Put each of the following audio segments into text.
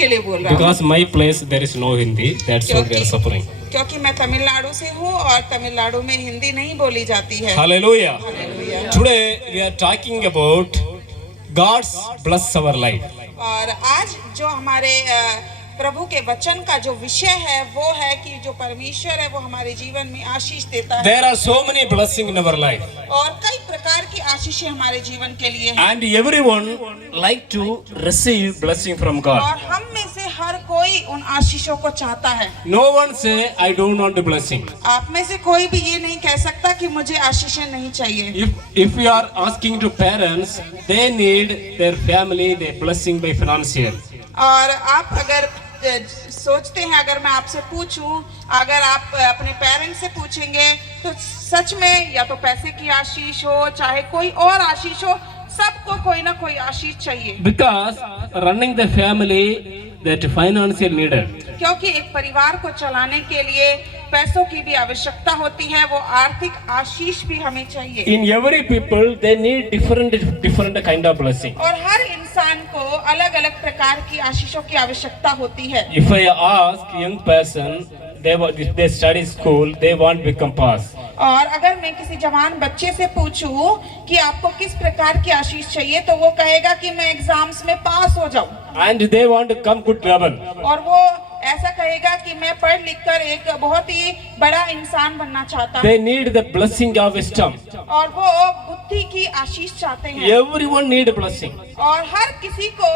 के लिए बोल रहा हूँ। Because my place there is no Hindi, that's why they are suffering. क्योंकि मैं तमिलनाडु से हूँ और तमिलनाडु में हिंदी नहीं बोली जाती है। Hallelujah. Hallelujah. Today we are talking about God's bless our life. और आज जो हमारे प्रभु के वचन का जो विषय है वो है कि जो परमेश्वर है वो हमारे जीवन में आशीष देता है। There are so many blessings in our life. और कई प्रकार की आशीषें हमारे जीवन के लिए हैं। And everyone like to receive blessing from God. और हम में से हर कोई उन आशीषों को चाहता है। No one say I don't want the blessing. आप में से कोई भी ये नहीं कह सकता कि मुझे आशीषें नहीं चाहिए। If we are asking to parents, they need their family, their blessing by financial. और आप अगर सोचते हैं, अगर मैं आपसे पूछूं, अगर आप अपने पेरेंट्स से पूछेंगे तो सच में या तो पैसे की आशीष हो चाहे कोई और आशीष हो, सबको कोई ना कोई आशीष चाहिए। Because running the family, that financial needed. क्योंकि एक परिवार को चलाने के लिए पैसों की भी आवश्यकता होती है, वो आर्थिक आशीष भी हमें चाहिए। In every people, they need different kind of blessing. और हर इंसान को अलग अलग प्रकार की आशीषों की आवश्यकता होती है। If I ask young person, they study school, they want become pass. और अगर मैं किसी जवान बच्चे से पूछूं कि आपको किस प्रकार की आशीष चाहिए तो वो कहेगा कि मैं एग्जाम्स में पास हो जाऊं। And they want to come good level. और वो ऐसा कहेगा कि मैं पढ़ लिख कर एक बहुत ही बड़ा इंसान बनना चाहता हूँ। They need the blessing of wisdom. और वो बुद्धि की आशीष चाहते हैं। Everyone need blessing. और हर किसी को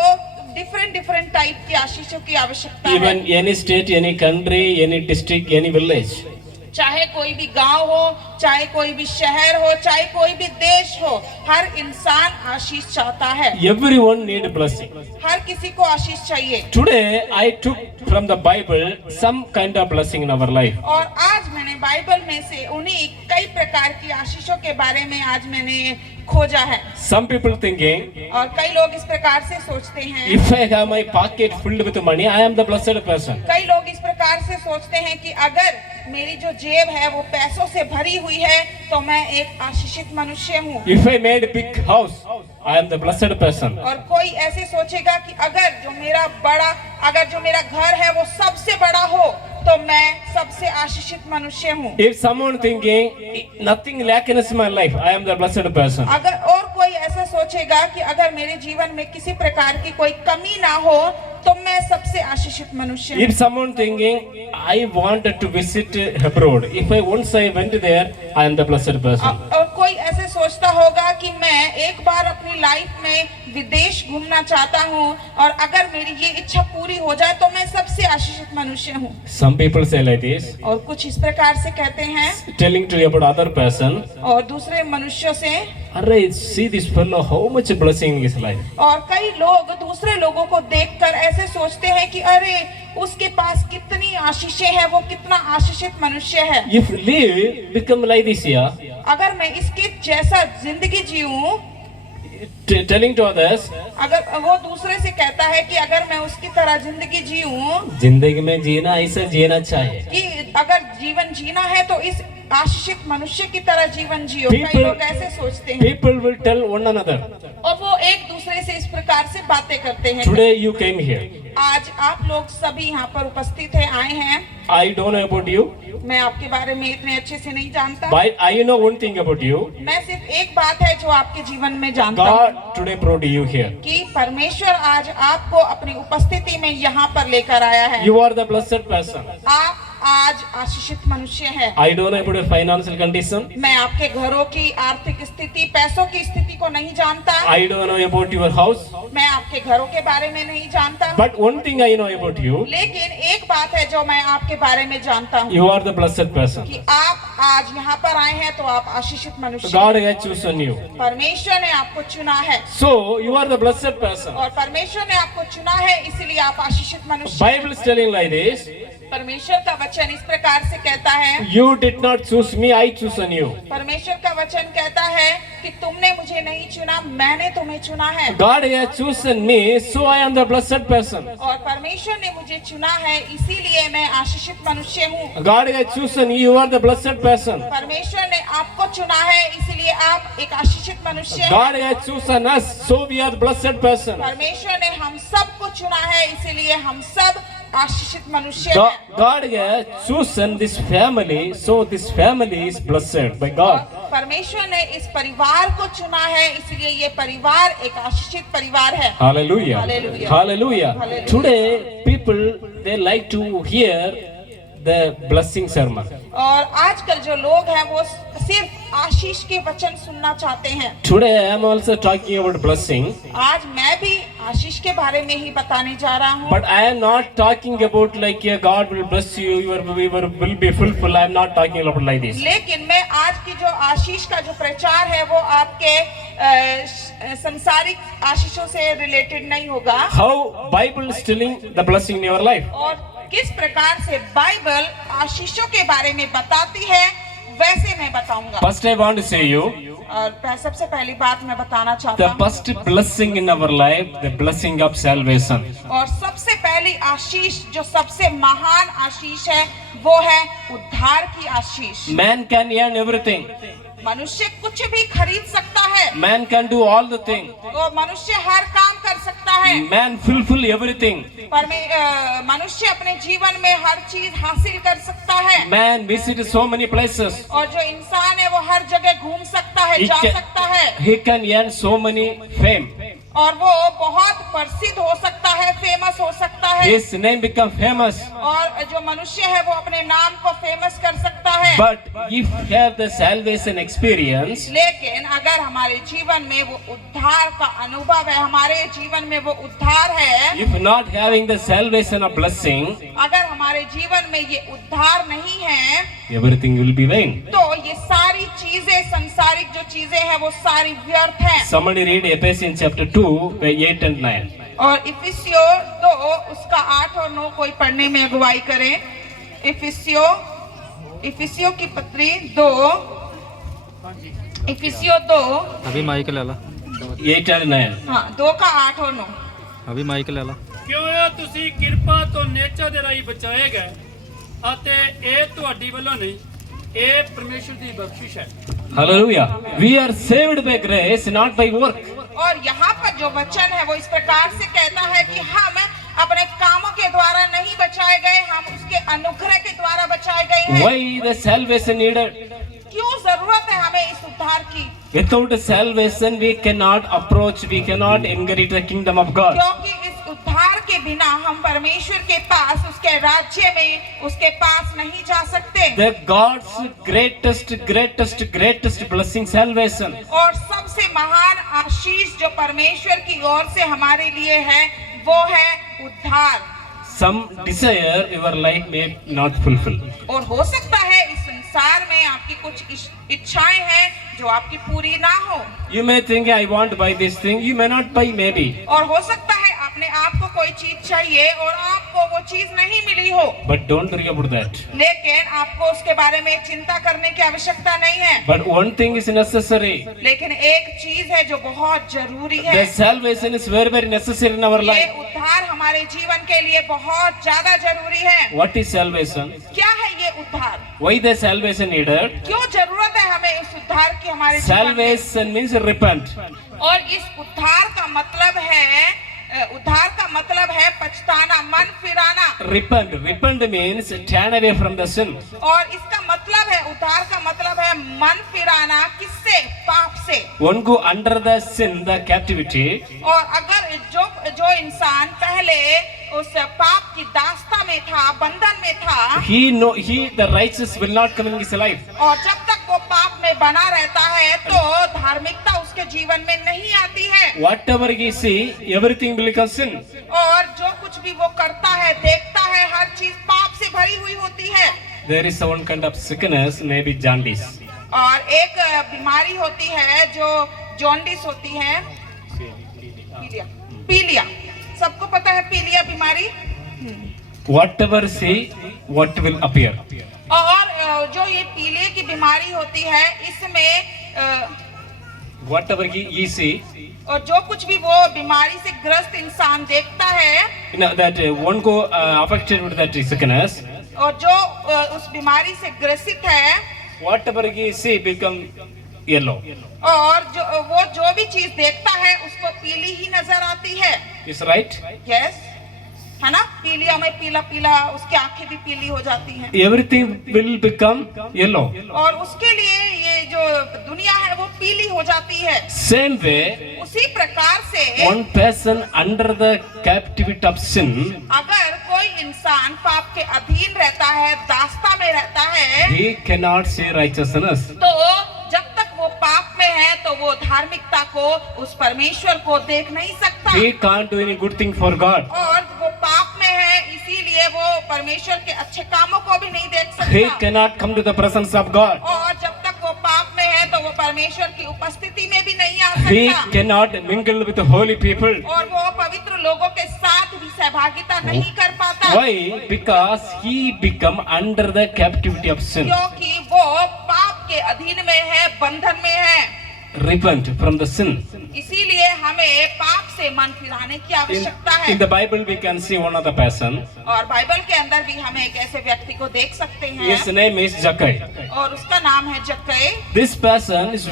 डिफरेंट टाइप की आशीषों की आवश्यकता है। Even any state, any country, any district, any village. चाहे कोई भी गांव हो, चाहे कोई भी शहर हो, चाहे कोई भी देश हो, हर इंसान आशीष चाहता है। Everyone need blessing. हर किसी को आशीष चाहिए। Today I took from the Bible some kind of blessing in our life. और आज मैंने बाइबल में से उन्हीं कई प्रकार की आशीषों के बारे में आज मैंने खोजा है। Some people thinking, और कई लोग इस प्रकार से सोचते हैं, if I have my pocket filled with money, I am the blessed person. कई लोग इस प्रकार से सोचते हैं कि अगर मेरी जो जेब है वो पैसों से भरी हुई है तो मैं एक आशीषित मनुष्य हूँ। If I made big house, I am the blessed person. और कोई ऐसे सोचेगा कि अगर जो मेरा घर है वो सबसे बड़ा हो तो मैं सबसे आशीषित मनुष्य हूँ। If someone thinking nothing lacking in my life, I am the blessed person. अगर और कोई ऐसा सोचेगा कि अगर मेरे जीवन में किसी प्रकार की कोई कमी ना हो तो मैं सबसे आशीषित मनुष्य हूँ। If someone thinking I wanted to visit abroad, if I once I went there, I am the blessed person. और कोई ऐसे सोचता होगा कि मैं एक बार अपनी लाइफ में विदेश घूमना चाहता हूँ और अगर मेरी ये इच्छा पूरी हो जाए तो मैं सबसे आशीषित मनुष्य हूँ। Some people say like this, और कुछ इस प्रकार से कहते हैं telling to about other person, और दूसरे मनुष्यों से, अरे see this fellow, how much blessing in his life. और कई लोग दूसरे लोगों को देखकर ऐसे सोचते हैं कि अरे उसके पास कितनी आशीषें हैं, वो कितना आशीषित मनुष्य है। If live become like this here, अगर मैं इसके जैसा जिंदगी जीऊं, telling to others, अगर वो दूसरे से कहता है कि अगर मैं उसकी तरह जिंदगी जीऊं, जिंदगी में जीना ऐसा जीना चाहिए. कि अगर जीवन जीना है तो इस आशीषित मनुष्य की तरह जीवन जियो। कई लोग ऐसे सोचते हैं। People will tell one another. और वो एक दूसरे से इस प्रकार से बातें करते हैं। Today you came here. आज आप लोग सभी यहाँ पर उपस्थित हैं, आए हैं। I don't know about you. मैं आपके बारे में इतने अच्छे से नहीं जानता। But I know one thing about you. मैं सिर्फ एक बात है जो आपके जीवन में जानता हूँ God today brought you here. कि परमेश्वर आज आपको अपनी उपस्थिति में यहाँ पर लेकर आया है। You are the blessed person. आप आज आशीषित मनुष्य है। I don't know about your financial condition. मैं आपके घरों की आर्थिक स्थिति, पैसों की स्थिति को नहीं जानता। I don't know about your house. मैं आपके घरों के बारे में नहीं जानता। But one thing I know about you. लेकिन एक बात है जो मैं आपके बारे में जानता हूँ, You are the blessed person. कि आप आज यहाँ पर आए हैं तो आप आशीषित मनुष्य God हैं। has chosen you. परमेश्वर ने आपको चुना है। So you are the blessed person. और परमेश्वर ने आपको चुना है, इसलिए आप आशीषित मनुष्य। Bible is telling like this. परमेश्वर का वचन इस प्रकार से कहता है, You did not choose me, I chosen you. परमेश्वर का वचन कहता है कि तुमने मुझे नहीं चुना, मैंने तुम्हें चुना है। God has chosen me, so I am the blessed person. और परमेश्वर ने मुझे चुना है, इसीलिए मैं आशीषित मनुष्य हूँ। God has chosen you, you are the blessed person. परमेश्वर ने आपको चुना है, इसीलिए आप एक आशीषित मनुष्य हैं। God has chosen us, so we are the blessed person. परमेश्वर ने हम सबको चुना है, इसीलिए हम सब आशीषित मनुष्य हैं। God has chosen this family, so this family is blessed by God. परमेश्वर ने इस परिवार को चुना है, इसलिए ये परिवार एक आशीषित परिवार है। Hallelujah. Hallelujah. Hallelujah. Hallelujah. Today, people they like to hear the blessing sermon. और आजकल जो लोग हैं वो सिर्फ आशीष के वचन सुनना चाहते हैं। Today, I am also talking about blessing, आज मैं भी आशीष के बारे में ही बताने जा रहा हूँ। but I am not talking about like God will bless you, your will be fulfilled. I am not talking about like this. लेकिन मैं आज की जो आशीष का जो प्रचार है वो आपके संसारिक आशीषों से रिलेटेड नहीं होगा। How Bible is telling the blessing in your life. और किस प्रकार से बाइबल आशीषों के बारे में बताती है, वैसे मैं बताऊंगा। First, I want to say you और सबसे पहली बात मैं बताना चाहता the हूँ, first blessing in our life, the blessing of salvation. और सबसे पहली आशीष जो सबसे महान आशीष है वो है उद्धार की आशीष। Man can earn everything. मनुष्य कुछ भी खरीद सकता है, Man can do all the things. तो मनुष्य हर काम कर सकता है, Man fulfill everything. पर मनुष्य अपने जीवन में हर चीज हासिल कर सकता है। Man visit so many places. और जो इंसान है वो हर जगह घूम सकता है, जा सकता है, He can earn so many fame. और वो बहुत प्रसिद्ध हो सकता है, फेमस हो सकता है। His name become famous. और जो मनुष्य है वो अपने नाम को फेमस कर सकता है। But if you have the salvation experience, लेकिन अगर हमारे जीवन में वो उद्धार का अनुभव है, हमारे जीवन में वो उद्धार है, if not having the salvation of blessing, अगर हमारे जीवन में ये उद्धार नहीं है, everything will be vain. तो ये सारी चीजें, संसारिक जो चीजें हैं वो सारी व्यर्थ हैं। Somebody read Ephesians chapter 2, verse 8 and 9. और इफिसियों 2 उसका 8 और 9 कोई पढ़ने में अगुवाई करें। इफिसियों की पत्री 2, इफिसियों 2, अभी माइक ले ला 8 and 9. हाँ 2 का 8 और 9। अभी माइक ले ला ਕਿਉਂ ਇਹ ਤੁਸੀਂ ਕਿਰਪਾ ਤੋਂ ਨੇਚਰ ਦੇ ਰਾਹੀਂ ਬਚਾਏ ਗਏ ਅਤੇ ਇਹ ਤੁਹਾਡੀ ਵੱਲੋਂ ਨਹੀਂ, ਇਹ ਪਰਮੇਸ਼ਰ ਦੀ ਬਖਸ਼ਿਸ਼ ਹੈ। Hallelujah. We are saved by grace, not by work. और यहाँ पर जो वचन है वो इस प्रकार से कहता है कि हम अपने कामों के द्वारा नहीं बचाए गए, हम उसके अनुग्रह के द्वारा बचाए गए हैं। Why the salvation needed? क्यों जरूरत है हमें इस उद्धार की? Without salvation, we cannot approach, we cannot inherit the kingdom of God. क्योंकि इस उद्धार के बिना हम परमेश्वर के पास, उसके राज्य में, उसके पास नहीं जा सकते। The God's greatest blessing, salvation. और सबसे महान आशीष जो परमेश्वर की ओर से हमारे लिए है वो है उद्धार। Some desire your life may not fulfill. और हो सकता है इस संसार में आपकी कुछ इच्छाएं हैं जो आपकी पूरी ना हो। You may think I want to buy this thing, you may not buy maybe. और हो सकता है अपने आप को कोई चीज चाहिए और आपको वो चीज नहीं मिली हो। But don't worry about that. लेकिन आपको उसके बारे में चिंता करने की आवश्यकता नहीं है। But one thing is necessary. लेकिन एक चीज है जो बहुत जरूरी है। The salvation is very necessary in our ये life. उद्धार हमारे जीवन के लिए बहुत ज्यादा जरूरी है। What is salvation? क्या है ये उद्धार? Why the salvation needed? क्यों जरूरत है हमें इस उद्धार की हमारे जीवन में? Salvation means repent. और इस उद्धार का मतलब है पछताना, मन फिराना। Repent means turn away from the sin. और इसका मतलब है, उद्धार का मतलब है मन फिराना, किससे? पाप से। One go under the sin, the captivity. और अगर जो इंसान पहले उस पाप की दास्ता में था, बंधन में था, The righteous will not come in his life. और जब तक वो पाप में बना रहता है तो धार्मिकता उसके जीवन में नहीं आती है। Whatever he see, everything will become sin. और जो कुछ भी वो करता है, देखता है, हर चीज पाप से भरी हुई होती है। There is one kind of sickness, maybe jaundice. और एक बीमारी होती है जो जॉन्डिस होती है, पीलिया। सबको पता है पीलिया बीमारी। Whatever see, what will appear. और जो ये पीलिया की बीमारी होती है, इसमें whatever he see, और जो कुछ भी वो बीमारी से ग्रस्त इंसान देखता है, you know, that one go affected with that sickness, और जो उस बीमारी से ग्रसित है, whatever he see become yellow. और जो भी चीज देखता है उसको पीली ही नजर आती है। Is right? यस, है ना, पीली, हमें पीला पीला, उसकी आंखें भी पीली हो जाती हैं, Everything will become yellow. और उसके लिए ये जो दुनिया है वो पीली हो जाती है। Same way, उसी प्रकार से one person under the captivity of sin, अगर कोई इंसान पाप के अधीन रहता है, दास्ता में रहता है, he cannot see righteousness. तो जब तक वो पाप में है तो वो धार्मिकता को, उस परमेश्वर को देख नहीं सकता, He can't do any good thing for God. और वो पाप में है इसीलिए वो परमेश्वर के अच्छे कामों को भी नहीं देख He सकता, cannot come to the presence of God. और जब तक वो पाप में है तो वो परमेश्वर की उपस्थिति में भी नहीं आ He सकता, cannot mingle with the holy people. और वो पवित्र लोगों के साथ भी सहभागिता नहीं कर पाता। Why? Because he become under the captivity of sin. क्योंकि वो पाप के अधीन में है, बंधन में है। Repent from the sin. इसीलिए हमें पाप से मन फिराने की आवश्यकता है। In the Bible we can see one of the person. और बाइबल के अंदर भी हम एक ऐसे व्यक्ति को देख सकते His हैं, name is Jackai. और उसका नाम है जक्कई। This person is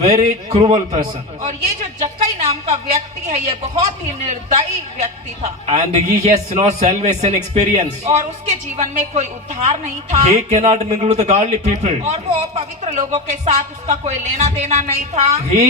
very cruel person. और ये जो जक्कई नाम का व्यक्ति है, ये बहुत ही निर्दयी व्यक्ति था, And he has no salvation experience. और उसके जीवन में कोई उद्धार नहीं था, He cannot mingle with the godly people. और वो पवित्र लोगों के साथ उसका कोई लेना देना नहीं था, He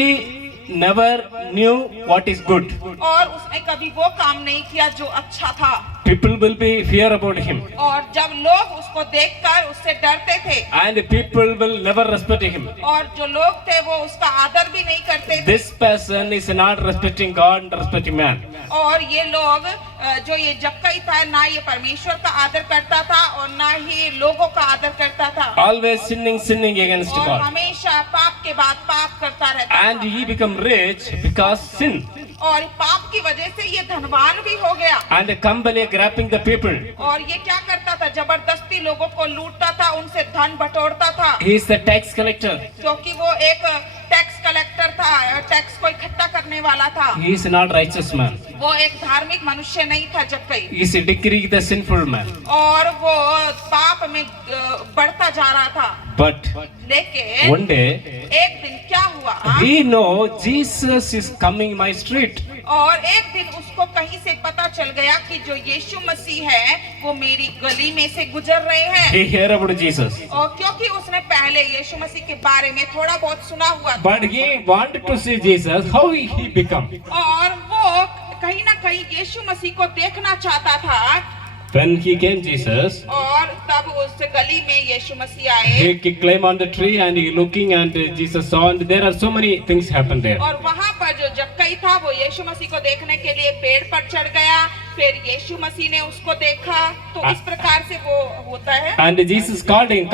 never knew what is good. और उसने कभी वो काम नहीं किया जो अच्छा था, People will be fear about him. और जब लोग उसको देखकर उससे डरते थे, And people will never respect him. और जो लोग थे वो उसका आदर भी नहीं करते थे, This person is not respecting God and respecting man. और ये लोग जो ये जक्कई था, ना ये परमेश्वर का आदर करता था और ना ही लोगों का आदर करता था, Always sinning against और God. हमेशा पाप के बाद पाप करता रहता And था, he become rich because sin. और पाप की वजह से ये धनवान भी हो गया, And company grabbing the people. और ये क्या करता था, जबरदस्ती लोगों को लूटता था, उनसे धन बटोरता था, He is the tax collector. क्योंकि वो एक टैक्स कलेक्टर था, टैक्स को इकट्ठा करने वाला था, He is not righteous man. वो एक धार्मिक मनुष्य नहीं था जक्कई, He is decreeing the sinful man. और वो पाप में बढ़ता जा रहा था। But लेकिन one day एक दिन क्या हुआ, he know Jesus is coming my street. और एक दिन उसको कहीं से पता चल गया कि जो यीशु मसीह है वो मेरी गली में से गुजर रहे हैं, He hear about Jesus. और क्योंकि उसने पहले यीशु मसीह के बारे में थोड़ा बहुत सुना हुआ था, But he wanted to see Jesus. How he become? और वो कहीं ना कहीं यीशु मसीह को देखना चाहता था, When he came Jesus, और तब उस गली में यीशु मसीह आए, he climbed on the tree and he looking and Jesus saw, and there are so many things happened there. और वहाँ पर जो जक्कई था वो यीशु मसीह को देखने के लिए पेड़ पर चढ़ गया, फिर यीशु मसीह ने उसको देखा, तो इस प्रकार से वो होता है। And Jesus called him,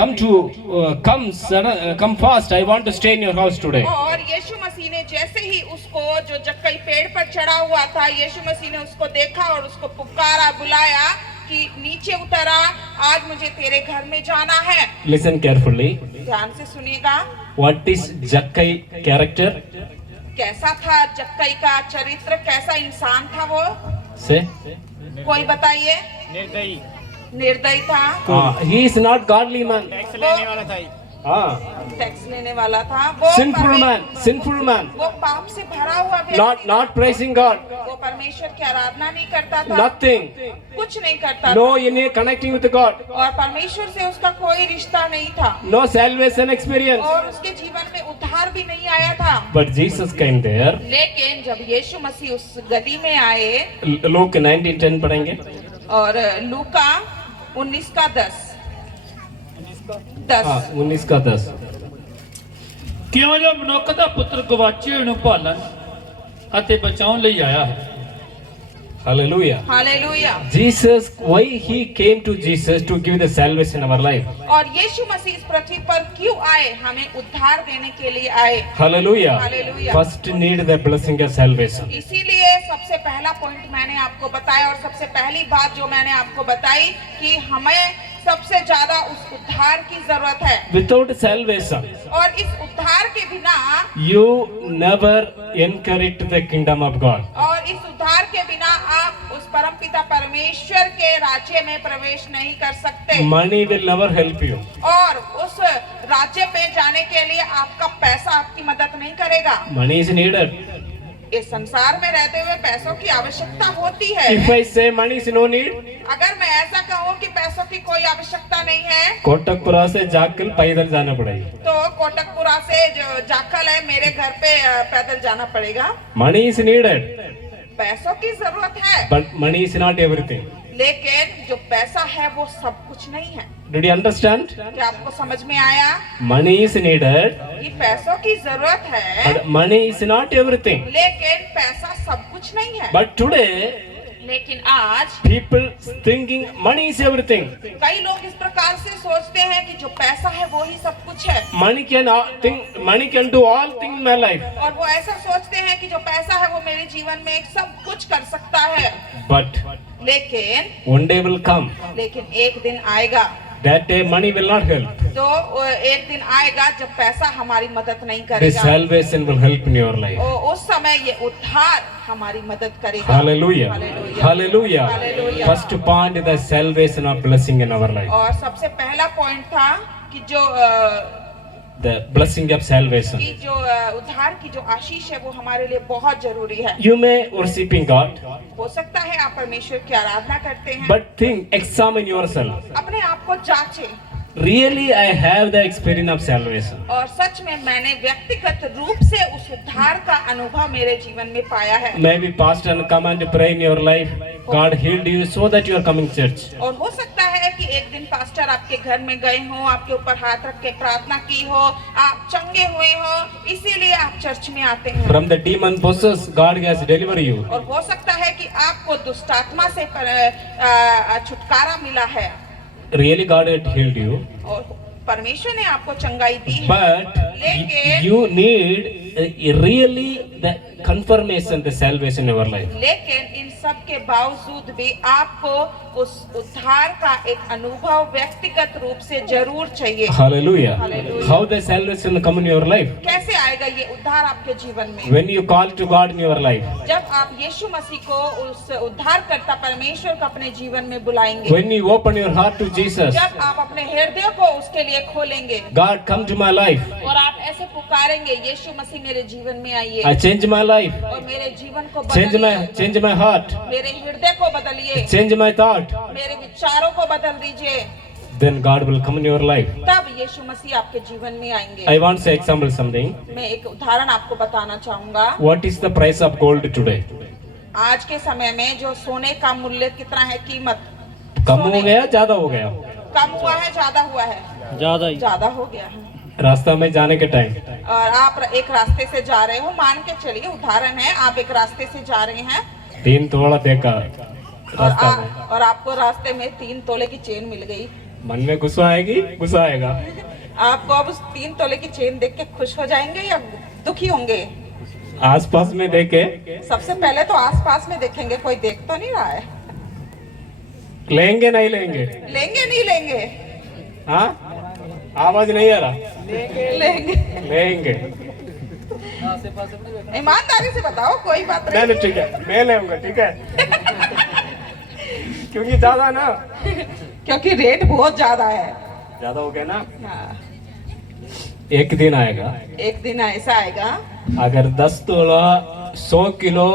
come fast. I want to stay in your house today. और यीशु मसीह ने जैसे ही उसको, जो जक्कई पेड़ पर चढ़ा हुआ था, यीशु मसीह ने उसको देखा और उसको पुकारा, बुलाया कि नीचे उतरा, आज मुझे तेरे घर में जाना है। Listen carefully. ध्यान से सुनिएगा, What is Jackai character? कैसा था जक्कई का चरित्र, कैसा इंसान था वो, Say. कोई बताइए। निर्दयी था, He is not godly man. Tax लेने वाला था, वो Sinful man. वो पाप से भरा हुआ व्यक्ति, Not praising God. वो परमेश्वर की आराधना नहीं करता था, Nothing. कुछ नहीं करता No था, any connecting with God. और परमेश्वर से उसका कोई रिश्ता नहीं था, No salvation experience. और उसके जीवन में उद्धार भी नहीं आया था। But Jesus came there. लेकिन जब यीशु मसीह उस गली में आए, Luke 19:10 पढ़ेंगे. और लूका 19:10 19:10. ਕਿਉਂ ਜੋ ਮਨੁੱਖ ਦਾ ਪੁੱਤਰ ਗਵਾਚੇ ਹੋਏ ਨੂੰ ਭਾਲਣ ਅਤੇ ਬਚਾਉਣ ਲਈ ਆਇਆ ਹੈ। Hallelujah. Hallelujah. Jesus, why he came to Jesus to give the salvation in our life. और यीशु मसीह इस पृथ्वी पर क्यों आए, हमें उद्धार देने के लिए आए। Hallelujah. Hallelujah. First need the blessing of salvation. इसीलिए सबसे पहला पॉइंट मैंने आपको बताया, और सबसे पहली बात जो मैंने आपको बताई कि हमें सबसे ज्यादा उस उद्धार की जरूरत है, Without salvation, और इस उद्धार के बिना, you never enter into the kingdom of God. और इस उद्धार के बिना आप उस परमपिता परमेश्वर के राज्य में प्रवेश नहीं कर सकते, Money will never help you. और उस राज्य पे जाने के लिए आपका पैसा आपकी मदद नहीं करेगा। Money is needed. इस संसार में रहते हुए पैसों की आवश्यकता होती है। If I say money is no need, अगर मैं ऐसा कहूँ कि पैसों की कोई आवश्यकता नहीं है, कोटकपुरा से जाकर पैदल जाना पड़ेगा. तो कोटकपुरा से जो जाखल है मेरे घर पे पैदल जाना पड़ेगा। Money is needed, पैसों की जरूरत है, but money is not everything. लेकिन जो पैसा है वो सब कुछ नहीं है। Did you understand? क्या आपको समझ में आया Money is needed, कि पैसों की जरूरत है, but money is not everything. लेकिन पैसा सब कुछ नहीं है। But today, लेकिन आज people thinking money is everything. कई लोग इस प्रकार से सोचते हैं कि जो पैसा है वो ही सब कुछ है, Money can do all things in my life. और वो ऐसा सोचते हैं कि जो पैसा है वो मेरे जीवन में एक सब कुछ कर सकता है। But लेकिन one day will come. एक दिन आएगा, That day money will not help. तो एक दिन आएगा जब पैसा हमारी मदद नहीं The करेगा, salvation will help in your life. और उस समय ये उद्धार हमारी मदद करेगा। Hallelujah. Hallelujah. Hallelujah. Hallelujah. First point is the salvation of blessing in our life. और सबसे पहला पॉइंट था कि जो The blessing of salvation. कि जो उद्धार की जो आशीष है वो हमारे लिए बहुत जरूरी है। You may worshiping God, हो सकता है आप परमेश्वर की आराधना करते हैं, but think, examine yourself. अपने आप को जांचें, Really, I have the experience of salvation. और सच में मैंने व्यक्तिगत रूप से उस उद्धार का अनुभव मेरे जीवन में पाया है। Maybe pastor and come and pray in your life. God healed you so that you are coming church. और हो सकता है कि एक दिन पास्टर आपके घर में गए हो, आपके ऊपर हाथ रख के प्रार्थना की हो, आप चंगे हुए हो, इसीलिए आप चर्च में आते हैं। From the demon possess, God has delivered you. और हो सकता है कि आपको दुष्ट आत्मा से छुटकारा मिला है, Really, God had healed you. और परमेश्वर ने आपको चंगाई दी है। But you need really the confirmation, the salvation in your life. लेकिन इन सब के बावजूद भी आपको उस उद्धार का एक अनुभव व्यक्तिगत रूप से जरूर चाहिए। Hallelujah. Hallelujah. How the salvation come in your life? कैसे आएगा ये उद्धार आपके जीवन में? When you call to God in your life. जब आप यीशु मसीह को उस उद्धारकर्ता परमेश्वर को अपने जीवन में बुलाएंगे, When you open your heart to Jesus. जब आप अपने हृदय को उसके लिए खोलेंगे, God, come to my life. और आप ऐसे पुकारेंगे, यीशु मसीह मेरे जीवन में आइए, I change my life. और मेरे जीवन को Change बदलिए, my heart. मेरे हृदय को बदलिए, Change my thought. मेरे विचारों को बदल दीजिए, Then God will come in your life. तब यीशु मसीह आपके जीवन में आएंगे। I want to example something. मैं एक उदाहरण आपको बताना चाहूंगा। What is the price of gold today? आज के समय में जो सोने का मूल्य कितना है, कीमत कम हो सोने- गया, ज्यादा हो गया? कम हुआ है, ज्यादा हुआ है? ज्यादा हो गया है। रास्ता में जाने के टाइम और आप एक रास्ते से जा रहे हो, मान के चलिए उदाहरण है, आप एक रास्ते से जा रहे हैं 3 तोला देखा और, रास्ता में, और आपको रास्ते में 3 तोले की चेन मिल गई। मन में गुस्सा आएगी, गुस्सा आएगा? आपको अब उस 3 तोले की चेन देख के खुश हो जाएंगे या दुखी होंगे? आसपास में देखे सबसे पहले तो आसपास में देखेंगे, कोई देख तो नहीं रहा है। लेंगे नहीं लेंगे? लेंगे नहीं लेंगे? हाँ, आवाज नहीं आ रहा। लेंगे। लेंगे। ईमानदारी से बताओ, कोई बात नहीं नहीं। ठीक है, मैं लेऊंगा, ठीक है। क्योंकि ज्यादा ना, क्योंकि रेट बहुत ज्यादा है। ज्यादा हो गया ना। हाँ, एक दिन आएगा, एक दिन ऐसा आएगा, अगर 10 तोला 100 किलो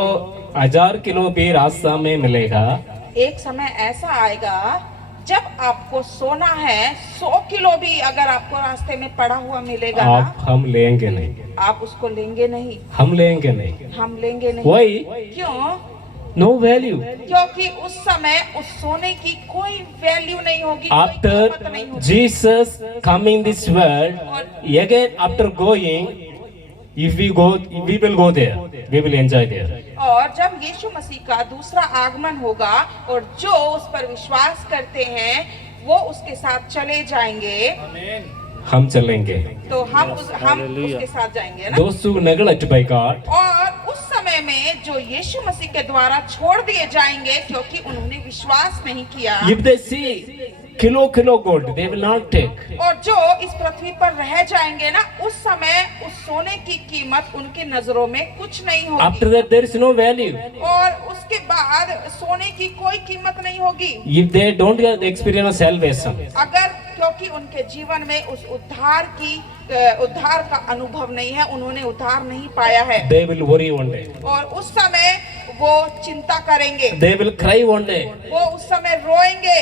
1000 किलो भी रास्ता में मिलेगा, एक समय ऐसा आएगा जब आपको सोना है 100 किलो भी अगर आपको रास्ते में पड़ा हुआ मिलेगा आप ना, हम लेंगे नहीं, आप उसको लेंगे नहीं। हम लेंगे नहीं। हम लेंगे नहीं। वही क्यों? No value. क्योंकि उस समय उस सोने की कोई वैल्यू नहीं होगी, कोई After कीमत नहीं होगी। Jesus coming this world, again after going, if we will go there, we will enjoy there. और जब यीशु मसीह का दूसरा आगमन होगा और जो उस पर विश्वास करते हैं वो उसके साथ चले जाएंगे, हम चलेंगे। तो हम उसके साथ जाएंगे ना। Those who neglect by God, और उस समय में जो यीशु मसीह के द्वारा छोड़ दिए जाएंगे क्योंकि उन्होंने विश्वास नहीं किया, if they see kilo gold, they will not take. और जो इस पृथ्वी पर रह जाएंगे ना, उस समय उस सोने की कीमत उनकी नजरों में कुछ नहीं होगी। After that, there is no value. और उसके बाद सोने की कोई कीमत नहीं होगी, If they don't get the experience of salvation, अगर, क्योंकि उनके जीवन में उस उद्धार का अनुभव नहीं है, उन्होंने उद्धार नहीं पाया है। they will worry one day. और उस समय वो चिंता करेंगे, They will cry one day. वो उस समय रोएंगे,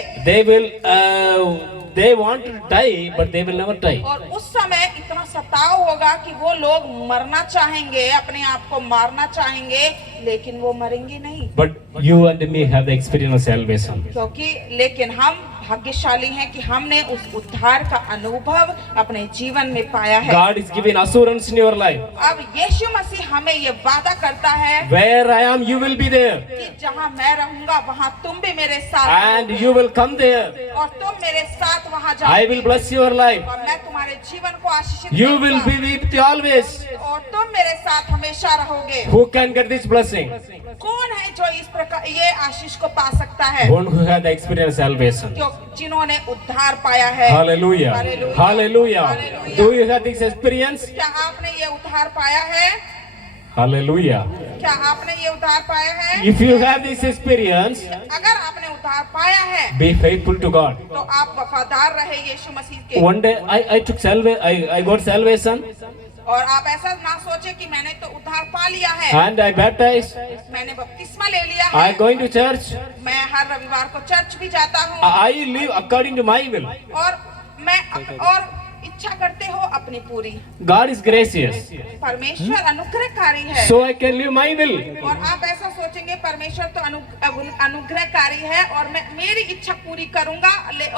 They want to die, but they will never die. और उस समय इतना सताव होगा कि वो लोग मरना चाहेंगे, अपने आप को मारना चाहेंगे, लेकिन वो मरेंगे नहीं। But you and me have the experience of salvation. क्योंकि लेकिन हम भाग्यशाली हैं कि हमने उस उद्धार का अनुभव अपने जीवन में पाया है। God is giving assurance in your life. अब यीशु मसीह हमें ये वादा करता है Where I am, you will be there. कि जहाँ मैं रहूंगा वहाँ तुम भी मेरे साथ And रहोगे, you will come there. और तुम मेरे साथ वहाँ I जाओगे, will bless your life. और मैं तुम्हारे जीवन को आशीषित You will करूंगा, be with you always. और तुम मेरे साथ हमेशा रहोगे। Who can get this blessing? कौन है जो इस प्रकार ये आशीष को पा सकता है? One who had the experience of salvation. जो जिन्होंने उद्धार पाया है। Hallelujah. Hallelujah. Hallelujah. Hallelujah. Do you have this experience? क्या आपने ये उद्धार पाया है? Hallelujah. क्या आपने ये उद्धार पाया है? If you have this experience, अगर आपने उद्धार पाया है, be faithful to God. तो आप वफादार रहे यीशु मसीह के। One day I took I got salvation और आप ऐसा ना सोचे कि मैंने तो उद्धार पा लिया है, and I baptized. मैंने बपतिस्मा ले लिया I है, going to church. मैं हर रविवार को चर्च भी जाता हूँ, I live according to my will. और मैं और इच्छा करते हो अपनी पूरी। God is gracious. परमेश्वर अनुग्रहकारी है, So I can live my will. और आप ऐसा सोचेंगे परमेश्वर तो अनुग्रहकारी है और मैं मेरी इच्छा पूरी करूंगा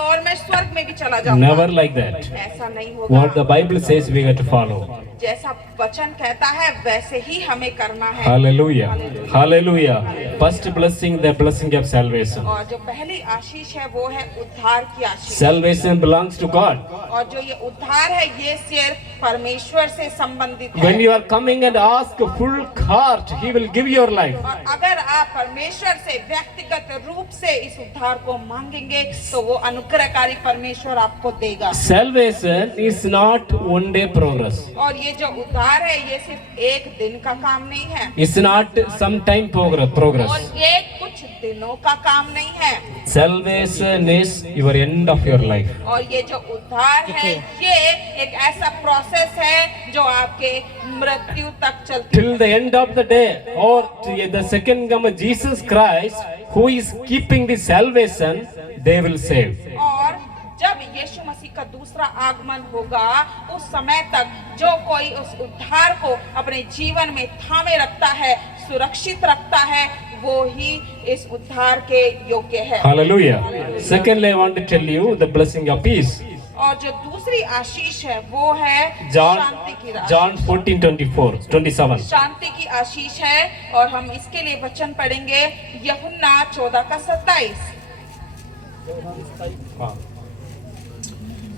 और मैं स्वर्ग में भी चला जाऊंगा। Never like that. ऐसा नहीं होगा। What the Bible says we got to follow. जैसा वचन कहता है वैसे ही हमें करना है। Hallelujah. Hallelujah. First blessing, the blessing of salvation. और जो पहली आशीष है वो है उद्धार की आशीष। Salvation belongs to God. और जो ये उद्धार है ये सिर्फ परमेश्वर से संबंधित है। When you are coming and ask full heart, He will give your life. और अगर आप परमेश्वर से व्यक्तिगत रूप से इस उद्धार को मांगेंगे तो वो अनुग्रहकारी परमेश्वर आपको देगा। Salvation is not one day progress. और ये जो उद्धार है ये सिर्फ एक दिन का काम नहीं है, It's not some time progress. और ये कुछ दिनों का काम नहीं है। Salvation is your end of your life. और ये जो उद्धार है ये एक ऐसा प्रोसेस है जो आपके मृत्यु तक चलती Till the end of the day, or to the second coming of Jesus Christ, who is keeping the salvation, they will save. और जब यीशु मसीह का दूसरा आगमन होगा उस समय तक जो कोई उस उद्धार को अपने जीवन में थामे रखता है, सुरक्षित रखता है, वो ही इस उद्धार के योग्य है। Hallelujah. Secondly, I want to tell you the blessing of peace. और जो दूसरी आशीष है वो है शांति की आशीष। John 14:27. शांति की आशीष है और हम इसके लिए वचन पढ़ेंगे यूहन्ना 14:27।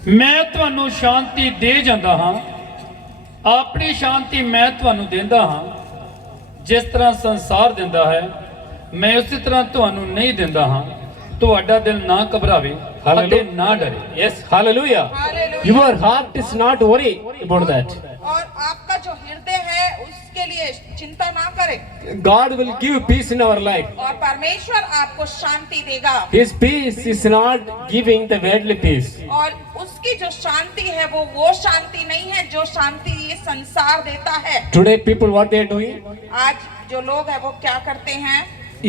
ਮੈਂ ਤੁਹਾਨੂੰ ਸ਼ਾਂਤੀ ਦੇ ਜਾਂਦਾ ਹਾਂ, ਆਪਣੀ ਸ਼ਾਂਤੀ ਮੈਂ ਤੁਹਾਨੂੰ ਦਿੰਦਾ ਹਾਂ, ਜਿਸ ਤਰ੍ਹਾਂ ਸੰਸਾਰ ਦਿੰਦਾ ਹੈ ਮੈਂ ਉਸੇ ਤਰ੍ਹਾਂ ਤੁਹਾਨੂੰ ਨਹੀਂ ਦਿੰਦਾ ਹਾਂ। ਤੁਹਾਡਾ ਦਿਲ ਨਾ ਘਬਰਾਵੇ ਅਤੇ ਨਾ ਡਰੇ। Yes, hallelujah. Hallelujah. Your heart is not worry about that. और आपका जो हृदय है उसके लिए चिंता ना करें, God will give peace in our life. और परमेश्वर आपको शांति देगा। His peace is not giving the worldly peace. और उसकी जो शांति है वो शांति नहीं है जो शांति ये संसार देता है। Today people what they are doing? आज जो लोग है वो क्या करते हैं,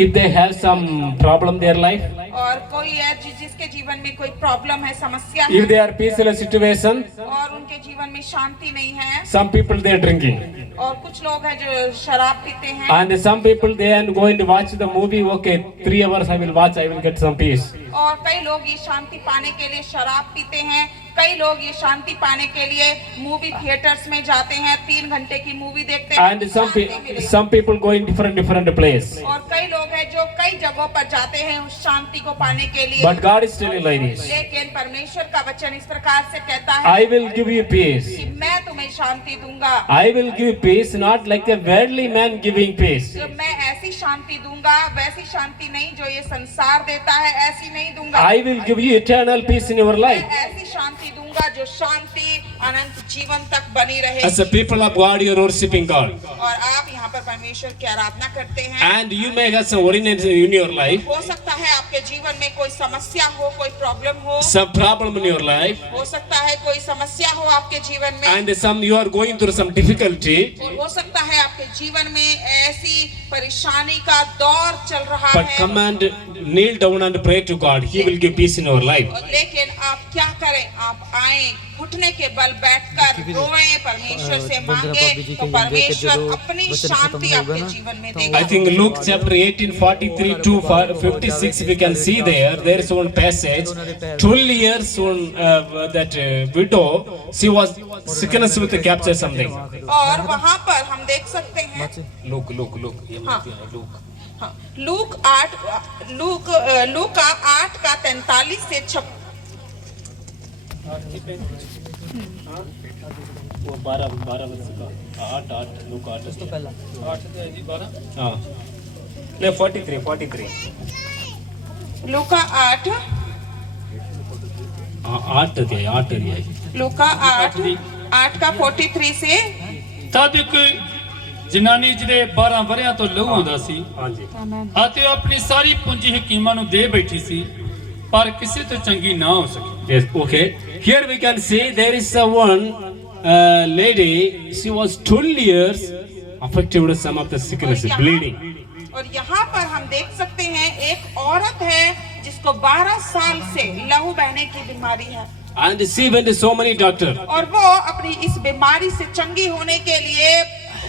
If they have some problem in their life, और कोई है जिसके जीवन में कोई प्रॉब्लम है, समस्या if they है, are peaceful situation, और उनके जीवन में शांति नहीं है, some people they are drinking. और कुछ लोग हैं जो शराब पीते हैं, And some people they are going to watch the movie. Okay, 3 hours I will watch. I will get some peace. और कई लोग ये शांति पाने के लिए शराब पीते हैं, कई लोग ये शांति पाने के लिए मूवी थिएटर्स में जाते हैं, 3 घंटे की मूवी देखते हैं, And शांति मिलेगी। some people go in different place. और कई लोग हैं जो कई जगहों पर जाते हैं उस शांति को पाने के लिए। But God is telling like this. लेकिन परमेश्वर का वचन इस प्रकार से कहता है I will give you peace. कि मैं तुम्हें शांति दूंगा। I will give peace, not like a worldly man giving peace. तो मैं ऐसी शांति दूंगा, वैसी शांति नहीं जो ये संसार देता है, ऐसी नहीं दूंगा। I will give you eternal peace in your life. मैं ऐसी शांति दूंगा जो शांति अनंत जीवन तक बनी रहे। As a people of God, you are worshiping God. और आप यहाँ पर परमेश्वर की आराधना करते हैं। And you may have some worriness in your life, हो सकता है आपके जीवन में कोई समस्या हो, कोई प्रॉब्लम हो, some problem in your life, हो सकता है कोई समस्या हो आपके जीवन में, and some you are going through some difficulty. और हो सकता है आपके जीवन में ऐसी परेशानी का दौर चल रहा But है। come and kneel down and pray to God. He will give peace in your life. लेकिन आप क्या करें, आप आए घुटने के बल बैठकर रोएं, परमेश्वर से मांगे, तो परमेश्वर अपनी शांति आपके जीवन में देगा। I think Luke chapter 18:43 to 56 we can see there is one passage. 12 years that widow, she was sickness with capture something. और वहाँ पर हम देख सकते हैं Luke. हाँ, हाँ, लूक 8 का 43 से 56। वो 12 वर्ष का 8 लूक 8 तो पहला 8 हाँ नहीं 43 लूका 8 8 दिया लूका 8 का 43 से ਤਦ ਇੱਕ ਜਨਾਨੀ ਜਿਹਦੇ 12 ਵਰਿਆਂ ਤੋਂ ਲਹੂ ਆਉਂਦਾ ਸੀ हाँ जी ਅਤੇ ਉਹ ਆਪਣੀ ਸਾਰੀ ਪੂੰਜੀ ਹਕੀਮਾਂ ਨੂੰ ਦੇ ਬੈਠੀ ਸੀ ਪਰ ਕਿਸੇ ਤੋਂ ਚੰਗੀ ਨਾ ਹੋ ਸਕੀ। Yes, okay. Here we can see there is one lady. She was 12 years affected with some of the sickness, bleeding. और यहाँ पर हम देख सकते हैं एक औरत है जिसको 12 साल से लहू बहने की बीमारी है। And she went to so many doctors. और वो अपनी इस बीमारी से चंगी होने के लिए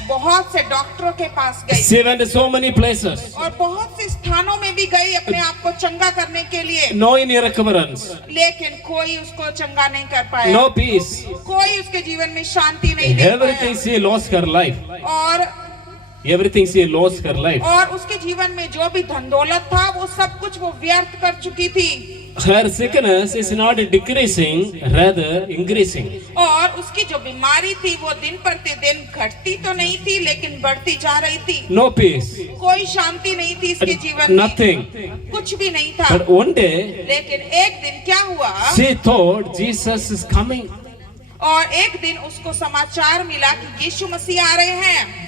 बहुत से डॉक्टरों के पास गई She went to so many places. और बहुत से स्थानों में भी गई अपने आप को चंगा करने के लिए, No any recoverance. लेकिन कोई उसको चंगा नहीं कर पाया। No peace. कोई उसके जीवन में शांति नहीं दे Everything she lost her life. पाया। और Everything she lost her life. और उसके जीवन में जो भी धन दौलत था वो सब कुछ वो व्यर्थ कर चुकी थी। Her sickness is not decreasing, rather increasing. और उसकी जो बीमारी थी वो दिन प्रतिदिन घटती तो नहीं थी लेकिन बढ़ती जा रही थी। No peace. कोई शांति नहीं थी इसके जीवन में, Nothing. कुछ भी नहीं था। But one day लेकिन एक दिन क्या हुआ, she thought Jesus is coming. और एक दिन उसको समाचार मिला कि यीशु मसीह आ रहे हैं,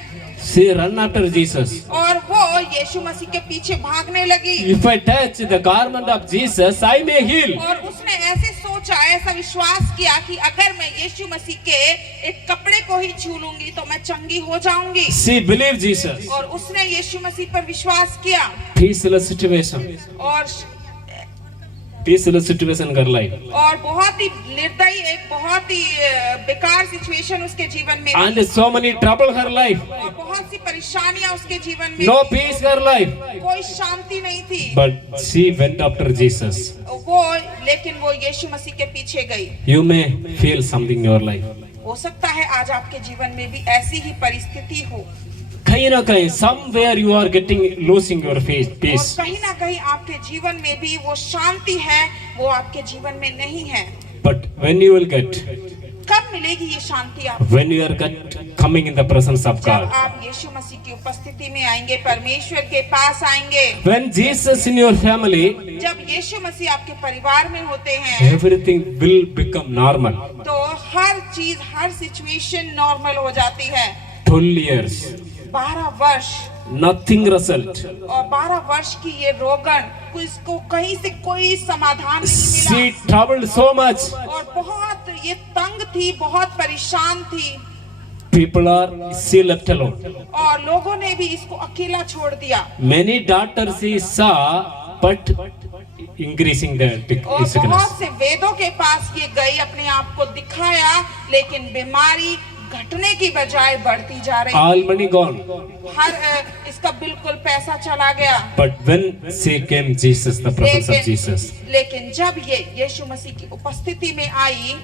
She ran after Jesus. और वो यीशु मसीह के पीछे भागने लगी। If I touch the garment of Jesus, I may heal. और उसने ऐसे सोचा, ऐसा विश्वास किया कि अगर मैं यीशु मसीह के एक कपड़े को ही छू लूंगी तो मैं चंगी हो जाऊंगी। She believed Jesus. और उसने यीशु मसीह पर विश्वास किया। Peaceless situation. और Peaceless situation in her life. और बहुत ही निर्दयी, एक बहुत ही बेकार सिचुएशन उसके जीवन में, And so many trouble her life. और बहुत सी परेशानियां उसके जीवन में, No peace her life. कोई शांति नहीं थी। But she went after Jesus. लेकिन वो यीशु मसीह के पीछे गई। You may feel something in your life. हो सकता है आज आपके जीवन में भी ऐसी ही परिस्थिति हो, कहीं ना कहीं somewhere you are getting losing your और peace. कहीं ना कहीं आपके जीवन में भी वो शांति है, वो आपके जीवन में नहीं है। But when you will get, कब मिलेगी ये शांति आपको? when you are coming in the presence of जब God. आप यीशु मसीह की उपस्थिति में आएंगे, परमेश्वर के पास आएंगे। When Jesus in your family, जब यीशु मसीह आपके परिवार में होते हैं everything will become normal. तो हर चीज, हर सिचुएशन नॉर्मल हो जाती है। 12 years, 12 वर्ष, nothing result. और 12 वर्ष की ये रोगन, इसको कहीं से कोई समाधान नहीं She मिला, troubled so much. और बहुत ये तंग थी, बहुत परेशान थी, People are she left alone. और लोगों ने भी इसको अकेला छोड़ दिया। Many doctors she saw, but increasing the और sickness. बहुत से वेदों के पास ये गई, अपने आप को दिखाया, लेकिन बीमारी घटने की बजाय बढ़ती जा रही। All money gone. इसका बिल्कुल पैसा चला गया। But when she came Jesus, the presence of Jesus, लेकिन जब ये यीशु मसीह की उपस्थिति में आई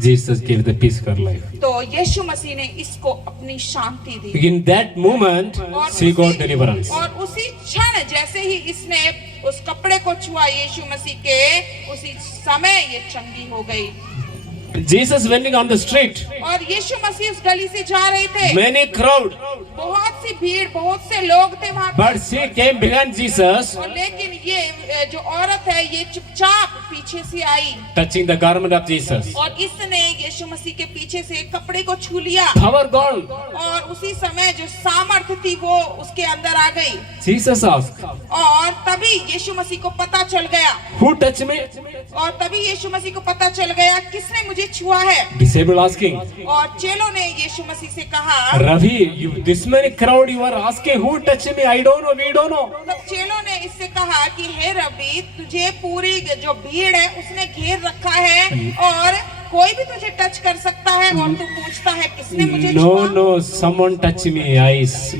Jesus gave the peace for life. तो यीशु मसीह ने इसको अपनी शांति दी। In that moment, और she got उसी- deliverance. और उसी क्षण जैसे ही इसने उस कपड़े को छुआ यीशु मसीह के, उसी समय ये चंगी हो गई। Jesus went on the street. और यीशु मसीह उस गली से जा रहे थे। Many crowd, बहुत सी भीड़, बहुत से लोग थे वहाँ पे। but she came behind Jesus, और लेकिन ये जो औरत है ये चुपचाप पीछे से आई touching the garment of Jesus. और इसने यीशु मसीह के पीछे से कपड़े को छू लिया Power gone. और उसी समय जो सामर्थ्य थी वो उसके अंदर आ गई। Jesus asked, और तभी यीशु मसीह को पता चल गया "Who touched me?" और तभी यीशु मसीह को पता चल गया किसने मुझे छुआ है। Disciple asking, और चेलों ने यीशु मसीह से कहा, "Ravi, this many crowd you are asking who touched me? I don't know. We don't know." तब चेलों ने इससे कहा कि हे रबी, तुझे पूरी जो भीड़ है उसने घेर रखा है और कोई भी तुझे टच कर सकता है और तू पूछता है किसने मुझे No, छुआ। no, someone touched me.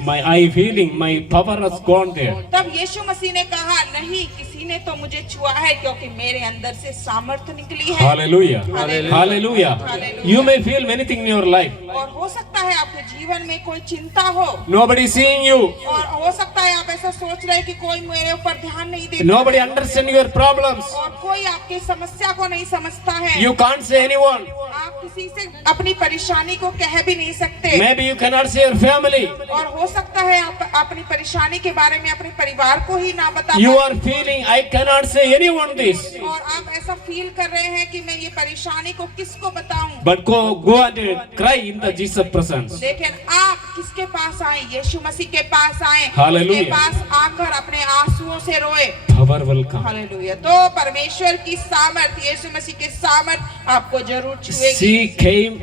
My eye feeling, my power has gone there. तब यीशु मसीह ने कहा, नहीं, किसी ने तो मुझे छुआ है क्योंकि मेरे अंदर से सामर्थ्य निकली है। Hallelujah. Hallelujah. Hallelujah. Hallelujah. You may feel many things in your life. और हो सकता है आपके जीवन में कोई चिंता हो Nobody is seeing you. और हो सकता है आप ऐसा सोच रहे कि कोई मेरे ऊपर ध्यान नहीं देता Nobody understands your problems. और कोई आपकी समस्या को नहीं समझता है। You can't say anyone. आप किसी से अपनी परेशानी को कह भी नहीं सकते Maybe you cannot say your family. और हो सकता है आप अपनी परेशानी के बारे में अपने परिवार को ही ना बता You पाए are feeling, I cannot say anyone this. और आप ऐसा फील कर रहे हैं कि मैं ये परेशानी को किसको बताऊं। But go and cry in the Jesus presence. लेकिन आप किसके पास आए? यीशु मसीह के पास आए। Hallelujah. उनके पास आकर अपने आंसुओं से रोए। Power will come. हालेलुया। तो परमेश्वर की सामर्थ, यीशु मसीह की सामर्थ आपको जरूर छुएगी। She came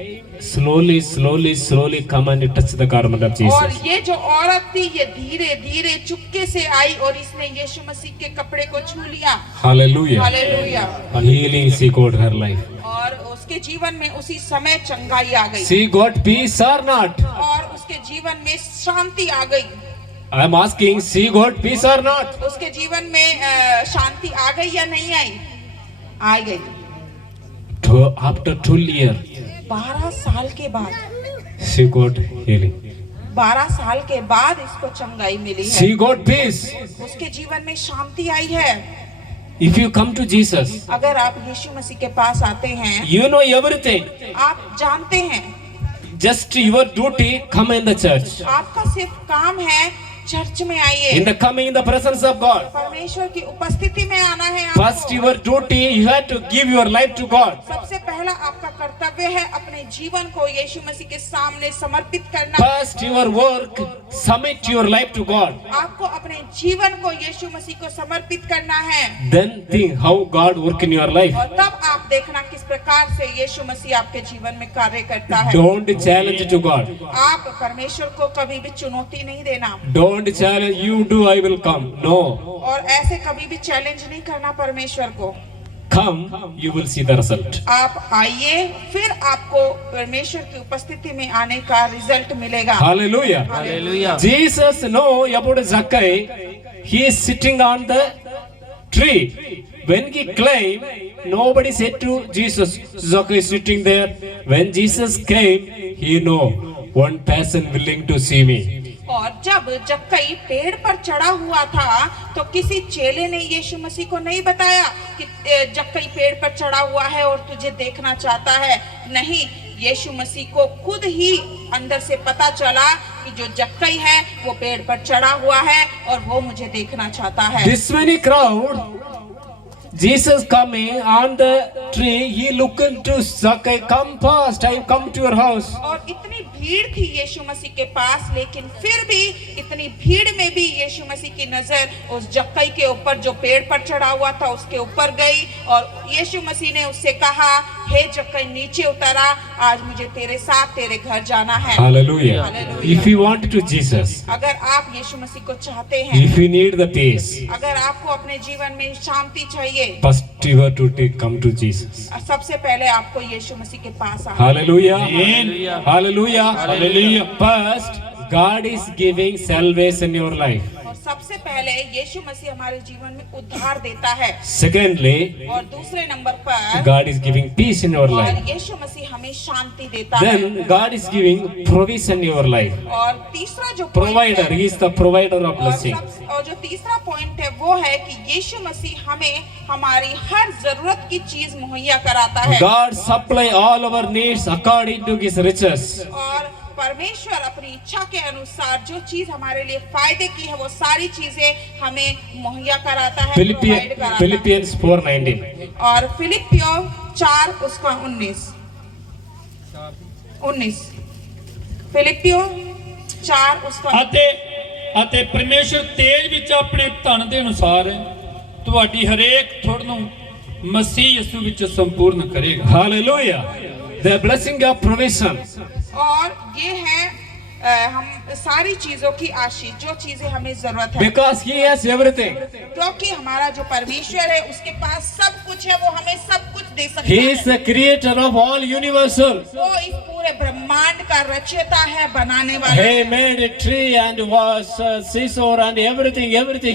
slowly come and touch the garment of और Jesus. ये जो औरत थी ये धीरे धीरे चुपके से आई और इसने यीशु मसीह के कपड़े को छू लिया। Hallelujah. Hallelujah. Healing she got her life. और उसके जीवन में उसी समय चंगाई आ गई She got peace or not? और उसके जीवन में शांति आ गई। I am asking, she got peace or not? उसके जीवन में शांति आ गई या नहीं आई? आ गई। After 12 years, 12 साल के बाद, she got healing. 12 साल के बाद इसको चंगाई मिली है। She got peace. उसके जीवन में शांति आई है। If you come to Jesus, अगर आप यीशु मसीह के पास आते हैं, you know everything. आप जानते हैं Just your duty, come in the church. आपका सिर्फ काम है चर्च में आइए। In the coming in the presence of God. परमेश्वर की उपस्थिति में आना है आपको। First your duty, you have to give your life to God. सबसे पहला आपका कर्तव्य है अपने जीवन को यीशु मसीह के सामने समर्पित करना। First your work, submit your life to God. आपको अपने जीवन को यीशु मसीह को समर्पित करना है Then think how God work in your life. और तब आप देखना किस प्रकार से यीशु मसीह आपके जीवन में कार्य करता है। Don't challenge to God. आप परमेश्वर को कभी भी चुनौती नहीं देना Don't challenge, you do, I will come. No. और ऐसे कभी भी चैलेंज नहीं करना परमेश्वर को। Come, you will see the result. आप आइए, फिर आपको परमेश्वर की उपस्थिति में आने का रिजल्ट मिलेगा। Hallelujah. Hallelujah. Jesus know about Zacchaeus. He is sitting on the tree. When he climbed, nobody said to Jesus, Zacchaeus sitting there. When Jesus came, he know one person willing to see me. और जब जक्कई पेड़ पर चढ़ा हुआ था तो किसी चेले ने यीशु मसीह को नहीं बताया कि जक्कई पेड़ पर चढ़ा हुआ है और तुझे देखना चाहता है। नहीं, यीशु मसीह को खुद ही अंदर से पता चला कि जो जक्कई है वो पेड़ पर चढ़ा हुआ है और वो मुझे देखना चाहता है। This many crowd, Jesus coming on the tree, he looked to Zacchaeus, come fast, I come to your house. और इतनी भीड़ थी यीशु मसीह के पास, लेकिन फिर भी इतनी भीड़ में भी यीशु मसीह की नजर उस जक्कई के ऊपर जो पेड़ पर चढ़ा हुआ था उसके ऊपर गई और यीशु मसीह ने उससे कहा, हे जक्कई नीचे उतरा, आज मुझे तेरे साथ तेरे घर जाना है। Hallelujah. Hallelujah. If you want to Jesus, अगर आप यीशु मसीह को चाहते हैं, if you need the peace, अगर आपको अपने जीवन में शांति चाहिए, first you have to come to Jesus. सबसे पहले आपको यीशु मसीह के पास आना। Hallelujah. Hallelujah. Hallelujah. Hallelujah. First, God is giving salvation in your life. और सबसे पहले यीशु मसीह हमारे जीवन में उद्धार देता है, Secondly, और दूसरे नंबर पर God is giving peace in your और life. यीशु मसीह हमें शांति देता है। Then God is giving provision in your life. और तीसरा जो Provider, He is the provider of और blessing. और जो तीसरा पॉइंट है वो है कि यीशु मसीह हमें हमारी हर जरूरत की चीज मुहैया कराता है। God supply all our needs according to His riches. और परमेश्वर अपनी इच्छा के अनुसार जो चीज हमारे लिए फायदे की है वो सारी चीजें हमें मुहैया कराता है, प्रोवाइड कराता है। Philippians 4:19. और फिलिपियों 4 उसका 19 ਫਿਲਿਪੀਓ 4 उसका ਅਤੇ ਪਰਮੇਸ਼ਰ ਤੇਜ ਵਿੱਚ ਆਪਣੇ ਧਨ ਦੇ ਅਨੁਸਾਰ ਤੁਹਾਡੀ ਹਰੇਕ ਥੁੜ ਨੂੰ ਮਸੀਹ ਯਿਸੂ ਵਿੱਚ ਸੰਪੂਰਨ ਕਰੇਗਾ। Hallelujah. The blessing of provision. और ये है हम सारी चीजों की आशीष, जो चीजें हमें जरूरत है, Because He has everything. क्योंकि हमारा जो परमेश्वर है उसके पास सब कुछ है, वो हमें सब कुछ दे सकता He is है। the creator of all universal. वो इस पूरे ब्रह्मांड का रचयिता है, बनाने वाला He है। made a tree and was seashore and everything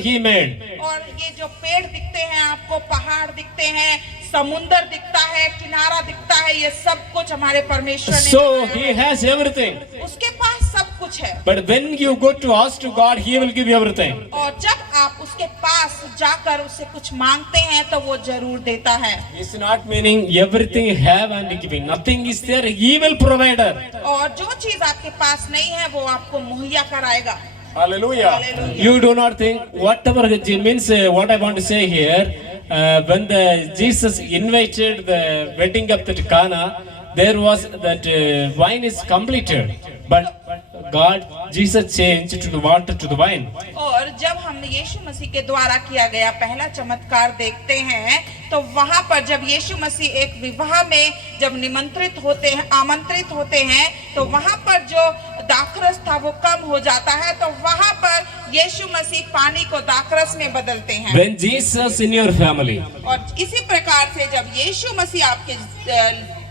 He made. और ये जो पेड़ दिखते हैं आपको, पहाड़ दिखते हैं, समुंदर दिखता है, किनारा दिखता है, ये सब कुछ हमारे परमेश्वर ने So बनाया He है। has everything. उसके पास सब कुछ है। But when you go to ask to God, He will give you everything. और जब आप उसके पास जाकर उससे कुछ मांगते हैं तो वो जरूर देता है। It's not meaning everything have and giving. Nothing is there. He will provider. और जो चीज आपके पास नहीं है वो आपको मुहैया कराएगा। Hallelujah. Hallelujah. You do not think whatever it means. What I want to say here, when Jesus invited the wedding of the Cana, there was that wine is completed, but Jesus changed to the water to the wine. और जब हम यीशु मसीह के द्वारा किया गया पहला चमत्कार देखते हैं तो वहां पर जब यीशु मसीह एक विवाह में जब आमंत्रित होते हैं तो वहां पर जो दाखरस था वो कम हो जाता है, तो वहां पर यीशु मसीह पानी को दाखरस में बदलते हैं। When Jesus in your family, और इसी प्रकार से जब यीशु मसीह आपके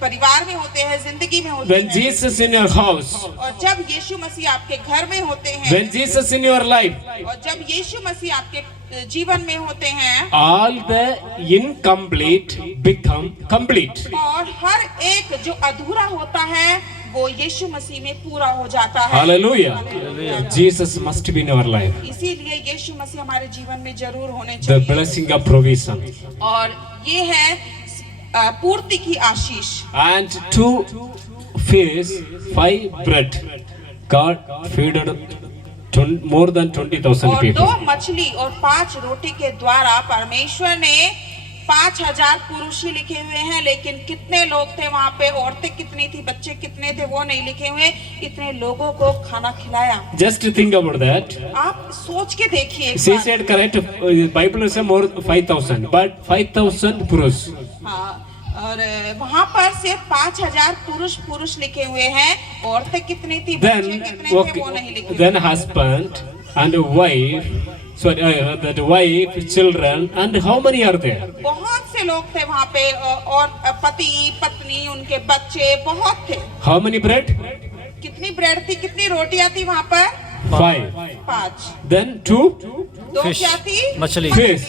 परिवार में होते हैं, जिंदगी में होते when हैं, Jesus in your house, और जब यीशु मसीह आपके घर में होते हैं, when Jesus in your life, और जब यीशु मसीह आपके जीवन में होते हैं, all the incomplete become complete. और हर एक जो अधूरा होता है वो यीशु मसीह में पूरा हो जाता है। Hallelujah. Jesus must be in our life. इसीलिए यीशु मसीह हमारे जीवन में जरूर होने The चाहिए। blessing of provision. और ये है पूर्ति की आशीष। And 2 fish, 5 bread. God fed more than 20,000 और people. 2 मछली और 5 रोटी के द्वारा परमेश्वर ने 5,000 पुरुष ही लिखे हुए हैं, लेकिन कितने लोग थे वहाँ पे, औरतें कितनी थी, बच्चे कितने थे वो नहीं लिखे हुए, इतने लोगों को खाना खिलाया। Just think about that. आप सोच के देखिए एक She bar. said correct. Bible says more 5,000, but 5,000 purush. हाँ, और वहाँ पर सिर्फ 5,000 पुरुष लिखे हुए हैं, औरतें कितनी थी, बच्चे Then, कितने थे वो नहीं लिखे हुए। then husband and wife. Sorry, that wife, children, and how many are there? बहुत से लोग थे वहाँ पे, और पति पत्नी उनके बच्चे बहुत थे। How many bread? कितनी ब्रेड थी, कितनी रोटियां थी वहाँ पर? 5. 5। Then 2 2 Fish, क्या थी? मछली। fish.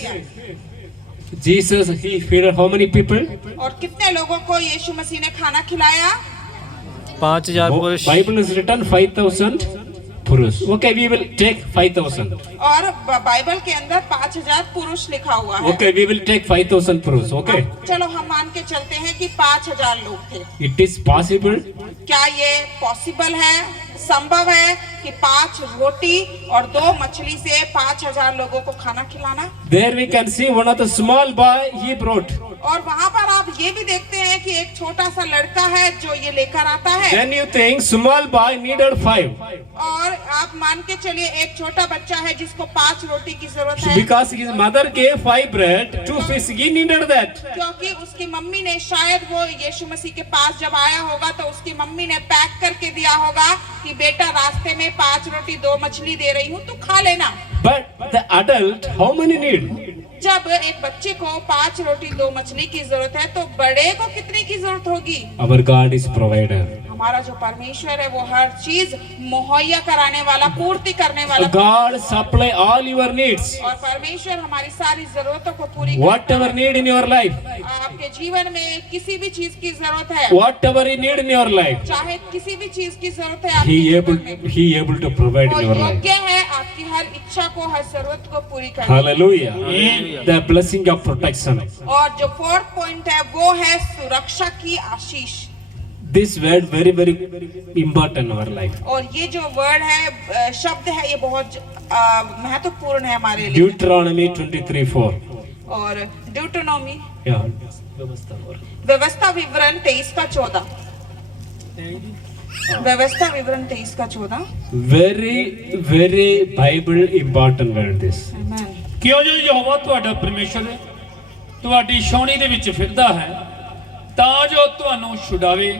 Jesus, He fed how many people? और कितने लोगों को यीशु मसीह ने खाना खिलाया? 5,000 पुरुष। Bible is written 5,000 purush. Okay, we will take 5,000. और बाइबल के अंदर 5,000 पुरुष लिखा हुआ है। Okay, we will take 5,000 purush. Okay. चलो हम मान के चलते हैं कि 5,000 लोग थे। It is possible. क्या ये पॉसिबल है, संभव है कि 5 रोटी और 2 मछली से 5,000 लोगों को खाना खिलाना? There we can see one of the small boy he brought. और वहाँ पर आप ये भी देखते हैं कि एक छोटा सा लड़का है जो ये लेकर आता है। Then you think small boy needed 5 और आप मान के चलिए एक छोटा बच्चा है जिसको 5 रोटी की जरूरत है, because his mother gave 5 bread, 2 fish. He needed that. क्योंकि उसकी मम्मी ने, शायद वो यीशु मसीह के पास जब आया होगा तो उसकी मम्मी ने पैक करके दिया होगा कि बेटा रास्ते में 5 रोटी 2 मछली दे रही हूँ, तू खा लेना। But the adult, how many need? जब एक बच्चे को 5 रोटी 2 मछली की जरूरत है तो बड़े को कितने की जरूरत होगी? Our God is provider. हमारा जो परमेश्वर है वो हर चीज मुहैया कराने वाला, पूर्ति करने वाला। God supply all your needs. और परमेश्वर हमारी सारी जरूरतों को पूरी Whatever need in your life, आपके जीवन में किसी भी चीज की जरूरत है, whatever you need in your life, चाहे किसी भी चीज की जरूरत है आपके He जीवन में, able to provide वो in your life. योग्य है आपकी हर इच्छा को, हर जरूरत को पूरी करने। Hallelujah. The blessing of protection. और जो 4th पॉइंट है वो है सुरक्षा की आशीष। This word very important in our life. और ये जो वर्ड है, शब्द है, ये बहुत महत्वपूर्ण है हमारे लिए। Deuteronomy 23:4. और ड्यूटोनॉमी Yeah. व्यवस्था विवरण 23 का 14। व्यवस्था विवरण 23 का 14। Very Bible important word this. Amen. ਕਿਉਂ ਜੋ ਯਹੋਵਾ ਤੁਹਾਡਾ ਪਰਮੇਸ਼ਰ ਤੁਹਾਡੀ ਛਾਉਣੀ ਦੇ ਵਿੱਚ ਫਿਰਦਾ ਹੈ ਤਾਂ ਜੋ ਤੁਹਾਨੂੰ ਛੁਡਾਵੇ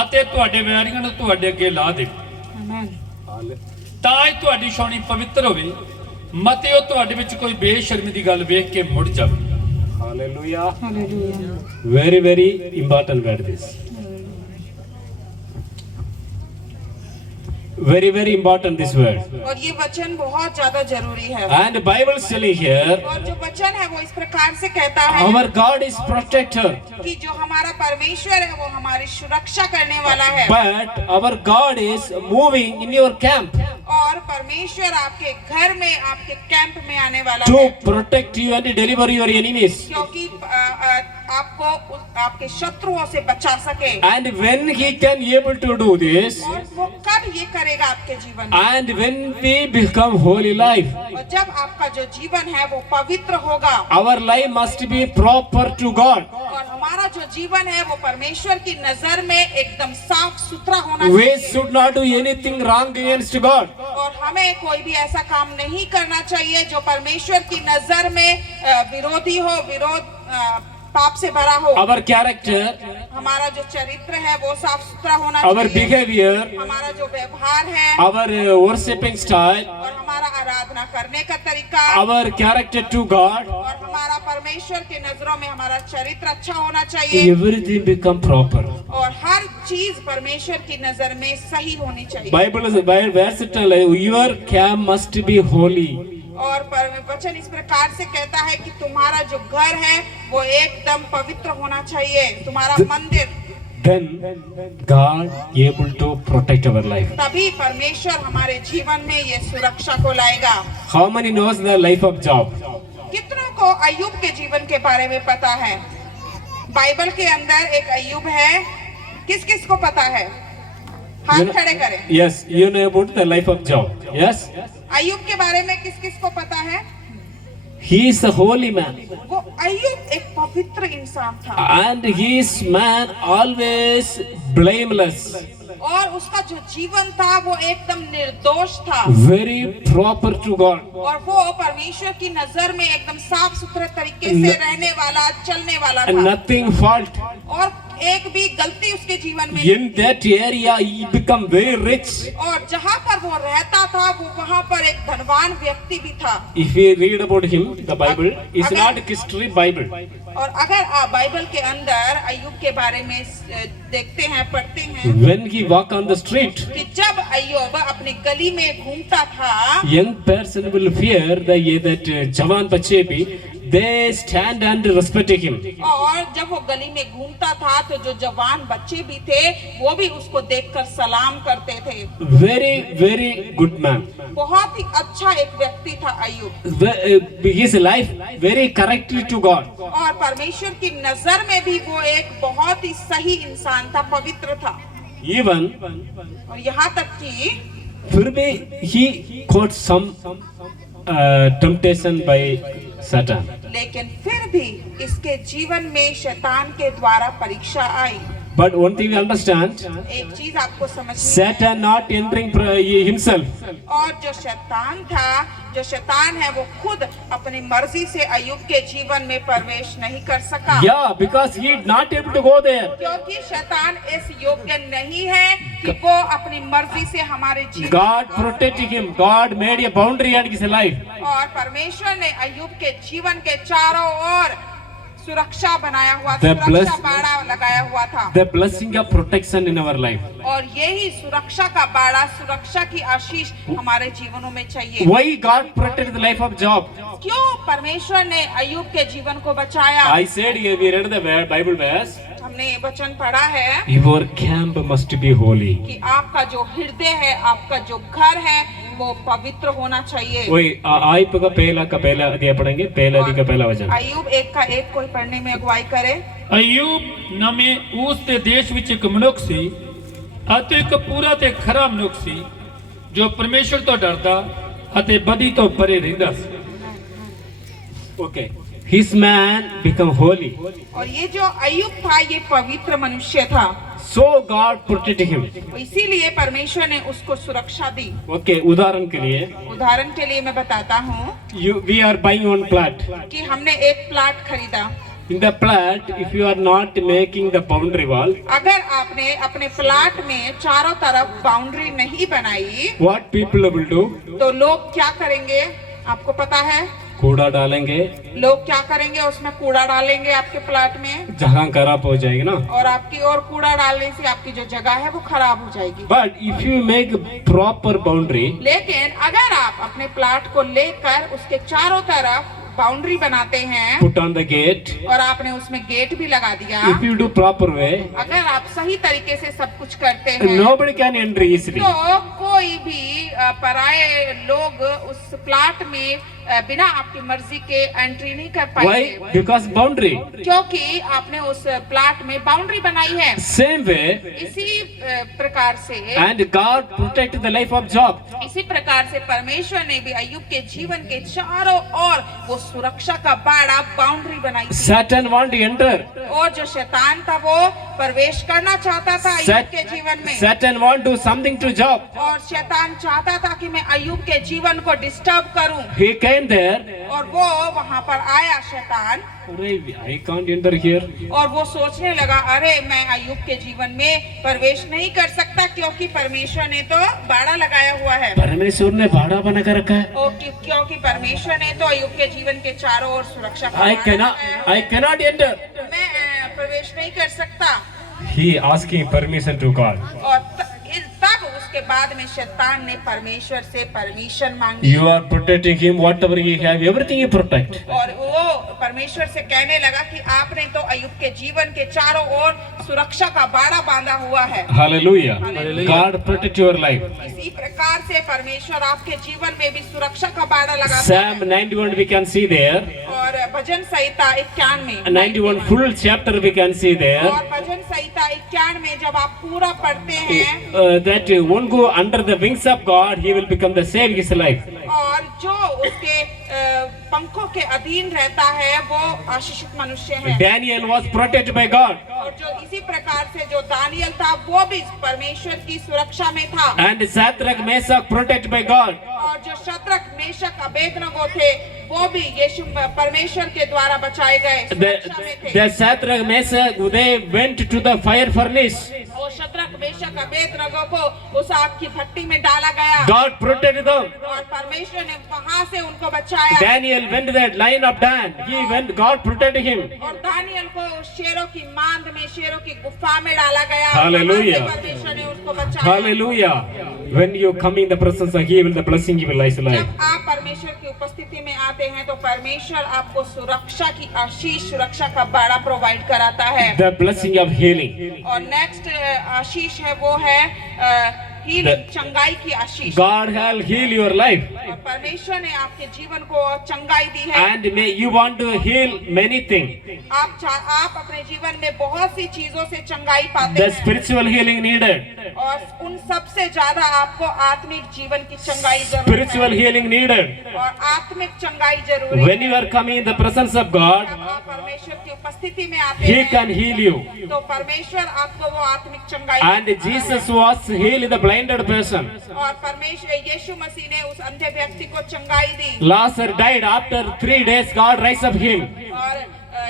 ਅਤੇ ਤੁਹਾਡੇ ਵੈਰੀਆਂ ਨੂੰ ਤੁਹਾਡੇ ਅੱਗੇ ਲਾ ਦੇ, Amen. ਤਾਂ ਹੀ ਤੁਹਾਡੀ ਛਾਉਣੀ ਪਵਿੱਤਰ ਹੋਵੇ, ਮਤੇ ਉਹ ਤੁਹਾਡੇ ਵਿੱਚ ਕੋਈ ਬੇਸ਼ਰਮੀ ਦੀ ਗੱਲ ਵੇਖ ਕੇ ਮੁੜ ਜਾਵੇ। Hallelujah. Hallelujah. Very important word this. Very important this word. और ये वचन बहुत ज्यादा जरूरी है। And the Bible is telling here, और जो वचन है वो इस प्रकार से कहता है our God is protector, कि जो हमारा परमेश्वर है वो हमारी सुरक्षा करने वाला है। but our God is moving in your camp और परमेश्वर आपके घर में, आपके कैंप में आने वाला to है, protect you and deliver your enemies. क्योंकि आपको आपके शत्रुओं से बचा सके। And when He can able to do this, और वो कब ये करेगा आपके जीवन में? and when we become holy life, और जब आपका जो जीवन है वो पवित्र होगा, our life must be proper to God. और हमारा जो जीवन है वो परमेश्वर की नजर में एकदम साफ सुथरा होना We चाहिए। should not do anything wrong against God. और हमें कोई भी ऐसा काम नहीं करना चाहिए जो परमेश्वर की नजर में विरोधी हो, पाप से भरा हो। Our character, हमारा जो चरित्र है वो साफ सुथरा होना our चाहिए। behavior, हमारा जो व्यवहार है our worshiping style, और हमारा आराधना करने का तरीका our character to God, और हमारा परमेश्वर के नजरों में हमारा चरित्र अच्छा होना चाहिए। everything become proper. और हर चीज परमेश्वर की नजर में सही होनी चाहिए। Bible is verse tell your camp must be holy. और वचन इस प्रकार से कहता है कि तुम्हारा जो घर है वो एकदम पवित्र होना चाहिए, तुम्हारा मंदिर। Then God able to protect our life. तभी परमेश्वर हमारे जीवन में ये सुरक्षा को लाएगा। How many knows the life of Job? कितनों को अय्यूब के जीवन के बारे में पता है? बाइबल के अंदर एक अय्यूब है, किस किस को पता है? हाथ खड़े करें। Yes, you know about the life of Job. Yes, अय्यूब के बारे में किस किस को पता है? he is a holy man, वो अय्यूब एक पवित्र इंसान था and his man always blameless, और उसका जो जीवन था वो एकदम निर्दोष था very proper to God. और वो परमेश्वर की नजर में एकदम साफ सुथरे तरीके से रहने वाला, चलने वाला And था nothing fault. और एक भी गलती उसके जीवन में In that area, he become very rich. और जहाँ पर वो रहता था वो वहाँ पर एक धनवान व्यक्ति भी था। If we read about him, the Bible is not history Bible. और अगर आप बाइबल के अंदर अय्यूब के बारे में देखते हैं, पढ़ते हैं When he walk on the street, कि जब अय्यूब अपनी गली में घूमता था, young person will fear that जवान बच्चे भी they stand and respect him. और जब वो गली में घूमता था तो जो जवान बच्चे भी थे वो भी उसको देखकर सलाम करते थे। Very good man. बहुत ही अच्छा एक व्यक्ति था अय्यूब। His life very correctly to God. और परमेश्वर की नजर में भी वो एक बहुत ही सही इंसान था, पवित्र था। Even और यहाँ तक कि फिर भी he caught some temptation by Satan. लेकिन फिर भी इसके जीवन में शैतान के द्वारा परीक्षा आई। But one thing we understand, एक चीज आपको समझनी है, Satan not entering himself. और जो शैतान है वो खुद अपनी मर्जी से अय्यूब के जीवन में प्रवेश नहीं कर सका। Yeah, because he not able to go there. क्योंकि शैतान इस योग्य नहीं है कि वो अपनी मर्जी से हमारे जीवन God protected him. God made a boundary in his life. और परमेश्वर ने अय्यूब के जीवन के चारों ओर सुरक्षा बनाया हुआ था, The सुरक्षा bless- बाड़ा लगाया हुआ था। The blessing of protection in our life. और यही सुरक्षा का बाड़ा, सुरक्षा की आशीष हमारे जीवनों में चाहिए। Why God protected the life of Job? क्यों परमेश्वर ने अय्यूब के जीवन को बचाया? I said we read the Bible verse. हमने ये वचन पढ़ा है Your camp must be holy. कि आपका जो हृदय है, आपका जो घर है, वो पवित्र होना चाहिए। वही आयप का पहला अध्याय पढ़ेंगे, पहला अध्याय का पहला वचन। अय्यूब 1 का 1 कोई पढ़ने में अगुवाई करे। ਅਯੂਬ ਨਾਮੇ ਉਸ ਦੇ ਦੇਸ਼ ਵਿੱਚ ਇੱਕ ਮਨੁੱਖ ਸੀ ਅਤੇ ਇੱਕ ਪੂਰਾ ਤੇ ਖਰਾ ਮਨੁੱਖ ਸੀ ਜੋ ਪਰਮੇਸ਼ਰ ਤੋਂ ਡਰਦਾ ਅਤੇ ਬਦੀ ਤੋਂ ਪਰੇ ਰਹਿੰਦਾ ਸੀ। Okay. His man become holy. और ये जो अय्यूब था, ये पवित्र मनुष्य था, So God protected him. इसीलिए परमेश्वर ने उसको सुरक्षा दी। Okay. उदाहरण के लिए, उदाहरण के लिए मैं बताता हूँ we are buying one plot. कि हमने एक प्लाट खरीदा। In the plot, if you are not making the boundary wall, अगर आपने अपने प्लाट में चारों तरफ बाउंड्री नहीं बनाई, what people will do? तो लोग क्या करेंगे आपको पता है? कूड़ा डालेंगे, लोग क्या करेंगे? उसमें कूड़ा डालेंगे आपके प्लाट में, जगह खराब हो जाएगी ना। और आपकी और कूड़ा डालने से आपकी जो जगह है वो खराब हो जाएगी। But if you make proper boundary, लेकिन अगर आप अपने प्लाट को लेकर उसके चारों तरफ बाउंड्री बनाते हैं put on the gate. और आपने उसमें गेट भी लगा दिया, If you do proper way, अगर आप सही तरीके से सब कुछ करते हैं, nobody can enter easily. तो कोई भी पराये लोग उस प्लाट में बिना आपकी मर्जी के एंट्री नहीं कर Why? पाएंगे, Because boundary. क्योंकि आपने उस प्लाट में बाउंड्री बनाई है। Same way, इसी प्रकार से and God protected the life of Job. इसी प्रकार से परमेश्वर ने भी अय्यूब के जीवन के चारों ओर वो सुरक्षा का बाड़ा, बाउंड्री बनाई थी। Satan want to enter. और जो शैतान था वो प्रवेश करना चाहता था अय्यूब के जीवन में, Satan want to do something to Job. और शैतान चाहता था कि मैं अय्यूब के जीवन को डिस्टर्ब करूं, He came there. और वो वहां पर आया शैतान, I can't enter here. और वो सोचने लगा, अरे मैं अय्यूब के जीवन में प्रवेश नहीं कर सकता क्योंकि परमेश्वर ने तो बाड़ा लगाया हुआ है। परमेश्वर ने बाड़ा बना कर रखा है। और क्योंकि परमेश्वर ने तो अय्यूब के जीवन के चारों ओर सुरक्षा का I बाड़ा cannot, लगाया है। I cannot enter. मैं प्रवेश नहीं कर सकता। He asking permission to God. और तब उसके बाद में शैतान ने परमेश्वर से परमिशन मांगी, You are protecting him. Whatever he have, everything you protect. और वो परमेश्वर से कहने लगा कि आपने तो अय्यूब के जीवन के चारों ओर सुरक्षा का बाड़ा बांधा हुआ है। Hallelujah. Hallelujah. God protect your life. इसी प्रकार से परमेश्वर आपके जीवन में भी सुरक्षा का बाड़ा लगाता Psalm है। 91 we can see there. और भजन संहिता 51 में 91 full chapter we can see there. और भजन संहिता 51 में जब आप पूरा पढ़ते हैं, That one go under the wings of God, he will become the save his life. और जो उसके पंखों के अधीन रहता है वो आशीषित मनुष्य है। Daniel was protected by God. और जो इसी प्रकार से जो दानियल था वो भी परमेश्वर की सुरक्षा में था। And Shadrach, Meshach protected by God. और जो शद्रक, मेशक, अबेदनगो थे वो भी यीशु परमेश्वर के द्वारा बचाए गए, सुरक्षा में थे। The Shadrach, Meshach, they went to the fire furnace. और शद्रक, मेशक, अबेदनगो को उस आग की भट्टी में डाला गया, God protected them. और परमेश्वर ने वहां से उनको बचाया। Daniel went to that lion of Dan. He went. God protected him. और दानियल को शेरों की मांद में, शेरों की गुफा में डाला गया, Hallelujah. वहां से परमेश्वर ने उसको बचाया। Hallelujah. When you come in the presence of He will the blessing He will life. जब आप परमेश्वर की उपस्थिति में आते हैं तो परमेश्वर आपको सुरक्षा की आशीष, सुरक्षा का बाड़ा प्रोवाइड कराता है। The blessing of healing. और नेक्स्ट आशीष है वो है हीलिंग, चंगाई की आशीष। God will heal your life. और परमेश्वर ने आपके जीवन को चंगाई दी है। And may you want to heal many things. आप अपने जीवन में बहुत सी चीजों से चंगाई पाते The हैं spiritual healing needed. और उन सबसे ज्यादा आपको आत्मिक जीवन की चंगाई जरूरी Spiritual है healing needed. और आत्मिक चंगाई जरूरी When है। you are coming in the presence of God, जब आप परमेश्वर की उपस्थिति में आते He हैं can heal you. तो परमेश्वर आपको वो आत्मिक चंगाई And देता है। Jesus was healed the blinded person. और परमेश्वर यीशु मसीह ने उस अंधे व्यक्ति को चंगाई दी Lazarus died after 3 days. God raised up him. और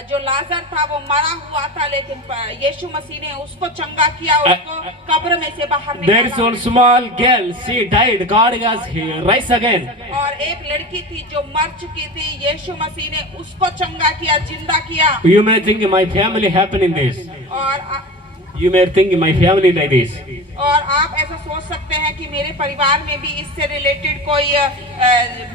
जो लाजर था वो मरा हुआ था लेकिन यीशु मसीह ने उसको चंगा किया, उसको कब्र में से बाहर There is निकाला। one small girl. She died. God has raised again. और एक लड़की थी जो मर चुकी थी, यीशु मसीह ने उसको चंगा किया, जिंदा किया। You may think my family happening this. और You may think my family like this. और आप ऐसा सोच सकते हैं कि मेरे परिवार में भी इससे रिलेटेड कोई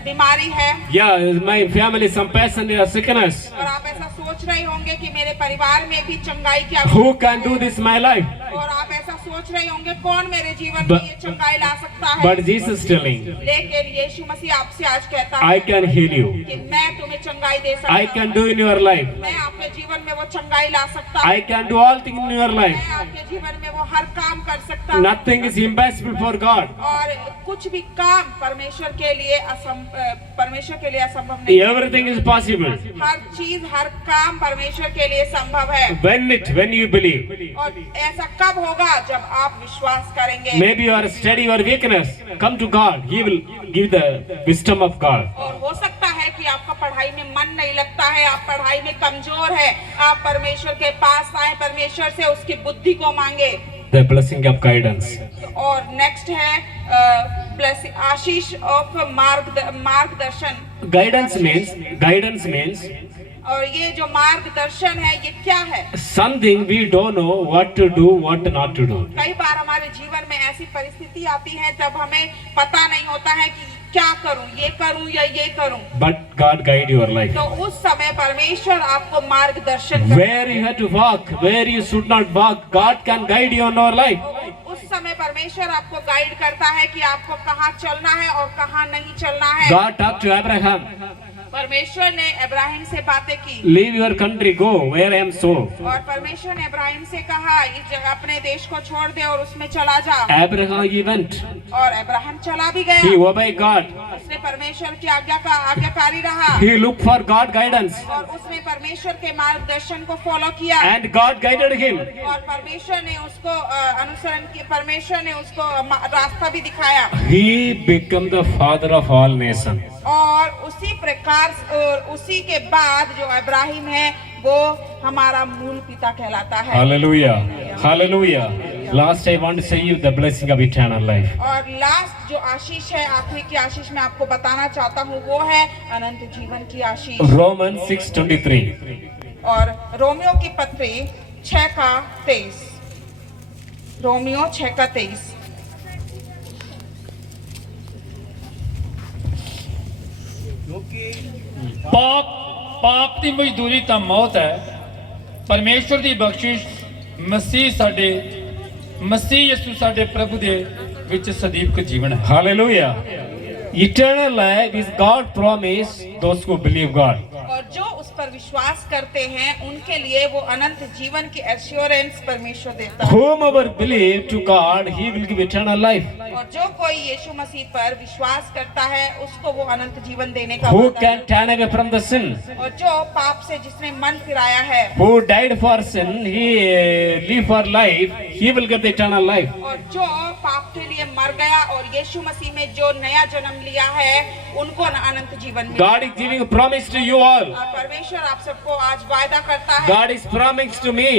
बीमारी है। Yeah, my family some person has sickness. और आप ऐसा सोच रहे होंगे कि मेरे परिवार में भी चंगाई की Who आवश्यकता can do this my life? और आप ऐसा सोच रहे होंगे कौन मेरे जीवन में But- ये चंगाई ला सकता है। But Jesus telling, लेकिन यीशु मसीह आपसे आज कहता I है can heal you. कि मैं तुम्हें चंगाई दे सकता I can हूँ। do in your life. मैं आपके जीवन में वो चंगाई ला सकता हूँ। I can do all things in your life. मैं आपके जीवन में वो हर काम कर सकता हूँ। Nothing is impossible for God. और कुछ भी काम परमेश्वर के लिए असंभव नहीं है। Everything is possible. हर चीज, हर काम परमेश्वर के लिए संभव है। When you believe. और ऐसा कब होगा जब आप विश्वास करेंगे। Maybe you are study your weakness. Come to God. He will give the wisdom of God. और हो सकता है कि आपका पढ़ाई में मन नहीं लगता है, आप पढ़ाई में कमजोर है, आप परमेश्वर के पास आए, परमेश्वर से उसकी बुद्धि को मांगे। The blessing of guidance. और नेक्स्ट है आशीष ऑफ मार्गदर्शन। Guidance means और ये जो मार्गदर्शन है ये क्या है? something we don't know what to do, what not to do. कई बार हमारे जीवन में ऐसी परिस्थिति आती है जब हमें पता नहीं होता है कि क्या करूं, ये करूं या ये करूं। But God guide your life. तो उस समय परमेश्वर आपको मार्गदर्शन करता Where you have to walk, where you should not walk, God can guide you in your life. है। उस समय परमेश्वर आपको गाइड करता है कि आपको कहाँ चलना है और कहाँ नहीं चलना है। God talked to Abraham, परमेश्वर ने इब्राहिम से बातें की leave your country, go where I am so. और परमेश्वर ने इब्राहिम से कहा इस जगह अपने देश को छोड़ दे और उसमें चला जा। Abraham he went. और इब्राहिम चला भी He गया, obeyed God. उसने परमेश्वर की आज्ञाकारी रहा He looked for God guidance. और उसने परमेश्वर के मार्गदर्शन को फॉलो किया And God guided him. और परमेश्वर ने उसको अनुसरण किया, परमेश्वर ने उसको रास्ता भी दिखाया। He became the father of all nations. और उसी प्रकार और उसी के बाद जो इब्राहिम है वो हमारा मूल पिता कहलाता है। Hallelujah. Hallelujah. Last I want to say you the blessing of eternal life. और लास्ट जो आशीष है, आखिरी की आशीष मैं आपको बताना चाहता हूँ वो है अनंत जीवन की आशीष। Romans 6:23. और रोमियो की पत्री 6:23, रोमियो 6:23। ਪਾਪ ਦੀ ਮਜ਼ਦੂਰੀ ਤਾਂ ਮੌਤ ਹੈ, ਪਰਮੇਸ਼ਵਰ ਦੀ ਬਖਸ਼ਿਸ਼ ਮਸੀਹ ਯਿਸੂ ਸਾਡੇ ਪ੍ਰਭੂ ਦੇ ਵਿੱਚ ਸਦੀਵਕ ਜੀਵਨ ਹੈ। Hallelujah. Eternal life is God promise those who believe God. और जो उस पर विश्वास करते हैं उनके लिए वो अनंत जीवन की एश्योरेंस परमेश्वर देता है। Whomever believe to God, He will give eternal life. और जो कोई यीशु मसीह पर विश्वास करता है उसको वो अनंत जीवन देने का Who वादा can है। turn away from the sin? और जो पाप से जिसने मन फिराया है Who died for sin, He live for life, He will get the eternal life. और जो पाप के लिए मर गया और यीशु मसीह में जो नया जन्म लिया है उनको अनंत जीवन मिलेगा। God is giving a promise to you all. और परमेश्वर आप सबको आज वादा करता है God is promising to me,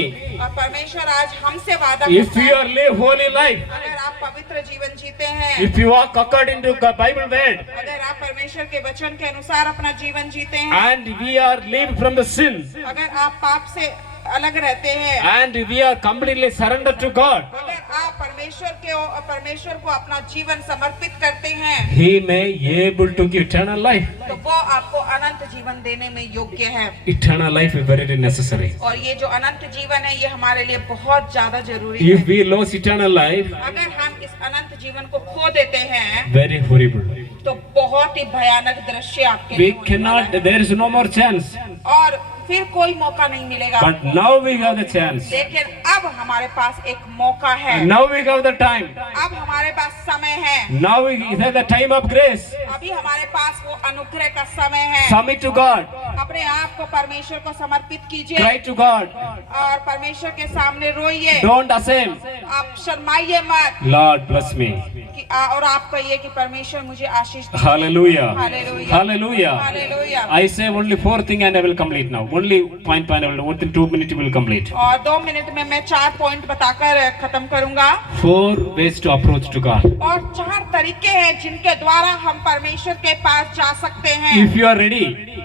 और परमेश्वर आज हमसे वादा if करता you है are live holy life, अगर आप पवित्र जीवन जीते हैं, if you walk according to the Bible word, अगर आप परमेश्वर के वचन के अनुसार अपना जीवन जीते हैं, and we are live from the sin, अगर आप पाप से अलग रहते हैं, and we are completely surrendered to God, अगर आप परमेश्वर को अपना जीवन समर्पित करते हैं, he may able to give eternal life. तो वो आपको अनंत जीवन देने में योग्य है। Eternal life is very necessary. और ये जो अनंत जीवन है ये हमारे लिए बहुत ज्यादा जरूरी If है। we lose eternal life, अगर हम इस अनंत जीवन को खो देते हैं very horrible. तो बहुत ही भयानक दृश्य आपके We लिए होने वाला cannot, है। there is no more chance. और फिर कोई मौका नहीं मिलेगा। But now we have the chance. लेकिन अब हमारे पास एक मौका है, Now we have the time. अब हमारे पास समय है, Now we have the time of grace. अभी हमारे पास वो अनुग्रह का समय है। Submit to God. अपने आप को परमेश्वर को समर्पित कीजिए Cry to God. और परमेश्वर के सामने रोइए, Don't ashamed. आप शर्माइए मत Lord bless me. और आप कहिए कि परमेश्वर मुझे आशीष दीजिए। Hallelujah. Hallelujah. Hallelujah. Hallelujah. I say only 4 things and I will complete now. Only point I will, within 2 minutes will complete. और 2 मिनट में मैं 4 पॉइंट बताकर खत्म करूंगा। 4 ways to approach to God. और 4 तरीके हैं जिनके द्वारा हम परमेश्वर के पास जा सकते हैं। If you are ready,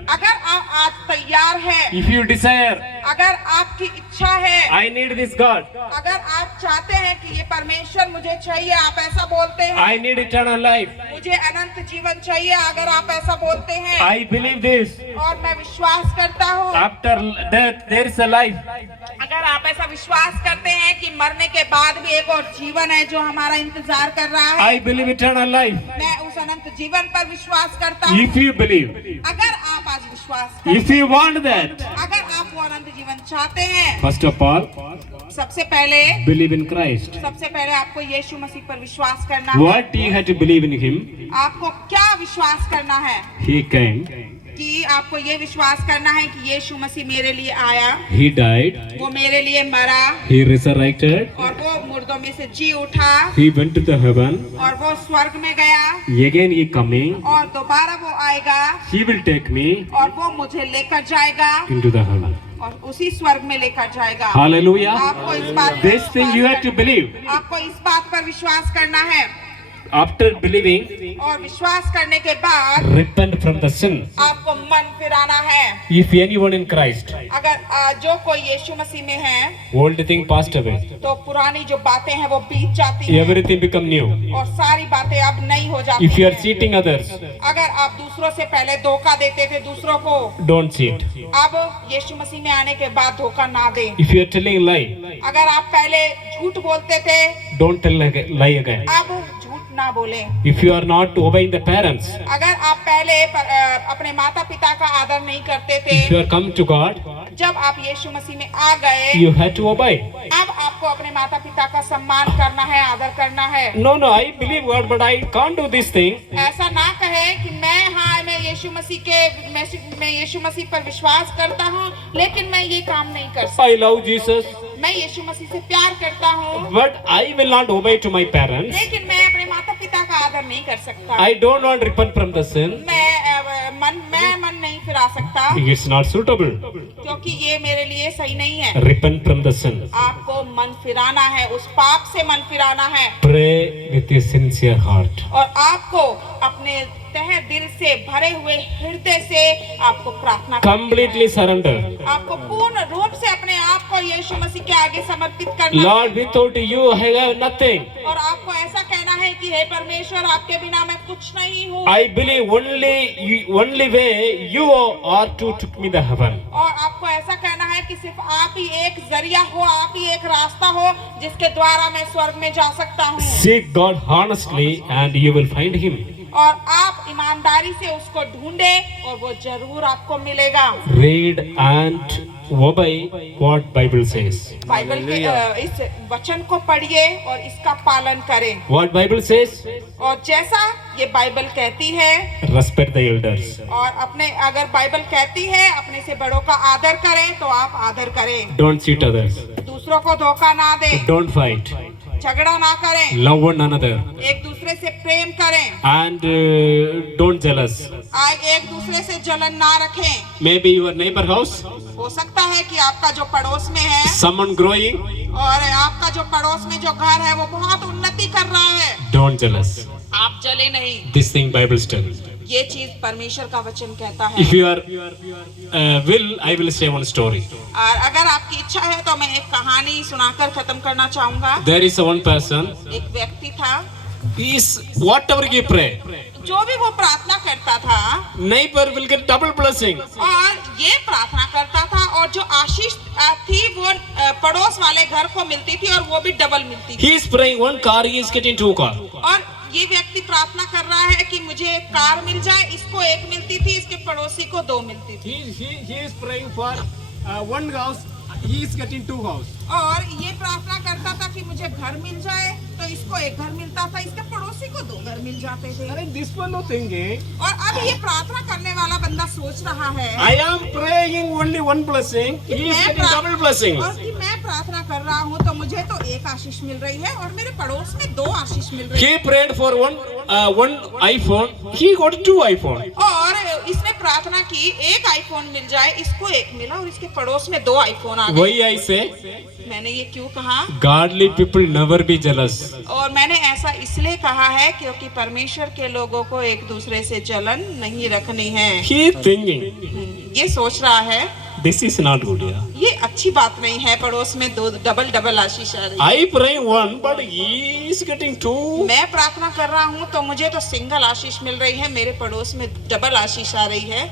अगर आप आज तैयार हैं, if you desire, अगर आपकी इच्छा है, I need this God. अगर आप चाहते हैं कि ये परमेश्वर मुझे चाहिए, आप ऐसा बोलते हैं, I need eternal life. मुझे अनंत जीवन चाहिए, अगर आप ऐसा बोलते हैं I believe this. और मैं विश्वास करता हूँ, After death, there is a life. अगर आप ऐसा विश्वास करते हैं कि मरने के बाद भी एक और जीवन है जो हमारा इंतजार कर रहा है, I believe eternal life. मैं उस अनंत जीवन पर विश्वास करता हूँ। If you believe, अगर आप आज विश्वास करते if you want that, हैं, अगर आप वो अनंत जीवन चाहते हैं, first of all, सबसे पहले believe in Christ. आपको यीशु मसीह पर विश्वास करना है। What you have to believe in Him, आपको क्या विश्वास करना है He came, कि आपको ये विश्वास करना है कि यीशु मसीह मेरे लिए आया, He died, वो मेरे लिए मरा He resurrected, और वो मुर्दों में से जी उठा He went to the heaven, और वो स्वर्ग में गया again He coming, और दोबारा वो आएगा He will take me और वो मुझे लेकर जाएगा into the heaven. और उसी स्वर्ग में लेकर जाएगा। Hallelujah. आपको इस बात पर This thing you have to believe. आपको इस बात पर विश्वास करना है After believing, और विश्वास करने के बाद repent from the sin. आपको मन फिराना है। If anyone in Christ, अगर जो कोई यीशु मसीह में है old thing passed away, तो पुरानी जो बातें हैं वो बीत जाती हैं everything become new. और सारी बातें अब नई हो जाती If you are हैं। cheating others, अगर आप दूसरों से पहले धोखा देते थे दूसरों को, don't cheat. अब यीशु मसीह में आने के बाद धोखा ना दें। If you are telling lie, अगर आप पहले झूठ बोलते थे, don't tell lie again. अब झूठ ना बोलें। If you are not obeying the parents, अगर आप पहले अपने माता पिता का आदर नहीं करते थे, if you are come to God, जब आप यीशु मसीह में आ गए, you have to obey. अब आपको अपने माता पिता का सम्मान करना है, आदर करना है। No, I believe God, but I can't do this thing. ऐसा ना कहे कि मैं यीशु मसीह पर विश्वास करता हूँ लेकिन मैं ये काम नहीं कर सकता। I love Jesus, मैं यीशु मसीह से प्यार करता हूँ but I will not obey to my parents. लेकिन मैं अपने माता पिता का आदर नहीं कर सकता। I don't want to repent from the sin. मैं मन नहीं फिरा सकता It's not suitable. क्योंकि ये मेरे लिए सही नहीं है। Repent from the sin. आपको मन फिराना है, उस पाप से मन फिराना है Pray with a sincere heart. और आपको अपने तहे दिल से भरे हुए हृदय से आपको प्रार्थना Completely surrender. आपको पूर्ण रूप से अपने आप को यीशु मसीह के आगे समर्पित करना Lord, without you I have nothing. और आपको ऐसा कहना है कि हे परमेश्वर आपके बिना मैं कुछ नहीं हूँ I believe only way you are to took me the heaven. और आपको ऐसा कहना है कि सिर्फ आप ही एक जरिया हो, आप ही एक रास्ता हो जिसके द्वारा मैं स्वर्ग में जा सकता हूँ। Seek God honestly and you will find Him. और आप ईमानदारी से उसको ढूंढे और वो जरूर आपको मिलेगा। Read and obey what Bible says. Bible के इस वचन को पढ़िए और इसका पालन करें। What Bible says? और जैसा ये बाइबल कहती है Respect the elders. और अगर बाइबल कहती है अपने से बड़ों का आदर करें तो आप आदर करें। Don't cheat others. दूसरों को धोखा ना दें, Don't fight. झगड़ा ना करें, Love one another. एक दूसरे से प्रेम करें, And don't jealous. एक दूसरे से जलन ना रखें। Maybe your neighbor house, हो सकता है कि आपका जो पड़ोस में है someone growing. और आपका जो पड़ोस में जो घर है वो बहुत उन्नति कर रहा है, Don't jealous. आप जले नहीं। This thing Bible tells. ये चीज परमेश्वर का वचन कहता है। If you are will, I will say one story. और अगर आपकी इच्छा है तो मैं एक कहानी सुनाकर खत्म करना चाहूंगा। There is one person. एक व्यक्ति था, He is whatever he pray, जो भी वो प्रार्थना करता था neighbor will get double blessing. और ये प्रार्थना करता था और जो आशीष थी वो पड़ोस वाले घर को मिलती थी और वो भी डबल मिलती थी। He is praying one car, he is getting two car. और ये व्यक्ति प्रार्थना कर रहा है कि मुझे एक कार मिल जाए, इसको एक मिलती थी, इसके पड़ोसी को दो मिलती थी। He is praying for one house, he is getting two house. और ये प्रार्थना करता था कि मुझे घर मिल जाए, तो इसको एक घर मिलता था, इसके पड़ोसी को दो घर मिल जाते थे। And this one no thinking, और अब ये प्रार्थना करने वाला बंदा सोच रहा है I am praying only one blessing, he is getting double blessing. और कि मैं प्रार्थना कर रहा हूँ तो मुझे तो एक आशीष मिल रही है और मेरे पड़ोस में दो आशीष मिल रही है। He prayed for one iPhone, he got two iPhone. और इसने प्रार्थना की एक आईफोन मिल जाए, इसको एक मिला और इसके पड़ोस में दो आईफोन आ गए। Why I say, मैंने ये क्यों कहा? godly people never be jealous. और मैंने ऐसा इसलिए कहा है क्योंकि परमेश्वर के लोगों को एक दूसरे से जलन नहीं रखनी है। He is thinking, ये सोच रहा है this is not good. Yeah. ये अच्छी बात नहीं है, पड़ोस में दो डबल आशीष आ रही है। I pray one, but he is getting two. मैं प्रार्थना कर रहा हूँ तो मुझे तो सिंगल आशीष मिल रही है, मेरे पड़ोस में डबल आशीष आ रही है।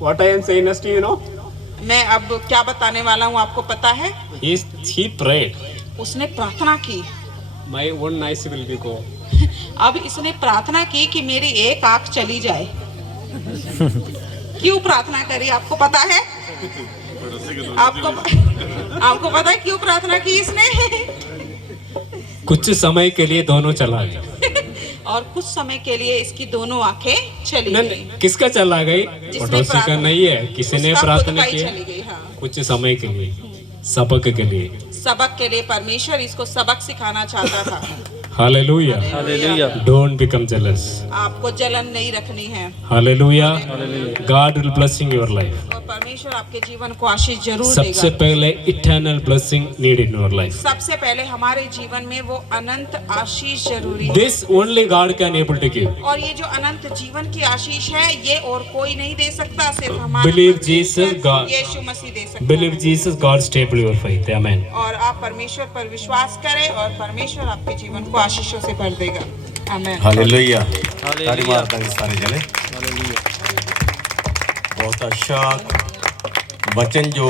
What I am saying next, you know? मैं अब क्या बताने वाला हूँ आपको पता है? He prayed. उसने प्रार्थना की, My one eyes will be go. अब इसने प्रार्थना की कि मेरी एक आंख चली जाए। क्यों प्रार्थना करी आपको पता है? आपको पता है क्यों प्रार्थना की इसने? कुछ समय के लिए दोनों चला गया। और कुछ समय के लिए इसकी दोनों आंखें चली गई। किसका चला गई? पड़ोसी का नहीं है, किसी ने प्रार्थना की चली गई। हाँ, कुछ समय के लिए, सबक के लिए, सबक के लिए परमेश्वर इसको सबक सिखाना चाहता था। Hallelujah, hallelujah. Don't become jealous. आपको जलन नहीं रखनी है। Hallelujah, God will blessing your life. और परमेश्वर आपके जीवन को आशीष जरूर सबसे देगा। पहले eternal blessing need in your life. सबसे पहले हमारे जीवन में वो अनंत आशीष जरूरी है। This only God can able to give. और ये जो अनंत जीवन की आशीष है ये और कोई नहीं दे सकता, सिर्फ हमारा बिलीव जीसस गॉड, यीशु मसीह दे सकता बिलीव है। Jesus God stable your faith. Amen. और आप परमेश्वर पर विश्वास करें और परमेश्वर आपके जीवन को आशीषों से भर देगा। आमीन। हालेलुया। हालेलुया। ताली मार देंगे सारे जने। बहुत अच्छा वचन जो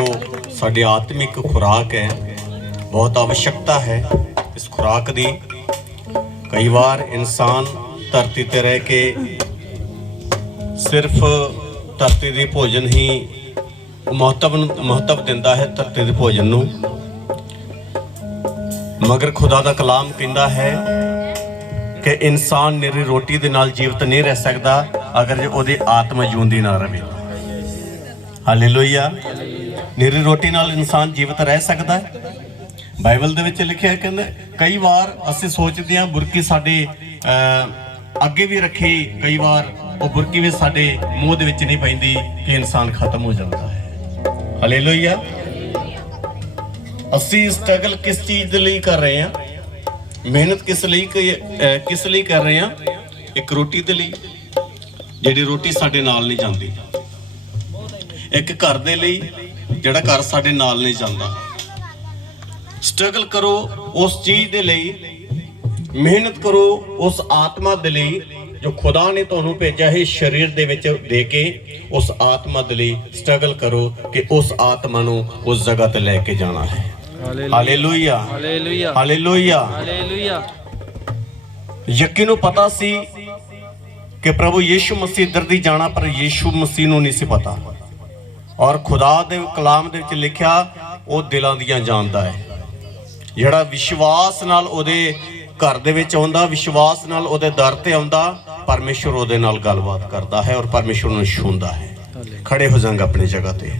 साडी आत्मिक खुराक है, बहुत आवश्यकता है इस खुराक दी। कई बार इंसान धरती ते रह के सिर्फ धरती दी भोजन ही महत्व दिंदा है, धरती दे भोजन नूं। मगर खुदा दा कलाम कहंदा है कि इंसान निरी रोटी दे नाल जीवित नहीं रह सकदा अगर जे ओदी आत्मा जिउंदी ना रहे। हालेलुया। निरी रोटी नाल इंसान जीवित रह सकदा है। बाइबल दे विच लिखिਆ कहंदा कई बार ਅਸੀਂ ਸੋਚਦੇ ਹਾਂ ਬੁਰਕੀ ਸਾਡੇ ਅੱਗੇ ਵੀ ਰੱਖੀ, ਕਈ ਵਾਰ ਉਹ ਬੁਰਕੀ ਵੀ ਸਾਡੇ ਮੂੰਹ ਦੇ ਵਿੱਚ ਨਹੀਂ ਪੈਂਦੀ ਕਿ ਇਨਸਾਨ ਖਤਮ ਹੋ ਜਾਂਦਾ ਹੈ। ਹਾਲੇਲੂਇਆ। ਅਸੀਂ ਸਟਰਗਲ ਕਿਸ ਚੀਜ਼ ਦੇ ਲਈ ਕਰ ਰਹੇ ਹਾਂ? ਮਿਹਨਤ ਕਿਸ ਲਈ ਕਰ ਰਹੇ ਹਾਂ? ਇੱਕ ਰੋਟੀ ਦੇ ਲਈ, ਜਿਹੜੀ ਰੋਟੀ ਸਾਡੇ ਨਾਲ ਨਹੀਂ ਜਾਂਦੀ। ਇੱਕ ਘਰ ਦੇ ਲਈ, ਜਿਹੜਾ ਘਰ ਸਾਡੇ ਨਾਲ ਨਹੀਂ ਜਾਂਦਾ। स्ट्रगल करो उस चीज दे लई, मेहनत करो उस आत्मा दे लई जो खुदा ने तुहानू भेजा है शरीर दे विच दे के। उस आत्मा दे लई स्ट्रगल करो कि उस आत्मा नू उस जगह ते लेके जाना है। Hallelujah, hallelujah, hallelujah, hallelujah. यकीनों पता सी कि प्रभु यीशु मसीह इधर दी जाना, पर यीशु मसीह नू नहीं सी पता। और खुदा दे कलाम दे विच लिखिया वो दिलां दियां जानदा है। ਜਿਹੜਾ ਵਿਸ਼ਵਾਸ ਨਾਲ ਉਹਦੇ ਘਰ ਦੇ ਵਿੱਚ ਆਉਂਦਾ, ਵਿਸ਼ਵਾਸ ਨਾਲ ਉਹਦੇ ਦਰ ਤੇ ਆਉਂਦਾ, ਪਰਮੇਸ਼ਰ ਉਹਦੇ ਨਾਲ ਗੱਲਬਾਤ ਕਰਦਾ ਹੈ ਔਰ ਪਰਮੇਸ਼ਰ ਨੂੰ ਛੂੰਦਾ ਹੈ। ਖੜੇ ਹੋ ਜਾਵਾਂਗੇ ਆਪਣੀ ਜਗ੍ਹਾ ਤੇ।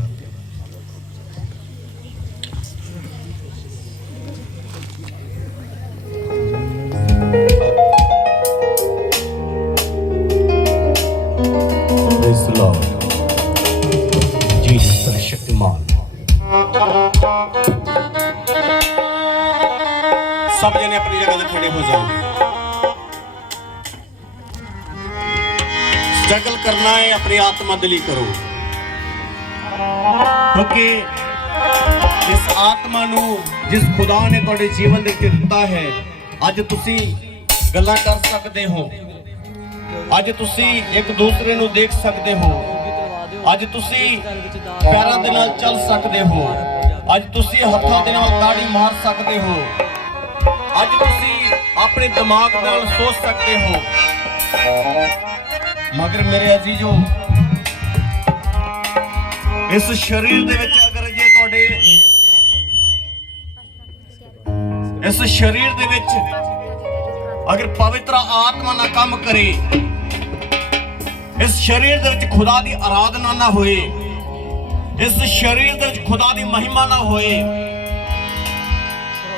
Praise the Lord. जीसस सर्वशक्तिमान। सब जने अपनी जगह से खड़े हो जाओगे। स्ट्रगल करना है अपनी आत्मा दिली करो, क्योंकि इस आत्मा ਨੂੰ जिस खुदा ने ਤੁਹਾਡੇ ਜੀਵਨ ਦੇ ਵਿੱਚ ਦਿੱਤਾ ਹੈ, ਅੱਜ ਤੁਸੀਂ ਗੱਲਾਂ ਕਰ ਸਕਦੇ ਹੋ, ਅੱਜ ਤੁਸੀਂ ਇੱਕ ਦੂਸਰੇ ਨੂੰ ਦੇਖ ਸਕਦੇ ਹੋ, ਅੱਜ ਤੁਸੀਂ ਪੈਰਾਂ ਦੇ ਨਾਲ ਚੱਲ ਸਕਦੇ ਹੋ, ਅੱਜ ਤੁਸੀਂ ਹੱਥਾਂ ਦੇ ਨਾਲ ਤਾੜੀ ਮਾਰ ਸਕਦੇ ਹੋ, ਅੱਜ ਤੁਸੀਂ ਆਪਣੇ ਦਿਮਾਗ ਨਾਲ ਸੋਚ ਸਕਦੇ ਹੋ। ਮਗਰ ਮੇਰੇ ਅਜ਼ੀਜ਼ੋ, ਇਸ ਸਰੀਰ ਦੇ ਵਿੱਚ ਅਗਰ ਜੇ ਤੁਹਾਡੇ ਇਸ ਸਰੀਰ ਦੇ ਵਿੱਚ ਅਗਰ ਪਵਿੱਤਰ ਆਤਮਾ ਨਾ ਕੰਮ ਕਰੇ, ਇਸ ਸਰੀਰ ਦੇ ਵਿੱਚ ਖੁਦਾ ਦੀ ਆਰਾਧਨਾ ਨਾ ਹੋਏ, ਇਸ ਸਰੀਰ ਦੇ ਵਿੱਚ ਖੁਦਾ ਦੀ ਮਹਿਮਾ ਨਾ ਹੋਏ,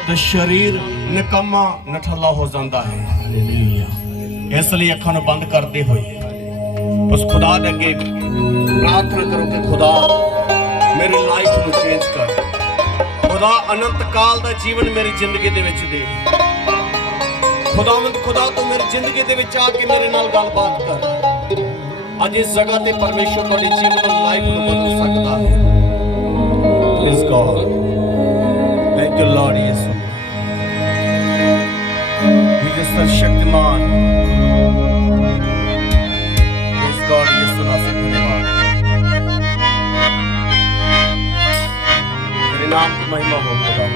ਤਾਂ ਸਰੀਰ ਨਿਕੰਮਾ ਨਠੱਲਾ ਹੋ ਜਾਂਦਾ ਹੈ। ਹਾਲੇਲੂਇਆ। ਇਸ ਲਈ ਅੱਖਾਂ ਨੂੰ ਬੰਦ ਕਰਦੇ ਹੋਏ ਉਸ ਖੁਦਾ ਦੇ ਅੱਗੇ ਪ੍ਰਾਰਥਨਾ ਕਰੋ ਕਿ ਖੁਦਾ ਮੇਰੀ ਲਾਈਫ ਨੂੰ ਚੇਂਜ ਕਰ, ਖੁਦਾ ਅਨੰਤ ਕਾਲ ਦਾ ਜੀਵਨ ਮੇਰੀ ਜ਼ਿੰਦਗੀ ਦੇ ਵਿੱਚ ਦੇ, ਖੁਦਾਵੰਦ ਖੁਦਾ ਤੂੰ ਮੇਰੀ ਜ਼ਿੰਦਗੀ ਦੇ ਵਿੱਚ ਆ ਕੇ ਮੇਰੇ ਨਾਲ ਗੱਲਬਾਤ ਕਰ। ਅੱਜ ਇਸ ਜਗ੍ਹਾ ਤੇ ਪਰਮੇਸ਼ਰ ਤੁਹਾਡੀ ਜੀਵਨ ਨੂੰ ਲਾਈਫ ਨੂੰ ਬਦਲ ਸਕਦਾ ਹੈ। Praise god, thank you Lord ਯਿਸੂ, ਹੀ ਇਜ਼ ਸਰਵਸ਼ਕਤੀਮਾਨ। ਪ੍ਰੇਜ਼ ਗॉड ਯਿਸੂ ਦਾ ਧੰਨਵਾਦ, तेरे नाम की महिमा हो खुदा,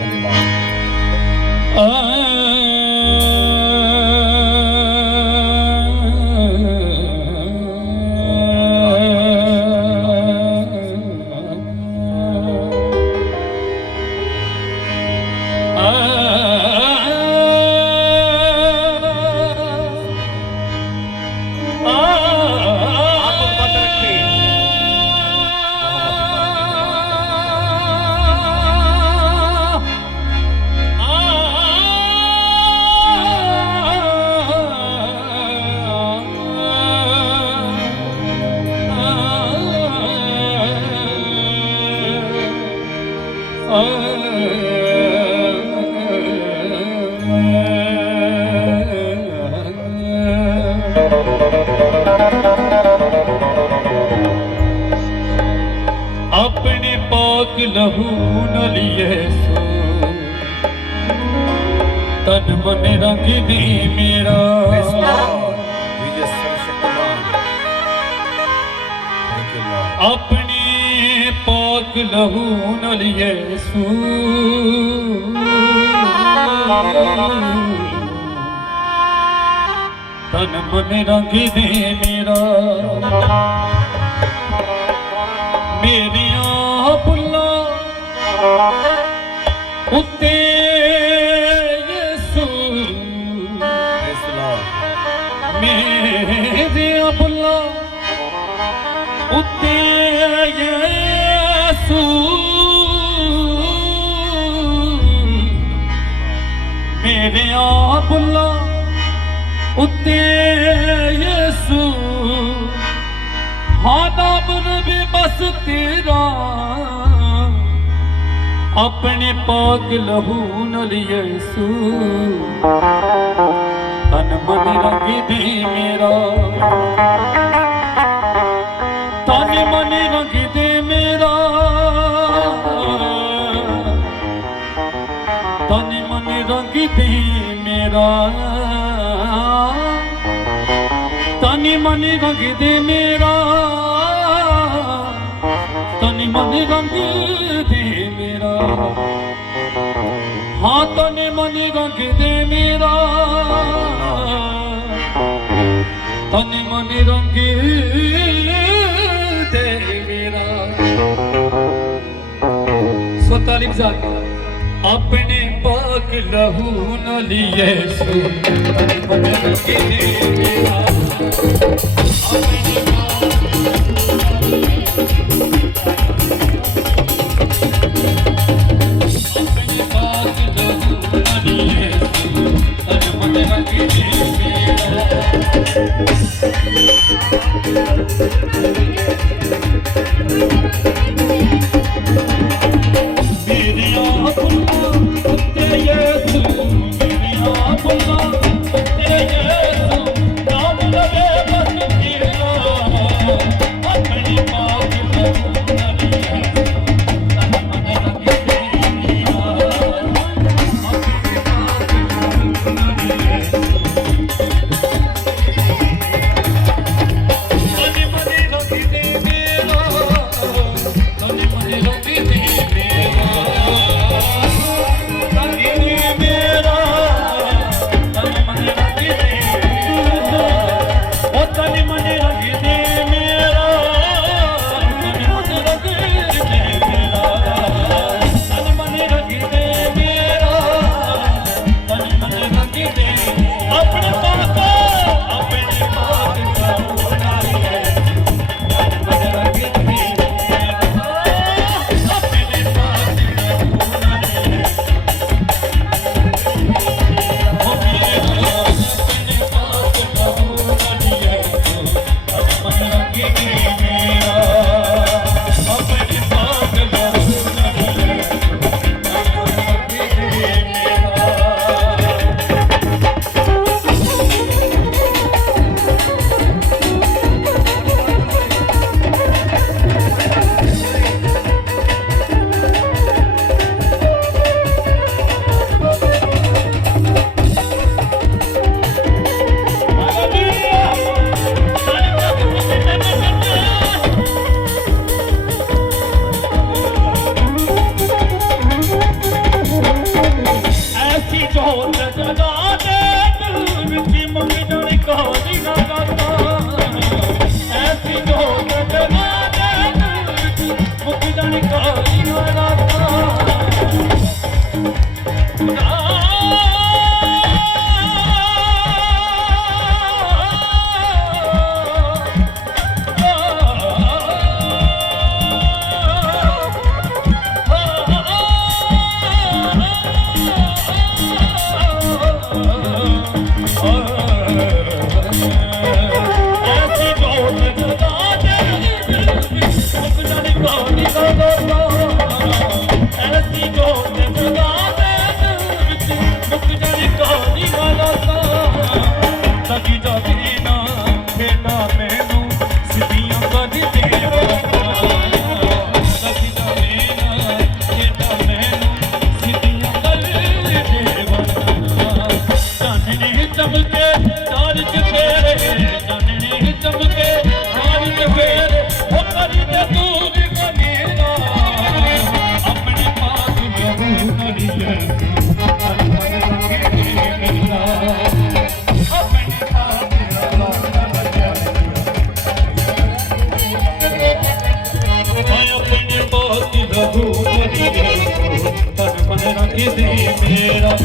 धन्यवाद। अपने पाक लहू न लिए सो तन मन रंग दी मेरा, अपने पाक लहू न लिए सो तन मन रंग दे मेरा, मेरिया बुला उत्ते यीशु, मेरिया बुला उत्ते यीशु, मेरिया बुला उत्ते यीशु, हाँ नाम भी बस तेरा, अपने पाक लहू न यीशु, तन मन रंग दे मेरा, तन मन रंग दे मेरा, तन मन रंग दे मेरा, तन मन रंग दे मेरा, तन मन रंग दे मेरा, हाँ तन मन रंग दे मेरा, तन मन रंग दे मेरा। सो तारीफ जाके अपने पाक लहू न लिए सो तन मन रंग दे मेरा, नाम लगे बस रखदे मेरा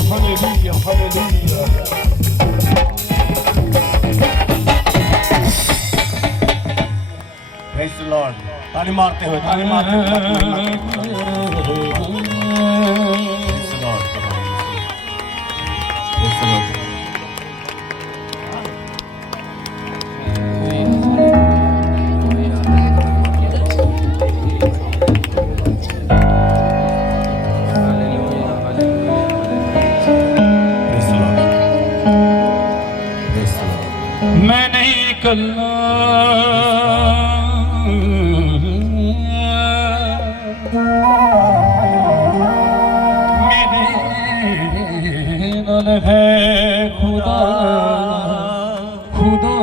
hallelujah, hallelujah. Praise the Lord. ताली मारते हुए Praise the Lord. Praise the Lord. Praise the Lord. Praise the Lord. मैं नहीं कल्ला मेरे नाल है खुदा खुदा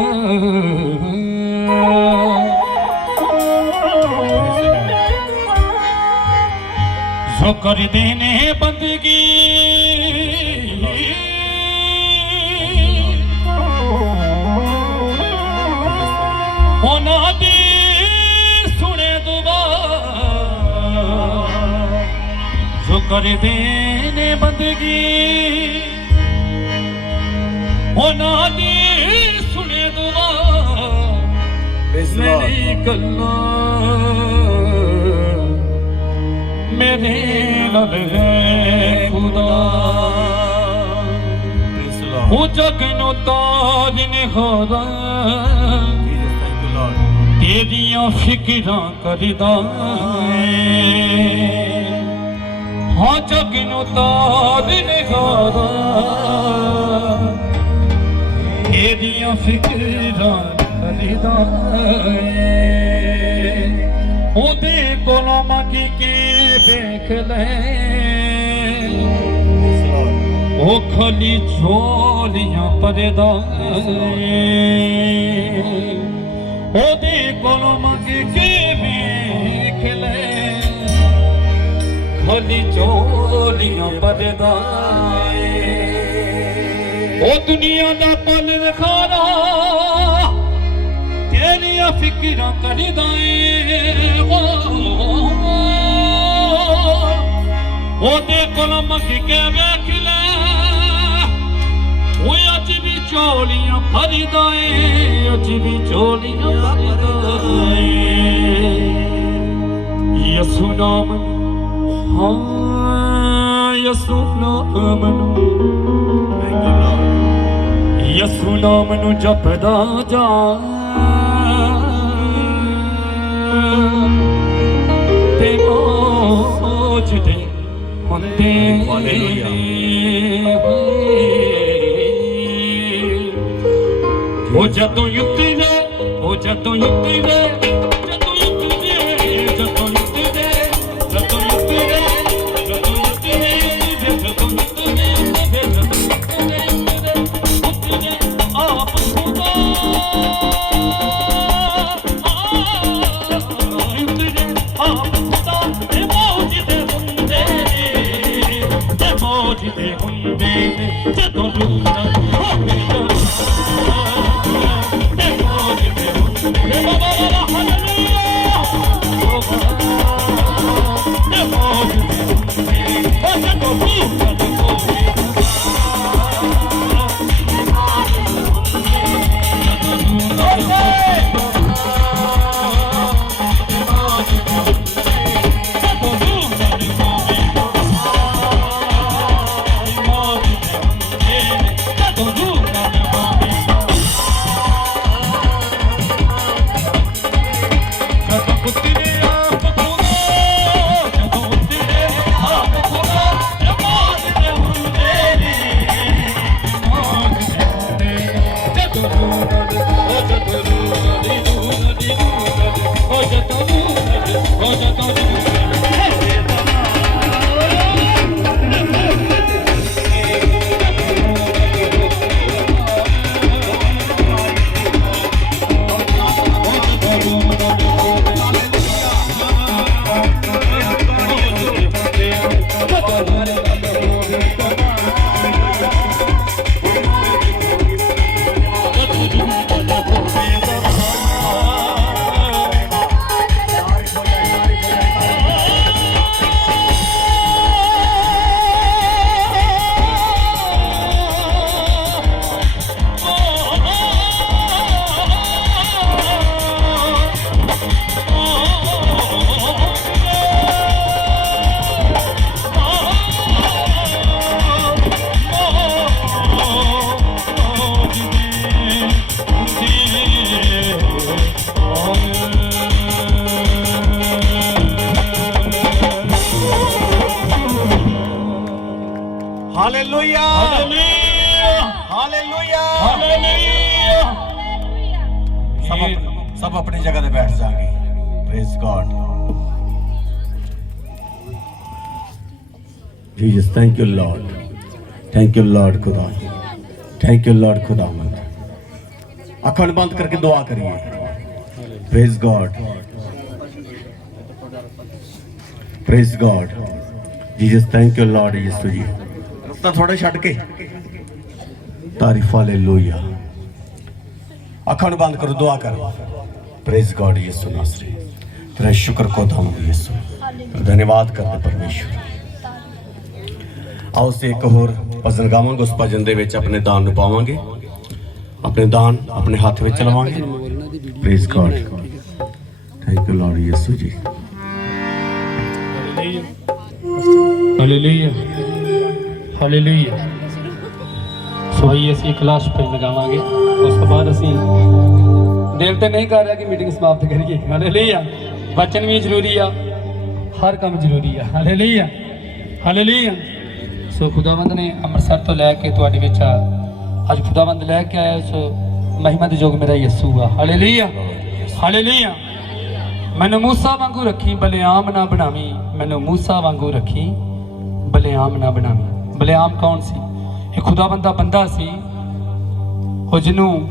जो कर देने बंदगी ਉਹਨਾਂ ਦੀ ਸੁਣੇ ਦੁਆ ਜੋ ਕਰਦੇ ਨੇ ਬੰਦਗੀ ਉਹਨਾਂ ਦੀ ਸੁਣੇ ਦੁਆ Praise the Lord. ਮੇਰੀ ਗੱਲਾਂ ਮੇਰੇ ਨਾਲ ਹੈ ਖੁਦਾ Praise the Lord. ਉਹ ਜਗ ਨੂੰ ਤਾਜ ਨੇ ਖੁਦਾ Jesus, thank you, Lord. ਤੇਰੀਆਂ ਫਿਕਰਾਂ ਕਰਦਾ ਏ ਹਾਂ ਜਗ ਨੂੰ ਤਾਜ ਨਿਹਾਰਾ ਤੇਰੀਆਂ ਫਿਕਰਾਂ ਕਰਦਾ ਏ ਉਹਦੇ ਕੋਲੋਂ ਮੰਗ ਕੇ ਵੇਖ ਲੈ Praise the Lord. ਉਹ ਖਾਲੀ ਝੋਲੀਆਂ ਭਰਦਾ ਏ ਉਹਦੇ ਕੋਲੋਂ ਮੰਗ ਕੇ ਵੇਖ ਲੈ ਖਾਲੀ ਝੋਲੀਆਂ ਭਰਦਾ ਏ ਉਹ ਦੁਨੀਆ ਦਾ ਪਲ ਵਿਖਾਰਾ ਤੇਰੀਆਂ ਫਿਕਰਾਂ ਕਰਦਾ ਏ ਉਹਦੇ ਕੋਲੋਂ ਮੰਗ ਕੇ ਵੇਖ ਲੈ ਉਹ ਅੱਜ ਵੀ ਝੋਲੀਆਂ ਭਰਦਾ ਏ ਅੱਜ ਵੀ ਝੋਲੀਆਂ ਭਰਦਾ ਏ ਯਿਸੂ ਨਾਮ ਹਾਂ ਯਿਸੂ ਨਾਮ Thank you, Lord. ਯਿਸੂ ਨਾਮ ਨੂੰ ਜਪਦਾ ਜਾ ਤੇ ਮੌਜ ਦੇ ਹੁੰਦੇ ਉਹ ਜਦੋਂ ਉਤਰੇ ਉਹ ਜਦੋਂ ਉਤਰੇ ਜਦੋਂ ਉਤਰੇ ਜਦੋਂ ਉਤਰੇ ਜਦੋਂ ਉਤਰੇ ਜਦੋਂ ਉਤਰੇ ਜਦੋਂ ਉਤਰੇ ਉਤਰੇ ਆਪ ਖੁਦਾ ਉਤਰੇ ਆਪ ਖੁਦਾ ਇਹ ਮੌਜ ਦੇ ਹੁੰਦੇ ਤੇ ਮੌਜ ਦੇ ਹੁੰਦੇ ਜਦੋਂ ਰੂਹ ਹੋਵੇ हालेलुया हालेलुया सब अपनी जगह पे बैठ जाएंगे। Praise God Jesus, thank you lord, thank you lord खुदा, थैंक यू लॉर्ड खुदावंद। अखंड बंद करके दुआ करिए। Praise God, praise God Jesus, thank you lord यीशु जी। रास्ता थोड़ा छड़ के तारीफ हालेलुया। अखंड बंद करो, दुआ करो। प्रेज गॉड यीशु नासरी, तेरा शुक्र खुदावंद यीशु, धन्यवाद करते परमेश्वर। आओ से एक होर भजन गावांगे, उस भजन दे विच अपने दान नूं पावांगे, अपने दान अपने हाथ विच लवांगे। Praise God, thank you lord यीशु जी। Hallelujah hallelujah. ਸੋ ਆਈਏ ਅਸੀਂ ਕਲਾਸ ਭਜਨ ਗਾਵਾਂਗੇ, ਉਸ ਤੋਂ ਬਾਅਦ ਅਸੀਂ ਦਿਲ ਤੇ ਨਹੀਂ ਕਰ ਰਿਹਾ ਕਿ ਮੀਟਿੰਗ ਸਮਾਪਤ ਕਰੀਏ। ਹਾਲੇਲੂਇਆ। ਵਚਨ ਵੀ ਜ਼ਰੂਰੀ ਆ, ਹਰ ਕੰਮ ਜ਼ਰੂਰੀ ਆ। Hallelujah hallelujah. ਸੋ ਖੁਦਾਵੰਦ ਨੇ ਅੰਮ੍ਰਿਤਸਰ ਤੋਂ ਲੈ ਕੇ ਤੁਹਾਡੇ ਵਿੱਚ ਅੱਜ ਖੁਦਾਵੰਦ ਲੈ ਕੇ ਆਇਆ ਉਸ ਮਹਿਮਾ ਦੇ ਯੋਗ ਮੇਰਾ ਯਿਸੂ ਆ। Hallelujah hallelujah. ਮੈਨੂੰ ਮੂਸਾ ਵਾਂਗੂ ਰੱਖੀ, ਬਲਿਆਮ ਨਾ ਬਣਾਵੀਂ। ਮੈਨੂੰ ਮੂਸਾ ਵਾਂਗੂ ਰੱਖੀ, ਬਲਿਆਮ ਨਾ ਬਣਾਵੀਂ। ਬਲਿਆਮ ਕੌਣ ਸੀ? ਇਹ ਖੁਦਾਵੰਦ ਦਾ ਬੰਦਾ ਸੀ, ਉਹ ਜਿਹਨੂੰ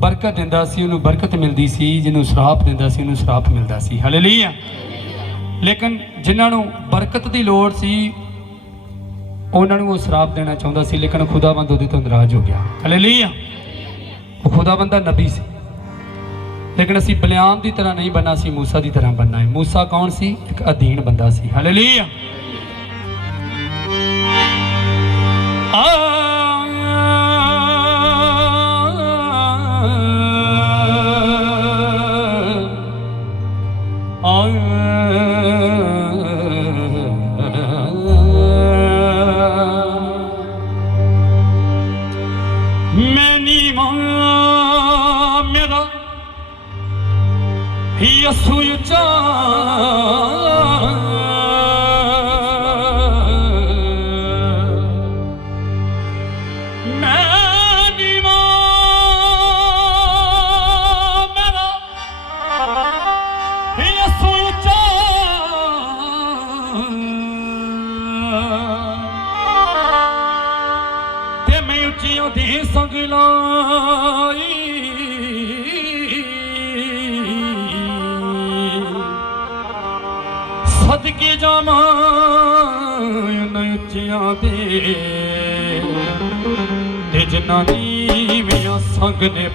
ਬਰਕਤ ਦਿੰਦਾ ਸੀ ਉਹਨੂੰ ਬਰਕਤ ਮਿਲਦੀ ਸੀ, ਜਿਹਨੂੰ ਸ਼ਰਾਪ ਦਿੰਦਾ ਸੀ ਉਹਨੂੰ ਸ਼ਰਾਪ ਮਿਲਦਾ ਸੀ। ਹਾਲੇਲੂਇਆ। ਲੇਕਿਨ ਜਿਨ੍ਹਾਂ ਨੂੰ ਬਰਕਤ ਦੀ ਲੋੜ ਸੀ ਉਹਨਾਂ ਨੂੰ ਉਹ ਸ਼ਰਾਪ ਦੇਣਾ ਚਾਹੁੰਦਾ ਸੀ, ਲੇਕਿਨ ਖੁਦਾਵੰਦ ਉਹਦੇ ਤੋਂ ਨਾਰਾਜ਼ ਹੋ ਗਿਆ। ਹਾਲੇਲੂਇਆ। ਉਹ ਖੁਦਾਵੰਦ ਦਾ ਨਬੀ ਸੀ, ਲੇਕਿਨ ਅਸੀਂ ਬਲਿਆਮ ਦੀ ਤਰ੍ਹਾਂ ਨਹੀਂ ਬਣਨਾ ਸੀ, ਮੂਸਾ ਦੀ ਤਰ੍ਹਾਂ ਬਣਨਾ ਹੈ। ਮੂਸਾ ਕੌਣ ਸੀ? ਇੱਕ ਅਧੀਨ ਬੰਦਾ ਸੀ। ਹਾਲੇਲੂਇਆ। मैं नीवा मेरा यसु उच्चा, मैं नीवा मेरा यसु उच्चा, ते मैं उच्चियों दी संग लाई, सदके जामा उच्चियां दे जिन्ना नीवियां संग ने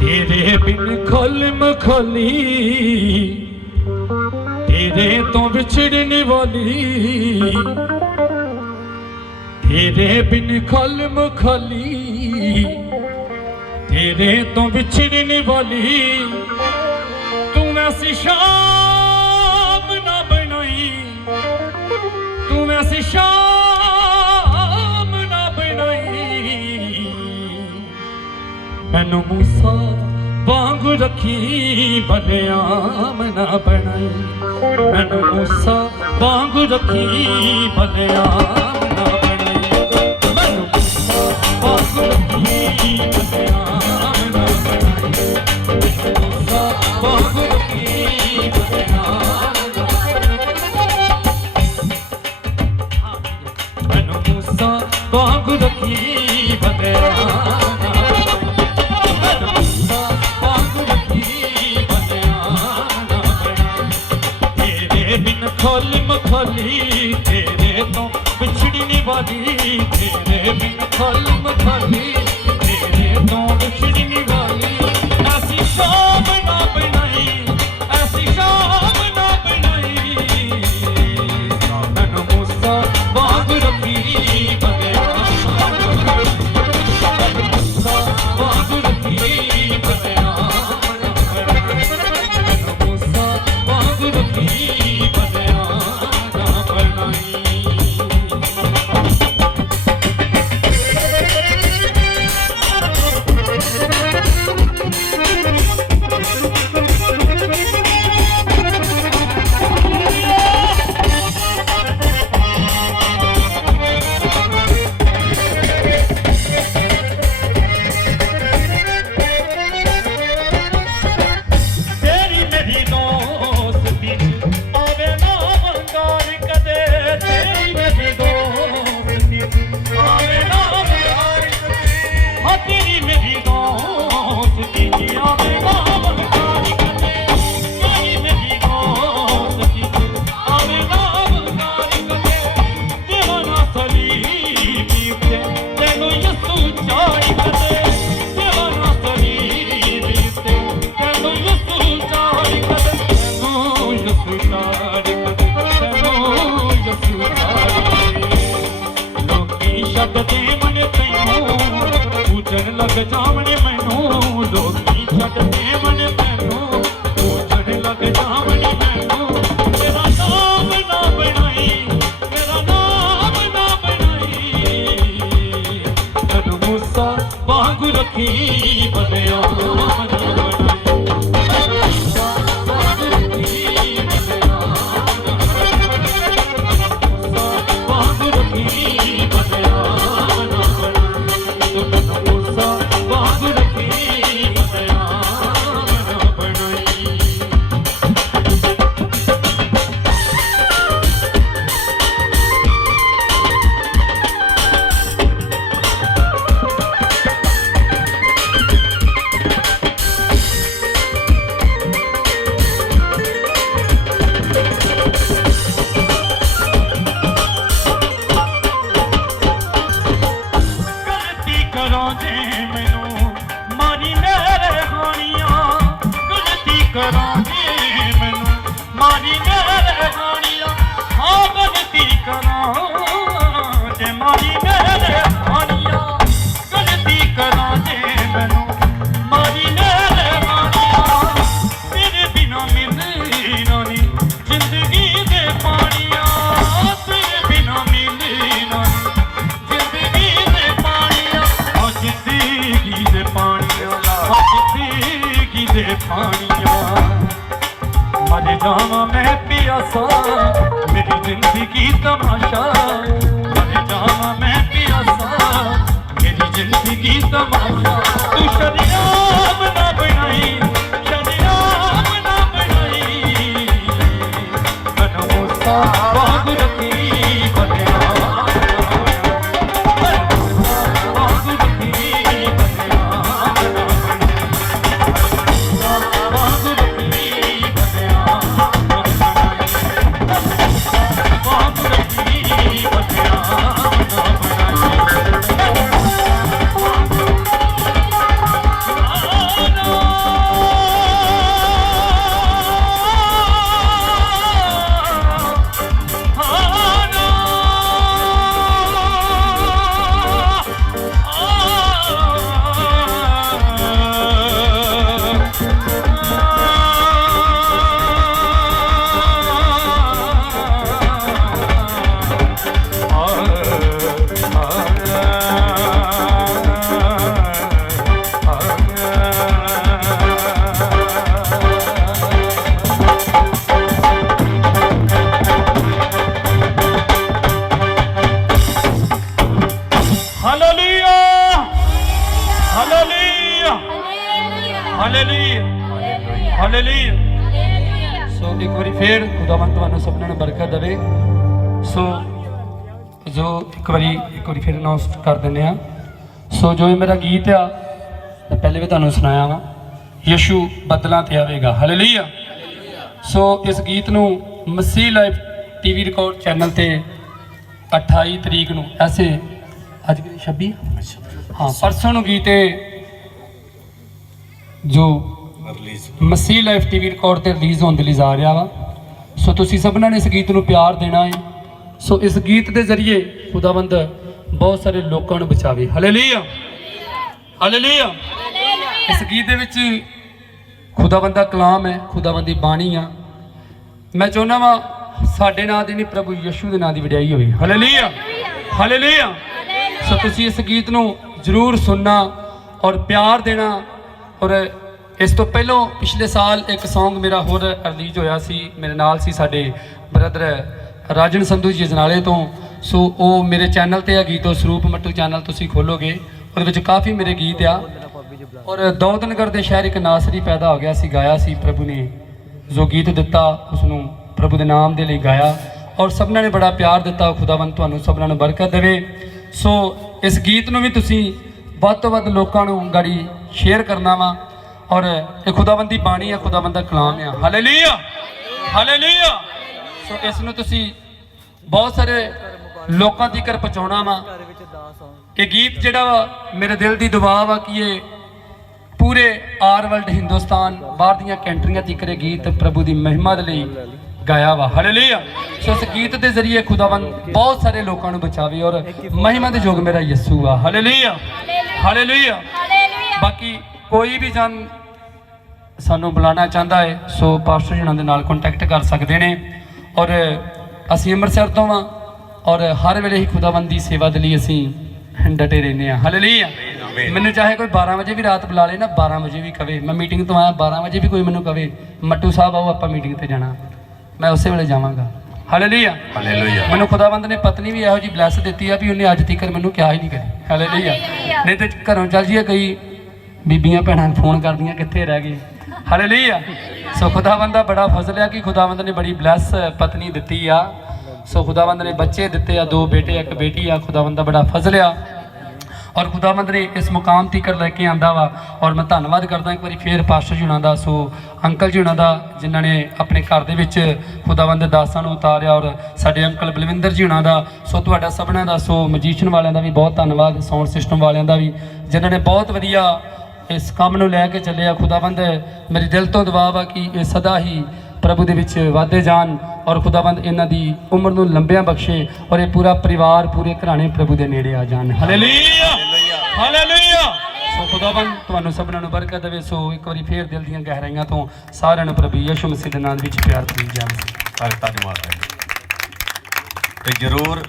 तेरे बिन खोलम खोली, तेरे तो बिछड़ने वाली, तेरे बिन खोलम खोली, तेरे तो बिछड़ने वाली। तू ऐसी शाम ना बनाई, तू ऐसी शाम ना बनाई, मैनू मूसा वांगू रखी, बलियाम ना बनाई। मैनू मूसा वांगू रखी, बलियाम ना बनाई। मैनू मूसा वांगू रखी, बलियाम ना बनाई। मूसा वांगू रखी, बलियाम ना बनाई। मैनू मूसा वांगू रखी, बलियाम खोली मखोली, तेरे तो बिछड़ने वाली, तेरे बिन खोली मखोली, तेरे तो बिछड़ने वाली। ऐसी शाम ना बनाई, ਛੱਡਦੇ ਮਨ ਤੈਨੂੰ ਪੂਜਣ ਲੱਗ ਜਾਵਣੇ ਮੈਨੂੰ ਲੋਕੀ ਛੱਡਦੇ ਮਨ ਤੈਨੂੰ ਪੂਜਣ ਲੱਗ ਜਾਵਣੇ ਮੈਨੂੰ ਮੇਰਾ ਨਾਮ ਨਾ ਬਣਾਈ ਮੇਰਾ ਨਾਮ ਨਾ ਬਣਾਈ ਤੈਨੂੰ ਮੂਸਾ ਵਾਂਗੂ ਰੱਖੀ ਬਣਿਆ मर जावा मैं पियासा मेरी जिंदगी तमाशा मर जावा मैं पियासा मेरी जिंदगी तमाशा तू शरीआम ना बनाई शरीआम ना बनाई कनो मूसा बाग रखी सो एक बार फिर खुदावंत तुहानू सबने ने बरकत देवे सो जो एक बार फिर अनाउंस कर देने आ सो जो मेरा गीत आ पहले भी तुहानू सुनाया वा यीशु बदलां ते आवेगा हालेलुया सो इस गीत नू मसीह लाइव टीवी रिकॉर्ड चैनल ते 28 तरीक नू ऐसे अज 26 हाँ परसों नू गीत जो मसीह लाइफ टीवी रिकॉर्ड ते रिलीज़ होने ਲਈ जा रहा वा सो तुसी सबना ने इस गीत नू प्यार देना है सो इस गीत के जरिए खुदावंद बहुत सारे लोगों को बचावे हालेलुया हालेलुया इस गीत दे विच खुदावंद दा कलाम है खुदावंद दी बाणी आ मैं चाहुंदा वा साडे नां दी नहीं प्रभु यीशु दे नां दी वडियाई होवे हालेलुया हालेलुया सो तुसी इस गीत नू जरूर सुनना और प्यार देना और इस तो पहलों पिछले साल एक सॉन्ग मेरा होर रिलीज होया सी मेरे नाल सी साडे ब्रदर राजन संधू जी जनाले तो सो वो मेरे चैनल ते गीत स्वरूप मट्टू चैनल तुसी खोलोगे और विच काफ़ी मेरे गीत आ और दौदनगर दे शहर एक नासरी पैदा हो गया सी गाया सी प्रभु ने जो गीत दिता उसनू प्रभु दे नाम दे लई गाया और सबना ने बड़ा प्यार दिता खुदावंत तुहानू सबना नू बरकत देवे सो इस गीत नू भी तुसी वध तो वध लोकां नू गाड़ी शेयर करना वा और ये खुदावंदी बाणी है खुदावंद दा कलाम है हालेलुया हालेलुया सो इसनू तुसी बहुत सारे लोगों तक पहुँचाना वा ये गीत जिहड़ा मेरे दिल की दुआ वा कि ये पूरे आर वर्ल्ड हिंदुस्तान बाहर दियां कंट्रियां तक ये गीत प्रभु की महिमा दे लई ਗਾਇਆ ਵਾ ਹਾਲੇਲੂਇਆ। ਸੋ ਇਸ ਗੀਤ ਦੇ ਜ਼ਰੀਏ ਖੁਦਾਵੰਦ ਬਹੁਤ ਸਾਰੇ ਲੋਕਾਂ ਨੂੰ ਬਚਾਵੇ ਔਰ ਮਹਿਮਾ ਦੇ ਯੋਗ ਮੇਰਾ ਯਿਸੂ ਆ ਹਾਲੇਲੂਇਆ ਹਾਲੇਲੂਇਆ। ਬਾਕੀ ਕੋਈ ਵੀ ਜਨ ਸਾਨੂੰ ਬੁਲਾਉਣਾ ਚਾਹੁੰਦਾ ਹੈ ਸੋ ਪਾਸਟਰ ਜੀ ਉਹਨਾਂ ਦੇ ਨਾਲ ਕੰਟੈਕਟ ਕਰ ਸਕਦੇ ਨੇ। ਔਰ ਅਸੀਂ ਅੰਮ੍ਰਿਤਸਰ ਤੋਂ ਵਾਂ ਔਰ ਹਰ ਵੇਲੇ ਹੀ ਖੁਦਾਵੰਦ ਦੀ ਸੇਵਾ ਦੇ ਲਈ ਅਸੀਂ ਡਟੇ ਰਹਿੰਦੇ ਹਾਂ ਹਾਲੇਲੂਇਆ। ਮੈਨੂੰ ਚਾਹੇ ਕੋਈ 12 ਵਜੇ ਵੀ ਰਾਤ ਬੁਲਾ ਲੇ ਨਾ, 12 ਵਜੇ ਵੀ ਕਵੇ ਮੈਂ ਮੀਟਿੰਗ ਤੋਂ ਆਇਆ, 12 ਵਜੇ ਵੀ ਕੋਈ ਮੈਨੂੰ ਕਵੇ ਮੱਟੂ ਸਾਹਿਬ ਆਓ ਆਪਾਂ ਮੀਟਿੰਗ ਤੇ ਜਾਣਾ, ਮੈਂ ਉਸੇ ਵੇਲੇ ਜਾਵਾਂਗਾ ਹਾਲੇਲੂਇਆ ਹਾਲੇਲੂਇਆ। ਮੈਨੂੰ ਖੁਦਾਵੰਦ ਨੇ ਪਤਨੀ ਵੀ ਇਹੋ ਜਿਹੀ ਬਲੈਸ ਦਿੱਤੀ ਆ ਵੀ ਉਹਨੇ ਅੱਜ ਤੱਕ ਮੈਨੂੰ ਕਿਹਾ ਹੀ ਨਹੀਂ ਕਰੀ ਹਾਲੇਲੂਇਆ। ਨਹੀਂ ਤੇ ਘਰੋਂ ਚੱਲ ਜੀਏ ਕਈ ਬੀਬੀਆਂ ਭੈਣਾਂ ਫੋਨ ਕਰਦੀਆਂ ਕਿੱਥੇ ਰਹਿ ਗਏ ਹਾਲੇਲੂਇਆ। ਸੋ ਖੁਦਾਵੰਦ ਦਾ ਬੜਾ ਫਜ਼ਲ ਆ ਕਿ ਖੁਦਾਵੰਦ ਨੇ ਬੜੀ ਬਲੈਸ ਪਤਨੀ ਦਿੱਤੀ ਆ। ਸੋ ਖੁਦਾਵੰਦ ਨੇ ਬੱਚੇ ਦਿੱਤੇ ਆ, 2 ਬੇਟੇ 1 ਬੇਟੀ ਆ। ਖੁਦਾਵੰਦ ਦਾ ਬੜਾ ਫਜ਼ਲ ਆ ਔਰ ਖੁਦਾਵੰਦ ਨੇ ਇਸ ਮੁਕਾਮ ਤੀਕਰ ਲੈ ਕੇ ਆਂਦਾ ਵਾ। ਔਰ ਮੈਂ ਧੰਨਵਾਦ ਕਰਦਾ ਇੱਕ ਵਾਰੀ ਫੇਰ ਪਾਸਟਰ ਜੀ ਹੁਣਾਂ ਦਾ, ਸੋ ਅੰਕਲ ਜੀ ਹੁਣਾਂ ਦਾ ਜਿਨ੍ਹਾਂ ਨੇ ਆਪਣੇ ਘਰ ਦੇ ਵਿੱਚ ਖੁਦਾਵੰਦ ਦੇ ਦਾਸਾਂ ਨੂੰ ਉਤਾਰਿਆ, ਔਰ ਸਾਡੇ ਅੰਕਲ ਬਲਵਿੰਦਰ ਜੀ ਹੁਣਾਂ ਦਾ। ਸੋ ਤੁਹਾਡਾ ਸਭਨਾਂ ਦਾ, ਸੋ ਮਜੀਸ਼ੀਅਨ ਵਾਲਿਆਂ ਦਾ ਵੀ ਬਹੁਤ ਧੰਨਵਾਦ, ਸਾਊਂਡ ਸਿਸਟਮ ਵਾਲਿਆਂ ਦਾ ਵੀ ਜਿਨ੍ਹਾਂ ਨੇ ਬਹੁਤ ਵਧੀਆ ਇਸ ਕੰਮ ਨੂੰ ਲੈ ਕੇ ਚੱਲਿਆ। ਖੁਦਾਵੰਦ ਮੇਰੇ ਦਿਲ ਤੋਂ ਦੁਆ ਵਾ ਕਿ ਇਹ ਸਦਾ ਹੀ ਪ੍ਰਭੂ ਦੇ ਵਿੱਚ ਵਾਧੇ ਜਾਣ ਔਰ ਖੁਦਾਵੰਦ ਇਹਨਾਂ ਦੀ ਉਮਰ ਨੂੰ ਲੰਬਿਆਂ ਬਖਸ਼ੇ ਔਰ ਇਹ ਪੂਰਾ ਪਰਿਵਾਰ ਪੂਰੇ ਘਰਾਣੇ ਪ੍ਰਭੂ ਦੇ ਨੇੜੇ ਆ ਜਾਣ ਹਾਲੇਲੂਇਆ ਹਾਲੇਲੂਇਆ। ਸੋ ਖੁਦਾਵੰਦ ਤੁਹਾਨੂੰ ਸਭਨਾਂ ਨੂੰ ਬਰਕਤ ਦੇਵੇ। ਸੋ ਇੱਕ ਵਾਰੀ ਫੇਰ ਦਿਲ ਦੀਆਂ ਗਹਿਰਾਈਆਂ ਤੋਂ ਸਾਰਿਆਂ ਨੂੰ ਪ੍ਰਭੂ ਯਿਸੂ ਮਸੀਹ ਦੇ ਨਾਮ ਵਿੱਚ ਪਿਆਰ ਭਰੀ ਜਾਵੇ। ਸਾਰੇ ਧੰਨਵਾਦ ਹੈ ਤੇ ਜਰੂਰ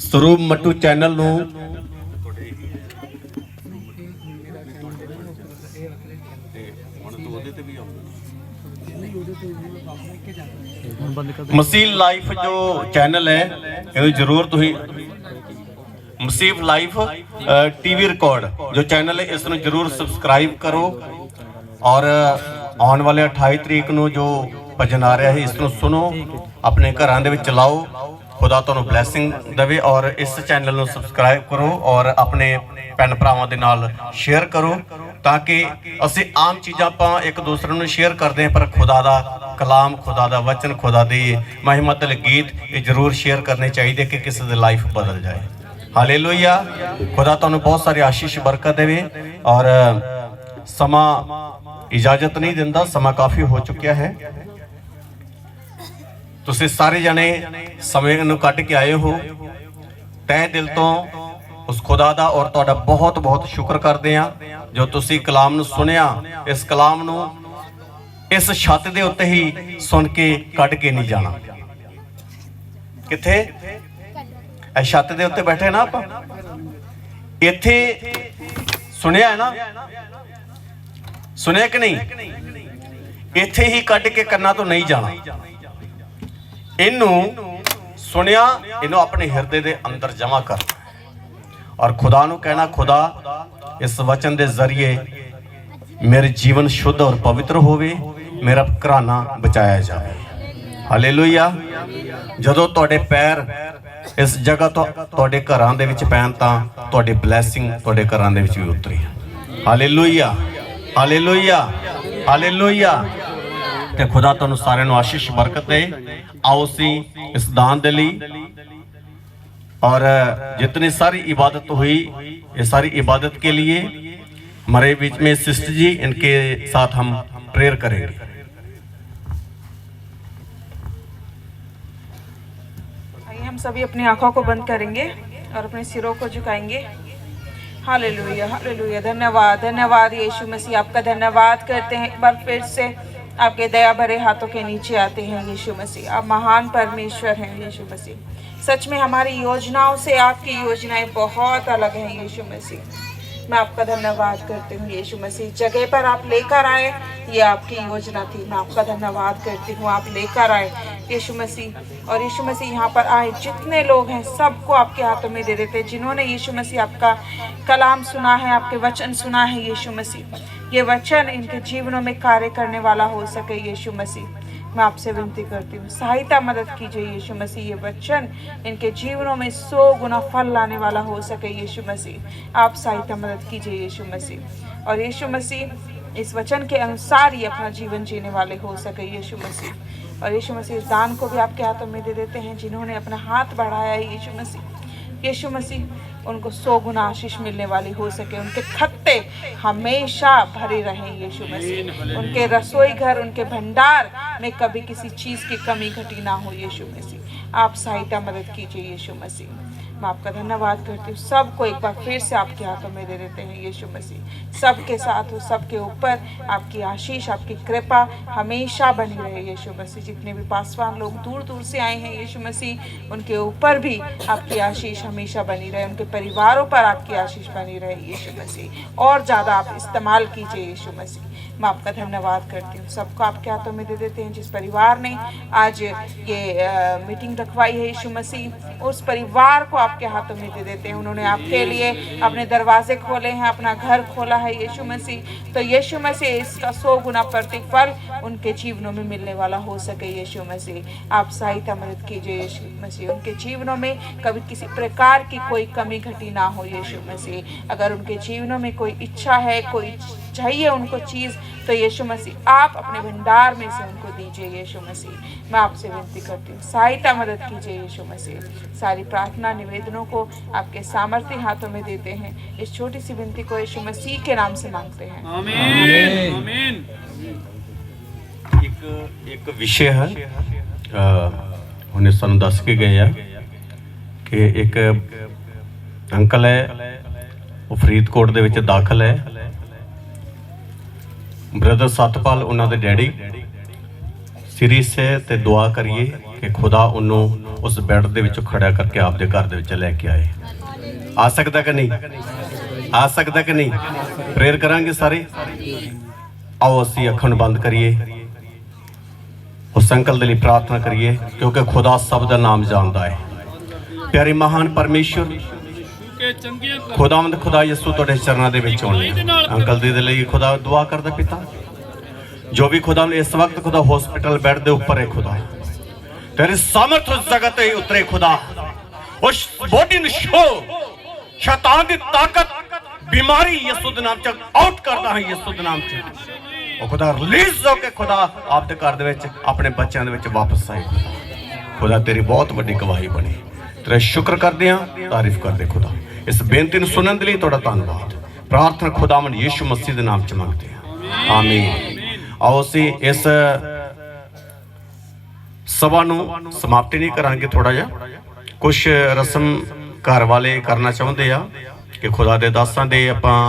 ਸਰੂਪ ਮੱਟੂ ਚੈਨਲ ਨੂੰ ਮਸੀਹ ਲਾਈਫ ਜੋ ਚੈਨਲ ਹੈ ਇਹਨੂੰ ਜਰੂਰ ਤੁਸੀਂ ਮਸੀਹ ਲਾਈਫ ਟੀਵੀ ਰਿਕਾਰਡ ਜੋ ਚੈਨਲ ਹੈ ਇਸ ਨੂੰ ਜਰੂਰ ਸਬਸਕ੍ਰਾਈਬ ਕਰੋ। ਔਰ ਆਉਣ ਵਾਲੇ 28 ਤਰੀਕ ਨੂੰ ਜੋ ਭਜਨ ਆ ਰਿਹਾ ਹੈ ਇਸ ਨੂੰ ਸੁਣੋ, ਆਪਣੇ ਘਰਾਂ ਦੇ ਵਿੱਚ ਚਲਾਓ। ਖੁਦਾ ਤੁਹਾਨੂੰ ਬਲੇਸਿੰਗ ਦੇਵੇ ਔਰ ਇਸ ਚੈਨਲ ਨੂੰ ਸਬਸਕ੍ਰਾਈਬ ਕਰੋ ਔਰ ਆਪਣੇ ਭੈਣ ਭਰਾਵਾਂ ਦੇ ਨਾਲ ਸ਼ੇਅਰ ਕਰੋ ਤਾਂ ਕਿ ਅਸੀਂ ਆਮ ਚੀਜ਼ਾਂ ਆਪਾਂ ਇੱਕ ਦੂਸਰੇ ਨੂੰ ਸ਼ੇਅਰ ਕਰਦੇ ਹਾਂ ਪਰ ਖੁਦਾ ਦਾ ਕਲਾਮ, ਖੁਦਾ ਦਾ ਵਚਨ, ਖੁਦਾ ਦੀ ਮਹਿਮਤ ਦੇ ਗੀਤ ਇਹ ਜ਼ਰੂਰ ਸ਼ੇਅਰ ਕਰਨੇ ਚਾਹੀਦੇ ਕਿ ਕਿਸੇ ਦੀ ਲਾਈਫ ਬਦਲ ਜਾਏ। ਹਾਲੇਲੂਇਆ। ਖੁਦਾ ਤੁਹਾਨੂੰ ਬਹੁਤ ਸਾਰੀ ਆਸ਼ੀਸ਼ ਬਰਕਤ ਦੇਵੇ। ਔਰ ਸਮਾਂ ਇਜਾਜ਼ਤ ਨਹੀਂ ਦਿੰਦਾ, ਸਮਾਂ ਕਾਫੀ ਹੋ ਚੁੱਕਿਆ ਹੈ। ਤੁਸੀਂ ਸਾਰੇ ਜਣੇ ਸਮੇਂ ਨੂੰ ਕੱਢ ਕੇ ਆਏ ਹੋ। ਤਹਿ ਦਿਲ ਤੋਂ ਉਸ ਖੁਦਾ ਦਾ ਔਰ ਤੁਹਾਡਾ ਬਹੁਤ ਬਹੁਤ ਸ਼ੁਕਰ ਕਰਦੇ ਹਾਂ ਜੋ ਤੁਸੀਂ ਕਲਾਮ ਨੂੰ ਸੁਣਿਆ। ਇਸ ਕਲਾਮ ਨੂੰ ਇਸ ਛੱਤ ਦੇ ਉੱਤੇ ਹੀ ਸੁਣ ਕੇ ਕੱਢ ਕੇ ਨਹੀਂ ਜਾਣਾ। ਕਿੱਥੇ? ਇਸ ਛੱਤ ਦੇ ਉੱਤੇ ਬੈਠੇ ਨਾ ਆਪਾਂ, ਇੱਥੇ ਸੁਣਿਆ ਹੈ ਨਾ, ਸੁਣਿਆ ਕਿ ਨਹੀਂ? ਇੱਥੇ ਹੀ ਕੱਢ ਕੇ ਕੰਨਾਂ ਤੋਂ ਨਹੀਂ ਜਾਣਾ। ਇਹਨੂੰ ਸੁਣਿਆ, ਇਹਨੂੰ ਆਪਣੇ ਹਿਰਦੇ ਦੇ ਅੰਦਰ ਜਮਾ ਕਰ ਔਰ ਖੁਦਾ ਨੂੰ ਕਹਿਣਾ, ਖੁਦਾ ਇਸ ਵਚਨ ਦੇ ਜ਼ਰੀਏ ਮੇਰੇ ਜੀਵਨ ਸ਼ੁੱਧ ਔਰ ਪਵਿੱਤਰ ਹੋਵੇ, ਮੇਰਾ ਘਰਾਨਾ ਬਚਾਇਆ ਜਾਵੇ। ਹਾਲੇਲੂਇਆ। ਜਦੋਂ ਤੁਹਾਡੇ ਪੈਰ ਇਸ ਜਗ੍ਹਾ ਤੋਂ ਤੁਹਾਡੇ ਘਰਾਂ ਦੇ ਵਿੱਚ ਪੈਣ ਤਾਂ ਤੁਹਾਡੀ ਬਲੇਸਿੰਗ ਤੁਹਾਡੇ ਘਰਾਂ ਦੇ ਵਿੱਚ ਵੀ ਉਤਰੀ। Hallelujah hallelujah hallelujah. ਤੇ ਖੁਦਾ ਤੁਹਾਨੂੰ ਸਾਰਿਆਂ ਨੂੰ ਆਸ਼ੀਸ਼ ਬਰਕਤ ਦੇ। आओ सी इस दान दे लिए और जितनी सारी इबादत हुई ये सारी इबादत के लिए हमारे बीच में सिस्टर जी, इनके साथ हम प्रेयर करेंगे। आइए हम सभी अपनी आंखों को बंद करेंगे और अपने सिरों को झुकाएंगे। Hallelujah hallelujah. धन्यवाद धन्यवाद यीशु मसीह, आपका धन्यवाद करते हैं। एक बार फिर से आपके दया भरे हाथों के नीचे आते हैं यीशु मसीह। आप महान परमेश्वर हैं यीशु मसीह। सच में हमारी योजनाओं से आपकी योजनाएं बहुत अलग हैं यीशु मसीह। मैं आपका धन्यवाद करती हूँ यीशु मसीह। जगह पर आप लेकर आए, ये आपकी योजना थी। मैं आपका धन्यवाद करती हूँ, आप लेकर आए यीशु मसीह। और यीशु मसीह यहाँ पर आए जितने लोग हैं सबको आपके हाथों में दे देते, जिन्होंने यीशु मसीह आपका कलाम सुना है, आपके वचन सुना है यीशु मसीह, ये वचन इनके जीवनों में कार्य करने वाला हो सके यीशु मसीह। मैं आपसे विनती करती हूँ, सहायता मदद कीजिए यीशु मसीह। ये वचन इनके जीवनों में 100 गुना फल लाने वाला हो सके यीशु मसीह। आप सहायता मदद कीजिए यीशु मसीह। और यीशु मसीह इस वचन के अनुसार ही अपना जीवन जीने वाले हो सके यीशु मसीह। और यीशु मसीह इस दान को भी आपके हाथों में दे देते हैं जिन्होंने अपना हाथ बढ़ाया है यीशु मसीह। यीशु मसीह उनको 100 गुना आशीष मिलने वाली हो सके, उनके खत्ते हमेशा भरे रहें यीशु मसीह। उनके रसोई घर, उनके भंडार में कभी किसी चीज़ की कमी घटी ना हो यीशु मसीह। आप सहायता मदद कीजिए यीशु मसीह। मैं आपका धन्यवाद करती हूँ। सबको एक बार फिर से आपके हाथों में दे देते हैं यीशु मसीह। सबके साथ हो, सबके ऊपर आपकी आशीष, आपकी कृपा हमेशा बनी रहे यीशु मसीह। जितने भी पासवान लोग दूर दूर से आए हैं यीशु मसीह, उनके ऊपर भी आपकी आशीष हमेशा बनी रहे, उनके परिवारों पर आपकी आशीष बनी रहे यीशु मसीह। और ज़्यादा आप इस्तेमाल कीजिए यीशु मसीह। मैं आपका धन्यवाद करती हूँ। सबको आपके हाथों में दे देते हैं। जिस परिवार ने आज ये मीटिंग रखवाई है यीशु मसीह, उस परिवार को आपके हाथों में दे देते हैं। उन्होंने आपके लिए अपने दरवाजे खोले हैं, अपना घर खोला है यीशु मसीह। तो यीशु मसीह इसका 100 गुना प्रतिफल उनके जीवनों में मिलने वाला हो सके यीशु मसीह। आप सहायता मदद कीजिए यीशु मसीह। उनके जीवनों में कभी किसी प्रकार की कोई कमी घटी ना हो यीशु मसीह। अगर उनके जीवनों में कोई इच्छा है, कोई चाहिए उनको चीज़, तो यीशु मसीह आप अपने भंडार में से उनको दीजिए यीशु मसीह। मैं आपसे विनती करती हूँ, सहायता मदद कीजिए यीशु मसीह। सारी प्रार्थना निवेदनों को आपके सामर्थ्य हाथों में देते हैं। इस छोटी सी विनती को यीशु मसीह के नाम से मांगते हैं, आमीन आमीन। एक विषय है ਉਹਨੇ ਸਾਨੂੰ ਦੱਸ ਕੇ ਗਏ ਆ ਕਿ ਇੱਕ ਅੰਕਲ ਹੈ, ਉਹ ਫਰੀਦਕੋਟ ਦੇ ਵਿੱਚ ਦਾਖਲ ਹੈ। ਬ੍ਰਦਰ ਸਤਪਾਲ ਉਹਨਾਂ ਦੇ ਡੈਡੀ ਸੀਰੀਅਸ ਹੈ ਤੇ ਦੁਆ ਕਰੀਏ ਕਿ ਖੁਦਾ ਉਹਨੂੰ ਉਸ ਬੈੱਡ ਦੇ ਵਿੱਚੋਂ ਖੜਾ ਕਰਕੇ ਆਪਦੇ ਘਰ ਦੇ ਵਿੱਚ ਲੈ ਕੇ ਆਏ। ਆ ਸਕਦਾ ਕਿ ਨਹੀਂ? ਆ ਸਕਦਾ ਕਿ ਨਹੀਂ? ਪ੍ਰੇਅਰ ਕਰਾਂਗੇ ਸਾਰੇ। ਆਓ ਅਸੀਂ ਅੱਖਾਂ ਨੂੰ ਬੰਦ ਕਰੀਏ, उस अंकल के लिए प्रार्थना करिए, क्योंकि खुदा सब का नाम जानता है। प्यारे महान परमेश्वर खुदावंद खुदा यसू तुहाडे चरणों के विच आउणे अंकल दे लिए खुदा दुआ करदा पिता, जो भी खुदा ने इस वक्त खुदा हॉस्पिटल बेड के उपर है, खुदा तेरे सामर्थ उस जगह ते उतरे खुदा, उस बॉडी नूं शो शैतान की ताकत बीमारी यसू दे नाम च आउट करदा है, यसू दे नाम च ਉਹ खुदा रिलीज हो के खुदा आपके घर ਦੇ अपने बच्चों के वापस आए। खुदा तेरी बहुत बड़ी गवाही बनी, तेरा शुक्र करते हैं, तारीफ करते खुदा। इस बेनती को सुनने के लिए थोड़ा धन्यवाद। प्रार्थना खुदावन यीशु मसीह के नाम च मंगते हैं, आमीन। आओ असी इस सभा नूं समाप्ति नहीं करांगे, थोड़ा जिहा कुछ रस्म घर वाले करना चाहते हैं कि खुदा के दासां दे आपां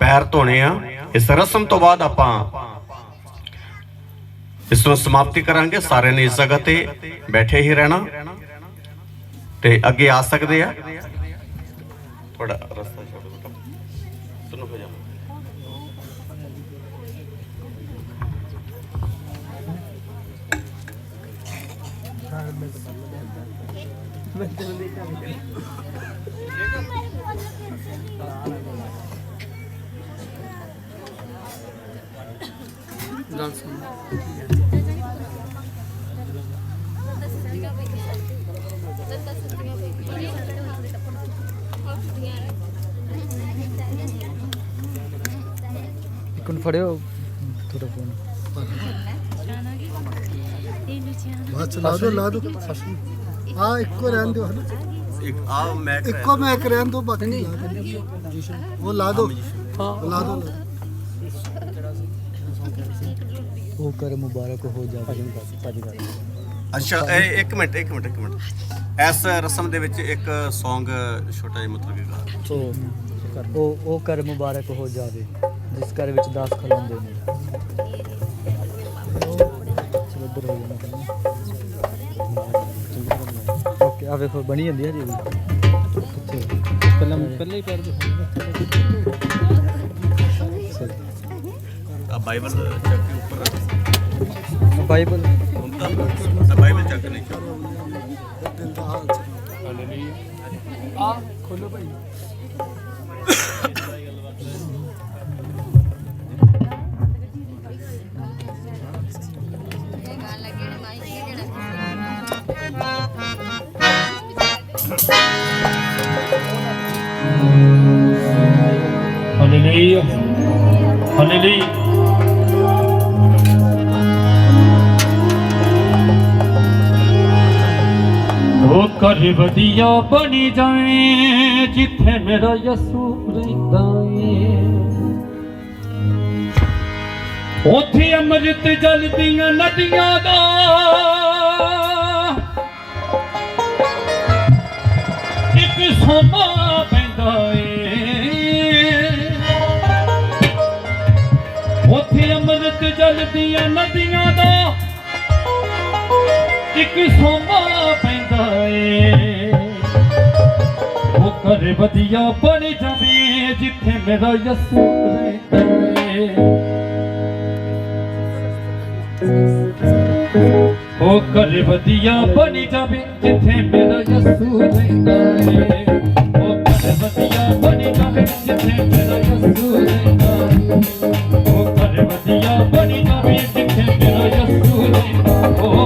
पैर धोने आ। इस रस्म तो बाद आप इसको समाप्ति करांगे। सारे ने इस जगह ते बैठे ही रहना ते अगे आ सकते हैं। थोड़ा रास्ता छोड़ो बेटा, सुनो हो जा। फड़ो थोड़ा फोन ला दो हाँ एक को रहने दो, है ना? एक को मैक रहने दो, बाकी वो ला दो, ला दो। वो कर मुबारक हो जा। अच्छा एक मिनट इस रस्म दे विच एक सॉन्ग छोटा जिहा मतलब कि ओ कर मुबारक हो जावे जिस घर विच दास खलोंदे ने। चलो उधर हो जाना। ओके आ देखो बनी जंदी है जी पहले ही पैर बाइबल चक के ऊपर बाइबल चक नहीं आ खोलो भाई। Hallelujah hallelujah. ओ कर वधिया बनी जाए जिथे मेरा यसू रहंदा है। ਉੱਥੇ ਅੰਮ੍ਰਿਤ ਜਲ ਦੀਆਂ ਨਦੀਆਂ ਦਾ ਇੱਕ ਸੋਮਾ ਪੈਂਦਾ ਏ। ਉੱਥੇ ਅੰਮ੍ਰਿਤ ਜਲ ਦੀਆਂ ਨਦੀਆਂ ਦਾ ਇੱਕ ਸੋਮਾ ਪੈਂਦਾ ਏ। ਉਹ ਘਰ ਵਧੀਆ ਬਣ ਜਾਵੇ ਜਿੱਥੇ ਮੇਰਾ ਯਸੂ ਰਹਿੰਦਾ ਏ। ਉਹ ਘਰ ਵਧੀਆ ਬਣ ਜਾਵੇ ਜਿੱਥੇ ਮੇਰਾ ਯਸੂ ਰਹਿੰਦਾ ਏ। ਉਹ ਘਰ ਵਧੀਆ ਬਣ ਜਾਵੇ ਜਿੱਥੇ ਮੇਰਾ ਯਸੂ ਰਹਿੰਦਾ ਏ। ਉਹ ਘਰ ਵਧੀਆ ਬਣ ਜਾਵੇ ਜਿੱਥੇ ਮੇਰਾ ਯਸੂ ਰਹਿੰਦਾ ਏ।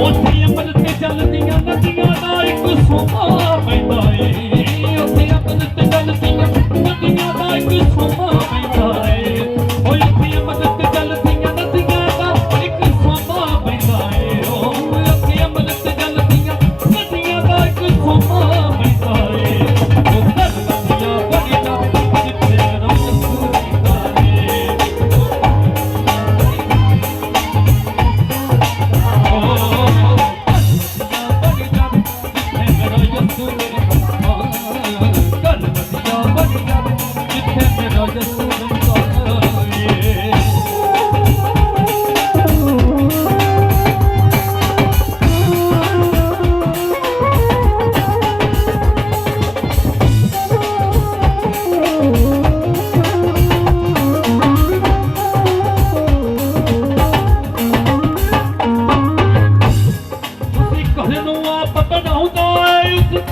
ਉੱਥੇ ਅੰਮ੍ਰਿਤ ਚੱਲਦੀਆਂ ਨਦੀਆਂ ਦਾ ਇੱਕ ਸੋਮਾ ਪੈਂਦਾ ਏ। ਉੱਥੇ ਅੰਮ੍ਰਿਤ ਚੱਲਦੀਆਂ ਨਦੀਆਂ ਦਾ ਇੱਕ ਸੋਮਾ ਪੈਂਦਾ ਏ। ਉੱਥੇ ਅੰਮ੍ਰਿਤ ਚੱਲਦੀਆਂ ਨਦੀਆਂ ਦਾ ਇੱਕ ਸੋਮਾ ਪੈਂਦਾ ਏ। ਉੱਥੇ ਅੰਮ੍ਰਿਤ ਚੱਲਦੀਆਂ ਨਦੀਆਂ ਦਾ ਇੱਕ ਸੋਮਾ ਪੈਂਦਾ ਏ। ਉਹ ਘਰ ਵਧੀਆ ਬਣ ਜਾਵੇ ਜਿੱਥੇ ਮੇਰਾ ਯਸੂ ਰਹਿੰਦਾ ਏ।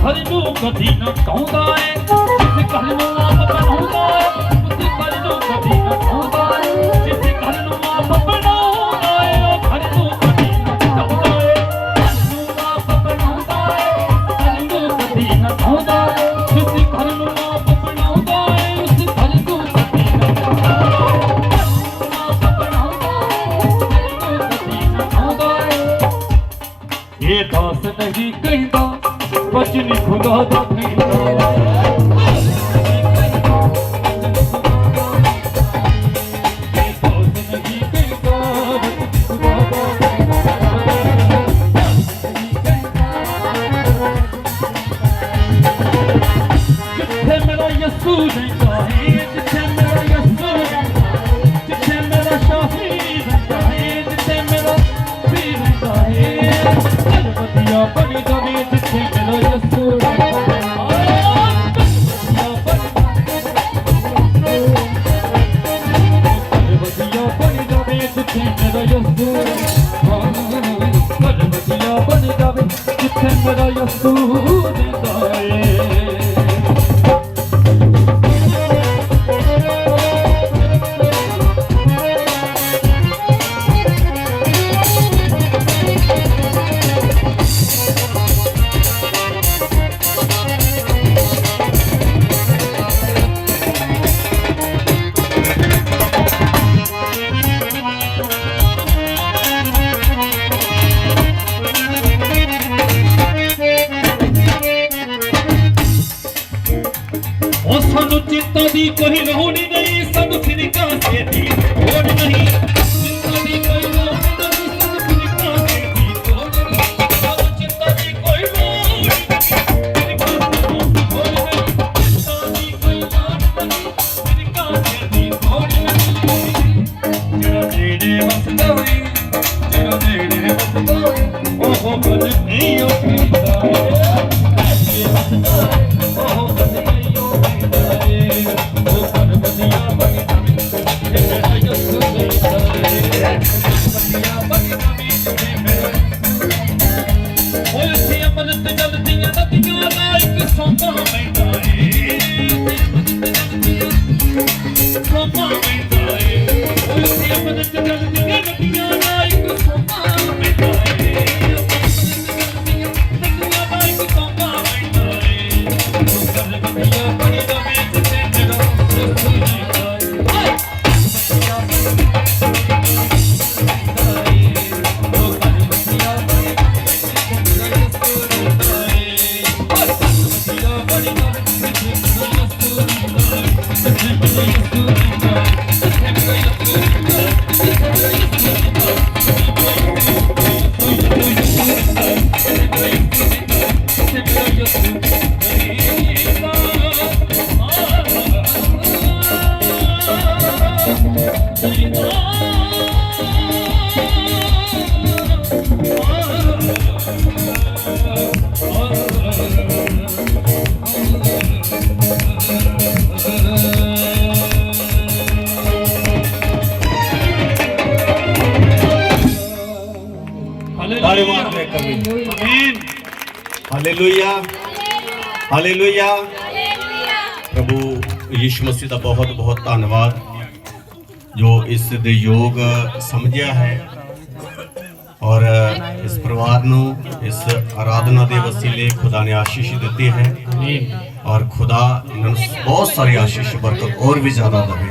ਘਰ ਨੂੰ ਕਦੀ ਨਾ ਕਹੁੰਦਾ ਏ। ਜਿਸ ਘਰ ਨੂੰ ਆਪ ਬਣਾਉਂਦਾ ਏ ਉਸ ਘਰ ਨੂੰ ਕਦੀ ਨਾ ਕਹੁੰਦਾ ਏ। ਜਿਸ ਘਰ ਨੂੰ ਆਪ ਬਣਾਉਂਦਾ ਏ ਉਹ ਘਰ ਨੂੰ ਕਦੀ ਨਾ ਕਹੁੰਦਾ ਏ। ਘਰ ਨੂੰ ਆਪ ਬਣਾਉਂਦਾ ਏ ਘਰ ਨੂੰ ਕਦੀ ਨਾ ਕਹੁੰਦਾ ਏ। ਜਿਸ ਘਰ ਨੂੰ ਆਪ ਬਣਾਉਂਦਾ ਏ ਉਸ ਘਰ ਨੂੰ ਕਦੀ ਨਾ ਕਹੁੰਦਾ ਏ। ਘਰ ਨੂੰ ਆਪ ਬਣਾਉਂਦਾ ਏ ਘਰ ਨੂੰ ਕਦੀ ਨਾ ਕਹੁੰਦਾ ਏ। ਇਹ ਦਾਸ ਨਹੀਂ ਕਹਿੰਦਾ वचन खुदा दा कहंदा जिथे मेरा यस्सू रहंदा है। जिथे मेरा यस्सू रहंदा है। जिथे मेरा शाफी रहंदा है। जिथे मेरा पीर रहंदा है। चल वधिया बन जावे जिथे मेरा यस्सू रहंदा है। वधिया बन जावे जिथे मेरा यस्सू वधिया बन जावे जिथे मेरा यस्सू रहंदा है। सानू चिंता दी कोई लोड़ नहीं। सानू फिरका से दी लोड़ नहीं। चिंता दी कोई लोड़ नहीं। सानू फिरका से दी लोड़ नहीं। सानू चिंता दी कोई लोड़ नहीं। फिरका से दी लोड़ नहीं। चिंता दी कोई लोड़ नहीं। फिरका से दी लोड़ नहीं। जेड़ा नेड़े वसदा है जेड़ा नेड़े वसदा है ओह बद नहीं उठदा है। ऐसे वसदा है ओह बद नहीं ਅੰਮ੍ਰਿਤ ਜਲ ਦੀਆਂ ਨਦੀਆਂ ਦਾ ਇੱਕ ਸੋਮਾ ਪੈਂਦਾ ਏ। ਸੋਮਾ ਪੈਂਦਾ ਏ। ਉੱਥੇ ਅੰਮ੍ਰਿਤ ਜਲ ਦੀਆਂ ਨਦੀਆਂ ਦਾ ਇੱਕ ਸੋਮਾ ਪੈਂਦਾ ਏ। ਨਦੀਆਂ ਦਾ ਇੱਕ ਸੋਮਾ ਪੈਂਦਾ ਏ। ताली मार के करनी आमीन। Hallelujah hallelujah. प्रभु यीशु मसीह का बहुत बहुत धन्यवाद जो इस दे योग समझिया है और इस परिवार नू इस आराधना के वसीले खुदा ने आशीष दी है और खुदा इन्होंने बहुत सारी आशीष बरकत और भी ज़्यादा देवे।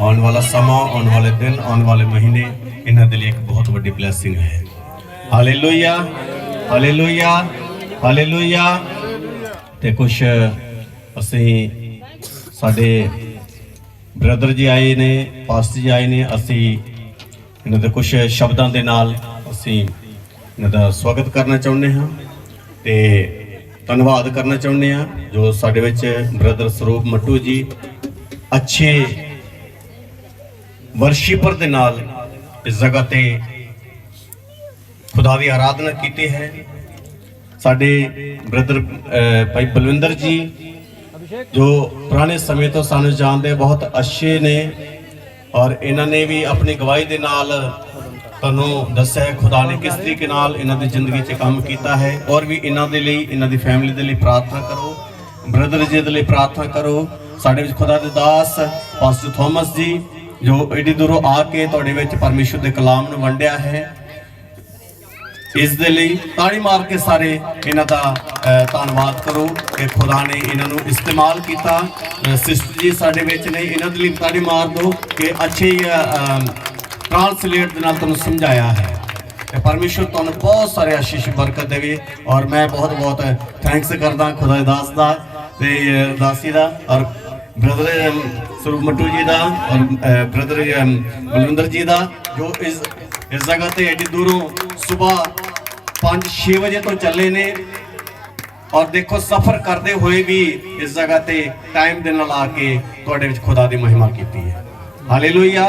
आने वाला समा, आने वाले दिन, आने वाले महीने इन्हों के लिए एक बहुत बड़ी ब्लैसिंग है। Hallelujah hallelujah hallelujah. ते कुछ असी साडे ब्रदर जी आए ने, पास्टर जी आए ने, असी इन्हों के कुछ शब्दों के नाल असी इन्हों का स्वागत करना चाहुंदे हाँ ते धन्यवाद करना चाहुंदे हाँ जो साडे विच ब्रदर स्वरूप मट्टू जी अच्छे वर्शिपर दे नाल इस जगह ते खुदा दी आराधना की है। साडे ब्रदर भाई बलविंदर जी जो पुराने समय तो सानू जानते बहुत अच्छे ने और इन्होंने भी अपनी गवाही दे नाल तुहानू दस्सिया है खुदा ने किस तरीके नाल इन्हां दी जिंदगी च काम किया है और भी इन्हां दे लई, इन्हां दी फैमिली दे लई प्रार्थना करो। ब्रदर जी दे लई प्रार्थना करो। साडे विच खुदा दे दास पास्टर थॉमस जी जो एडी दूरों आके तुहाडे विच परमेश्वर दे कलाम नू वंडिया है, इस दे लई ताड़ी मार के सारे इन्हां दा धन्नवाद करो कि खुदा ने इन्हां नू इस्तेमाल किया। सिस्टर जी साडे विच ने, इन्हां दे लई ताड़ी मार दो कि अच्छे ट्रांसलेट दे नाल तुहानू समझाया है। परमेश्वर तुहानू बहुत सारे आशीष बरकत देवे और मैं बहुत बहुत थैंक्स करदा खुदा दे दास दा ते दासी दा और ब्रदर स्वरूप मट्टू जी दा और ब्रदर बलविंदर जी दा जो इस जगह ते एडी दूरों सुबह 5-6 बजे तो चले ने और देखो सफर करते हुए भी इस जगह ते टाइम दे नाल आके तुहाडे विच खुदा दी महिमा कीती है। हालेलुया।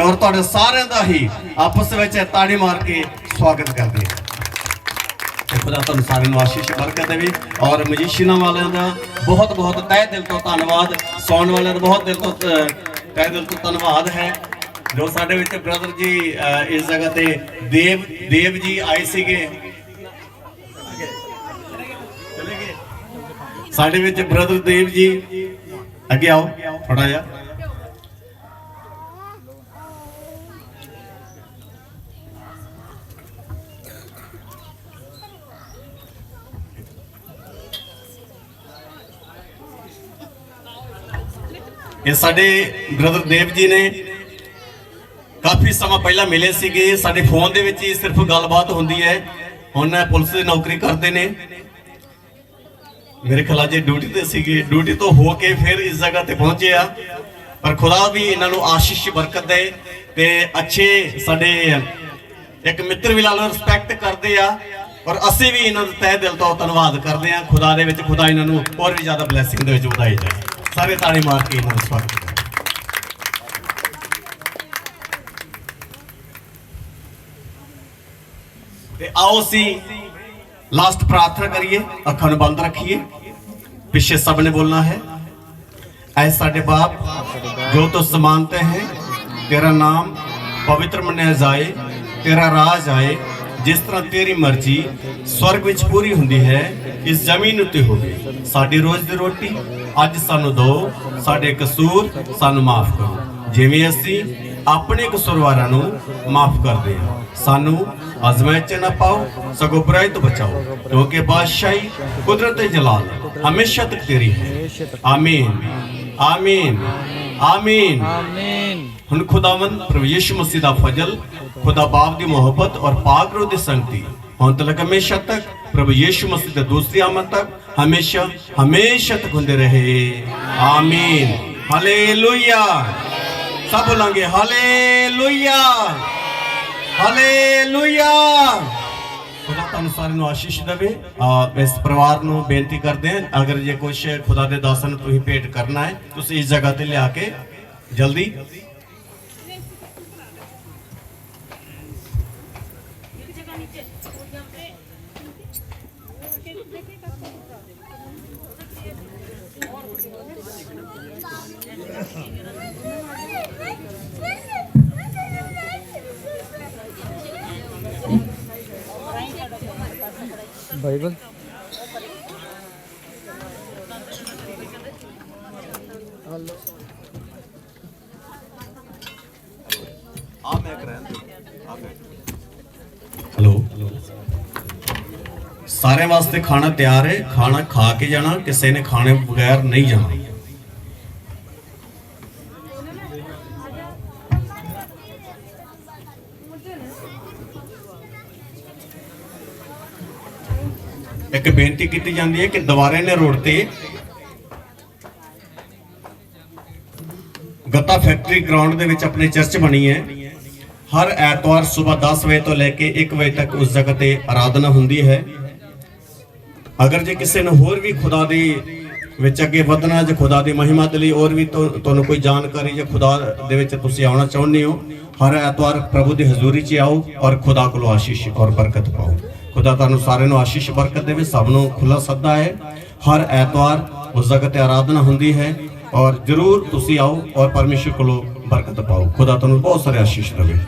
और तुहाडे सारे दा ही आपस विच ताड़ी मार के स्वागत करदे हैं। खुदा तुहानू सारे नू आशीष बरकत देवे और मजीशियनां वालियां दा बहुत बहुत तहे दिल तो धन्नवाद, सौण वालियां दा बहुत दिल तो तहे दिल तो धन्नवाद है जो साडे विच ब्रदर जी इस जगह ते देव जी आए सीगे। साडे विच ब्रदर देव जी अगे आओ थोड़ा जा। ये साडे ब्रदर देव जी ने काफ़ी समा पहला मिले सीगे, साडे फोन दे विच ही सिर्फ गलबात होंदी है। हुण पुलिस की नौकरी करते ने, मेरे ख्याल जे ड्यूटी ते सीगे, ड्यूटी तो हो के फिर इस जगह ते पहुंचे आ। पर खुदा भी इन्हां नू आशीष बरकत दे ते अच्छे साडे एक मित्र भी ला लो रिस्पैक्ट करते आ और असी भी इन्हां दा तहे दिल तो धन्नवाद करते हैं। खुदा दे विच खुदा इन्हां नू और भी ज़्यादा ब्लैसिंग दे विच वधाई जाए। सारे ताड़ी मार के इन्हां दा स्वागत करो। आओ सी लास्ट प्रार्थना करिए, अखां नू बंद रखिए, पिछे सब ने बोलना है। ऐ साडे बाप जो तो समानते हैं, तेरा नाम पवित्र मन्या जाए, तेरा राज आए, जिस तरह तेरी मर्जी स्वर्ग विच पूरी हुंदी है इस जमीन उत्ते होवे। साडी रोज दी रोटी अज सानू दो, साडे कसूर सानू माफ करो जिवें असी अपने कसूरवारां नू माफ करदे हां। सानू आजमाइश च ना पाओ सगों बुराई तो बचाओ, क्योंकि बादशाही कुदरत जलाल हमेशा तक तेरी है। आमीन आमीन आमीन आमीन। हुण खुदावंद प्रभु यीशु मसीह दा फजल, खुदा बाप दी मोहब्बत और पाक रूह दी संगति हुण तक हमेशा तक प्रभु यीशु मसीह दी दूसरी आमद तक हमेशा हमेशा तक हुंदे रहे। आमीन। हालेलुया। सब बोलेंगे हालेलुया हालेलुया। खुदा तुहानू सारे नू आशीष देवे। इस परिवार नू बेनती करते हैं, अगर जे कुछ खुदा दे दासां नू तुसीं भेंट करना है तुसीं इस जगह ते लिया के जल्दी बाइबल हेलो सारे वास्ते खाना तैयार है, खाना खा के जाना, किसी ने खाने बगैर नहीं जाना। एक बेनती की जाती है कि दवारे ने रोड ते गत्ता फैक्ट्री ग्राउंड दे विच अपनी चर्च बनी है। हर ऐतवार सुबह 10 बजे तो लेके 1 बजे तक उस जगह ते आराधना हुंदी है। अगर जे किसी ने होर भी खुदा दी विच अगे वधना, जे खुदा दी महिमा दे लई और भी तुहानूं कोई जानकारी जे खुदा दे विच तुसीं आउणा चाहुंदे हो, हर ऐतवार प्रभु दी हजूरी च आओ और खुदा कोलों आशीष और बरकत पाओ। खुदा तुहानूं सारिआं नूं आशीष बरकत देवे। सबनूं खुला सद्दा है, हर ऐतवार उस जगह ते आराधना हुंदी है और जरूर तुसीं आओ और परमेश्वर कोलों बरकत पाओ। खुदा तुहानूं बहुत सारे आशीष देवे।